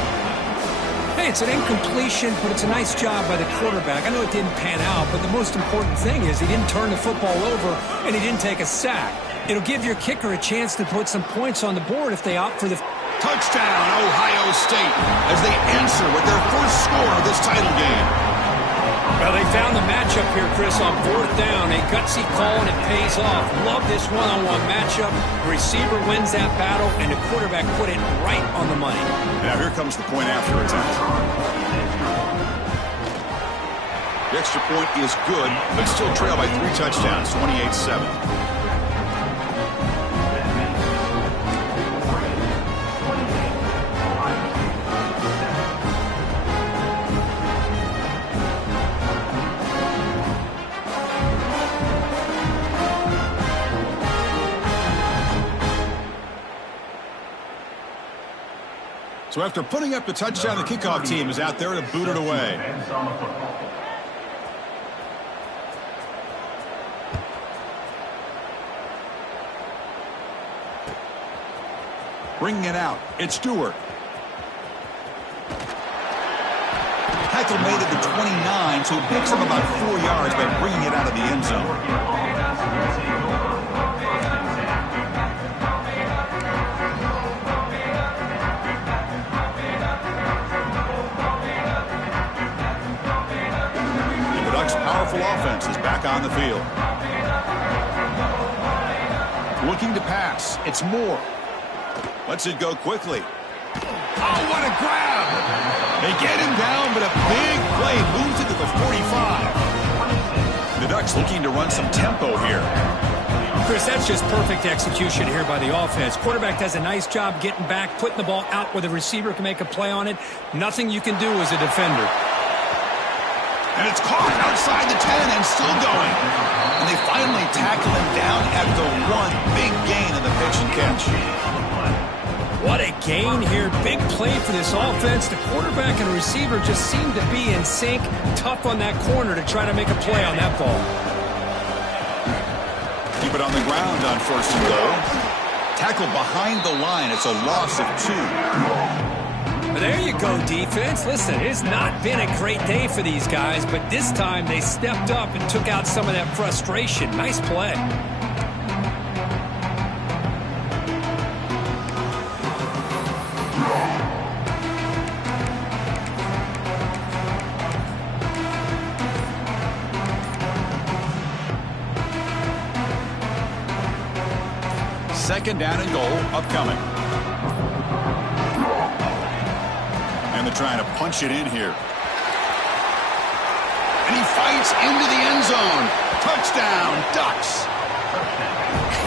Hey, it's an incompletion, but it's a nice job by the quarterback. I know it didn't pan out, but the most important thing is he didn't turn the football over and he didn't take a sack. It'll give your kicker a chance to put some points on the board if they opt for the touchdown, Ohio State, as they answer with their first score of this title game. Well, they found the matchup here, Chris, on 4th down. A gutsy call, and it pays off. Love this one-on-one matchup. The receiver wins that battle, and the quarterback put it right on the money. Now here comes the point after attempt. The extra point is good, but still trail by 3 touchdowns, 28-7. So after putting up the touchdown, the kickoff team is out there to boot it away. Bringing it out, it's Stewart. Tackle made at the 29, so it picks him about 4 yards by bringing it out of the end zone. Powerful offense is back on the field. Looking to pass. It's Moore. Lets it go quickly. Oh, what a grab! They get him down, but a big play moves it to the 45. The Ducks looking to run some tempo here. Chris, that's just perfect execution here by the offense. Quarterback does a nice job getting back, putting the ball out where the receiver can make a play on it. Nothing you can do as a defender. And it's caught outside the 10 and still going. And they finally tackle him down at the 1. Big gain in the pitch and catch. What a gain here. Big play for this offense. The quarterback and receiver just seem to be in sync. Tough on that corner to try to make a play on that ball. Keep it on the ground on 1st and goal. Tackle behind the line. It's a loss of 2. There you go, defense. Listen, it's not been a great day for these guys, but this time they stepped up and took out some of that frustration. Nice play. Second down and goal upcoming. And they're trying to punch it in here. And he fights into the end zone. Touchdown, Ducks.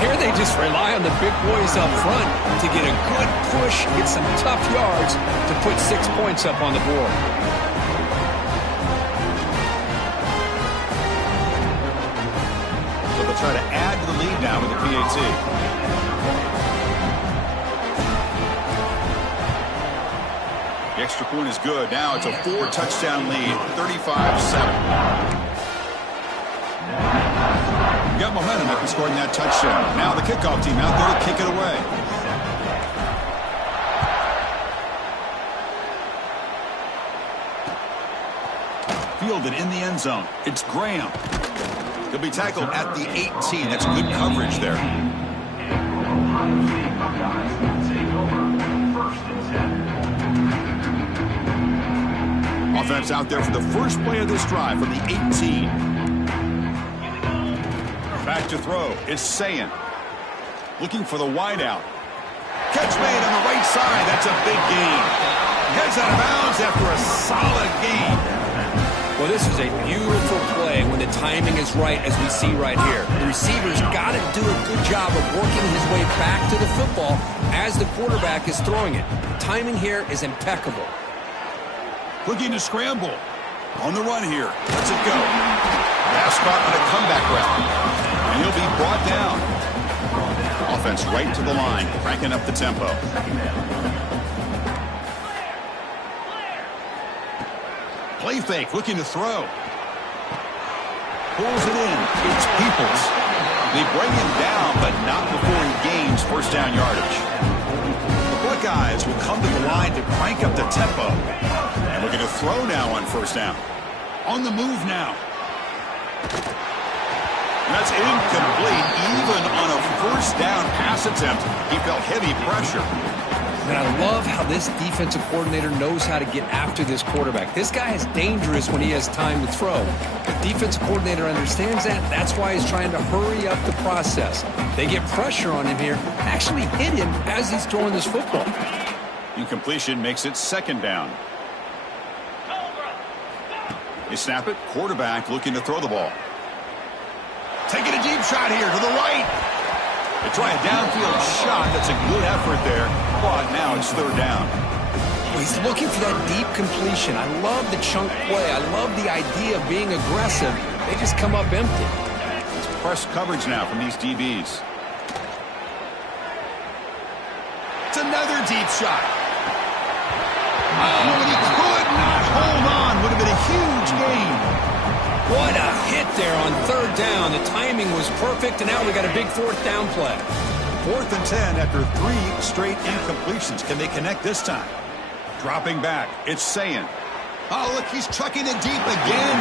Here they just rely on the big boys up front to get a good push, get some tough yards to put 6 points up on the board. So they'll try to add to the lead now with the PAT. The extra point is good. Now it's a 4-touchdown lead, 35-7. Got momentum after scoring that touchdown. Now the kickoff team out there to kick it away. Fielded in the end zone. It's Graham. He'll be tackled at the 18. That's good coverage there. Offense out there for the first play of this drive from the 18. Back to throw. It's Sayin. Looking for the wideout. Catch made on the right side. That's a big gain. Gets out of bounds after a solid gain. Well, this is a beautiful play when the timing is right, as we see right here. The receiver's got to do a good job of working his way back to the football as the quarterback is throwing it. Timing here is impeccable. Looking to scramble. On the run here. Let's it go. Pass caught on a comeback route. And he'll be brought down. Offense right to the line, cranking up the tempo. Play fake, looking to throw. Pulls it in. It's Peoples. They bring him down, but not before he gains first down yardage. The Buckeyes will come to the line to crank up the tempo. And looking to throw now on first down. On the move now. That's incomplete. Even on a first down pass attempt, he felt heavy pressure. And I love how this defensive coordinator knows how to get after this quarterback. This guy is dangerous when he has time to throw. The defensive coordinator understands that. That's why he's trying to hurry up the process. They get pressure on him here, actually hit him as he's throwing this football. Incompletion makes it second down. They snap it. Quarterback looking to throw the ball. Taking a deep shot here to the right. They try a downfield shot. That's a good effort there. But now it's third down. He's looking for that deep completion. I love the chunk play. I love the idea of being aggressive. They just come up empty. It's press coverage now from these DBs. It's another deep shot. Oh, and he could not hold on. Would have been a huge gain. What a hit there on third down. The timing was perfect, and now we got a big fourth down play. 4th and 10 after 3 straight incompletions. Can they connect this time? Dropping back. It's Sayin. Oh, look, he's chucking it deep again.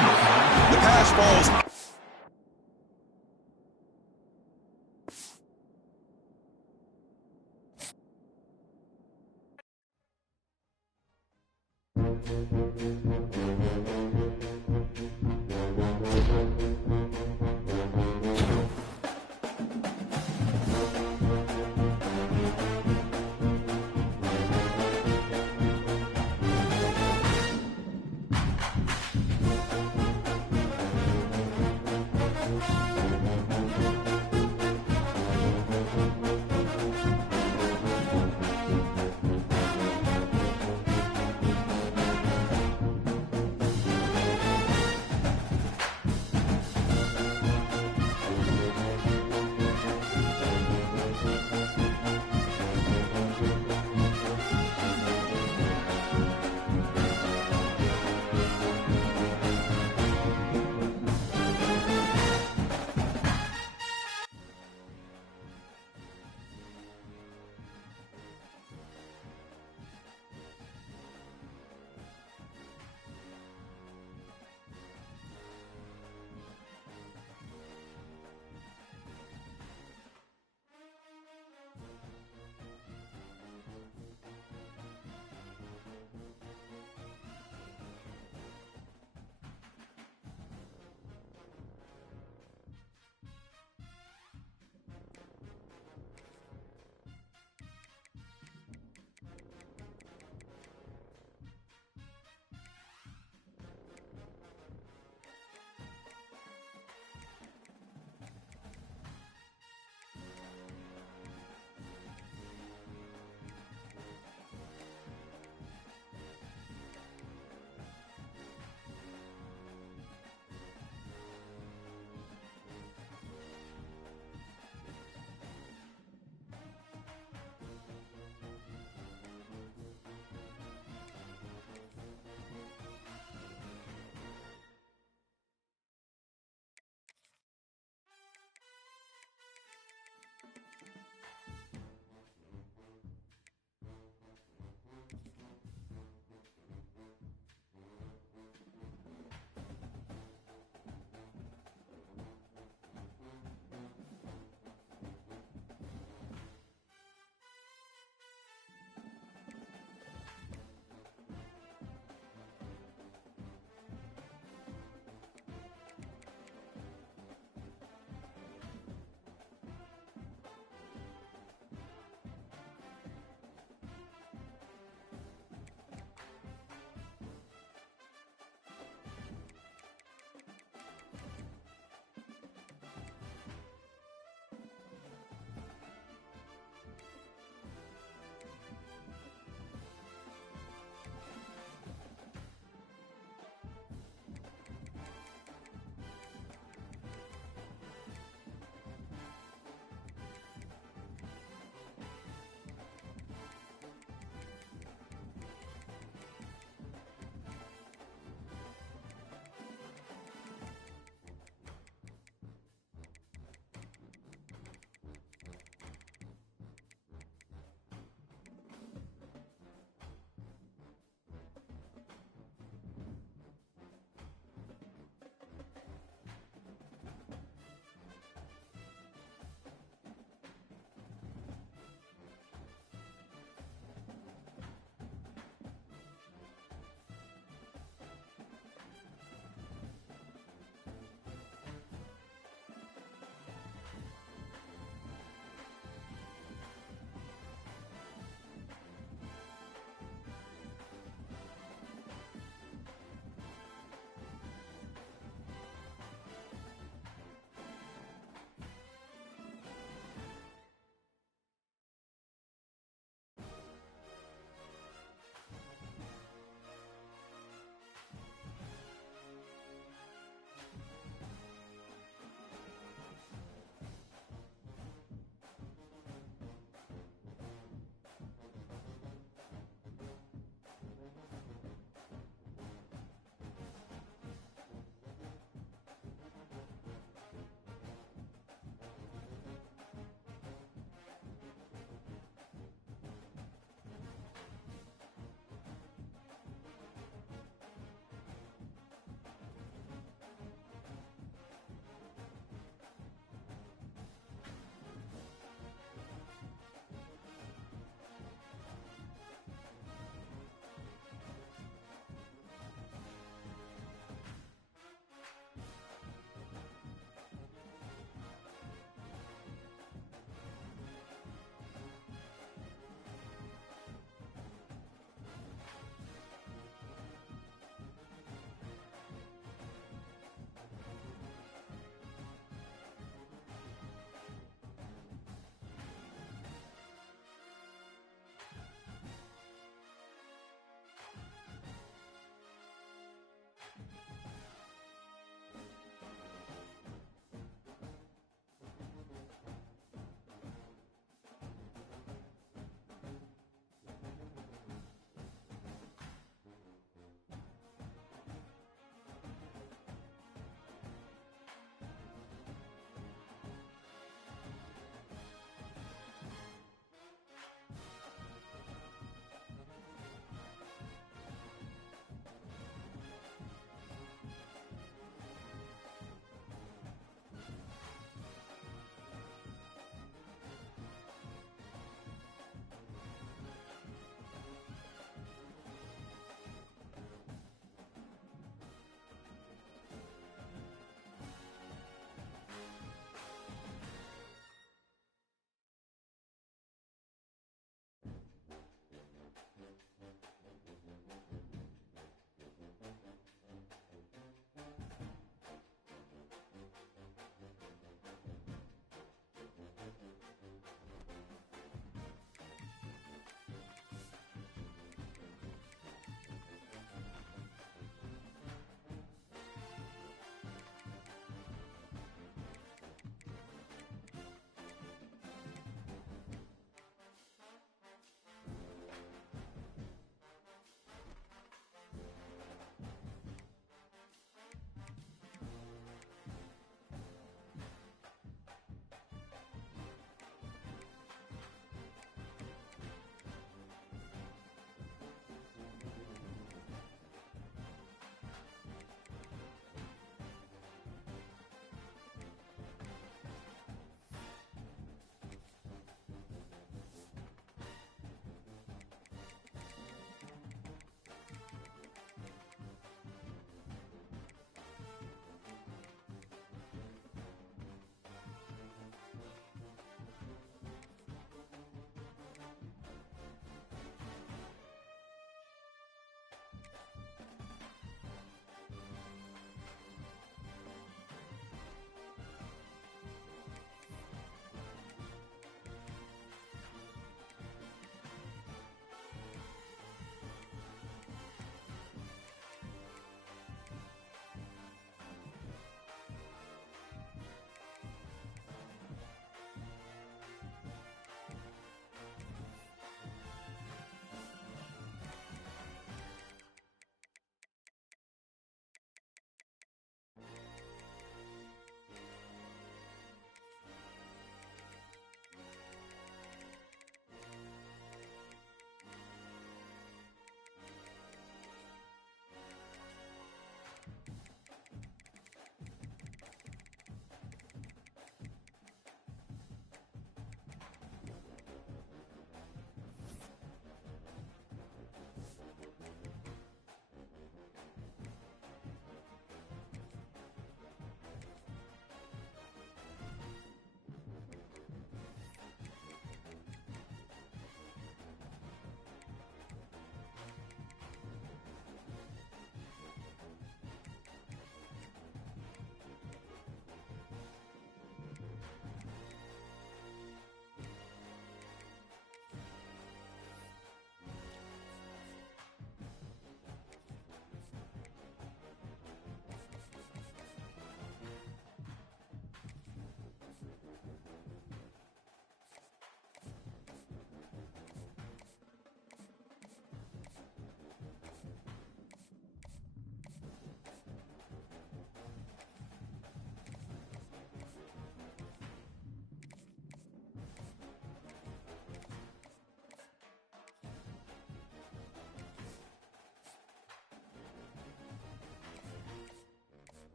The pass falls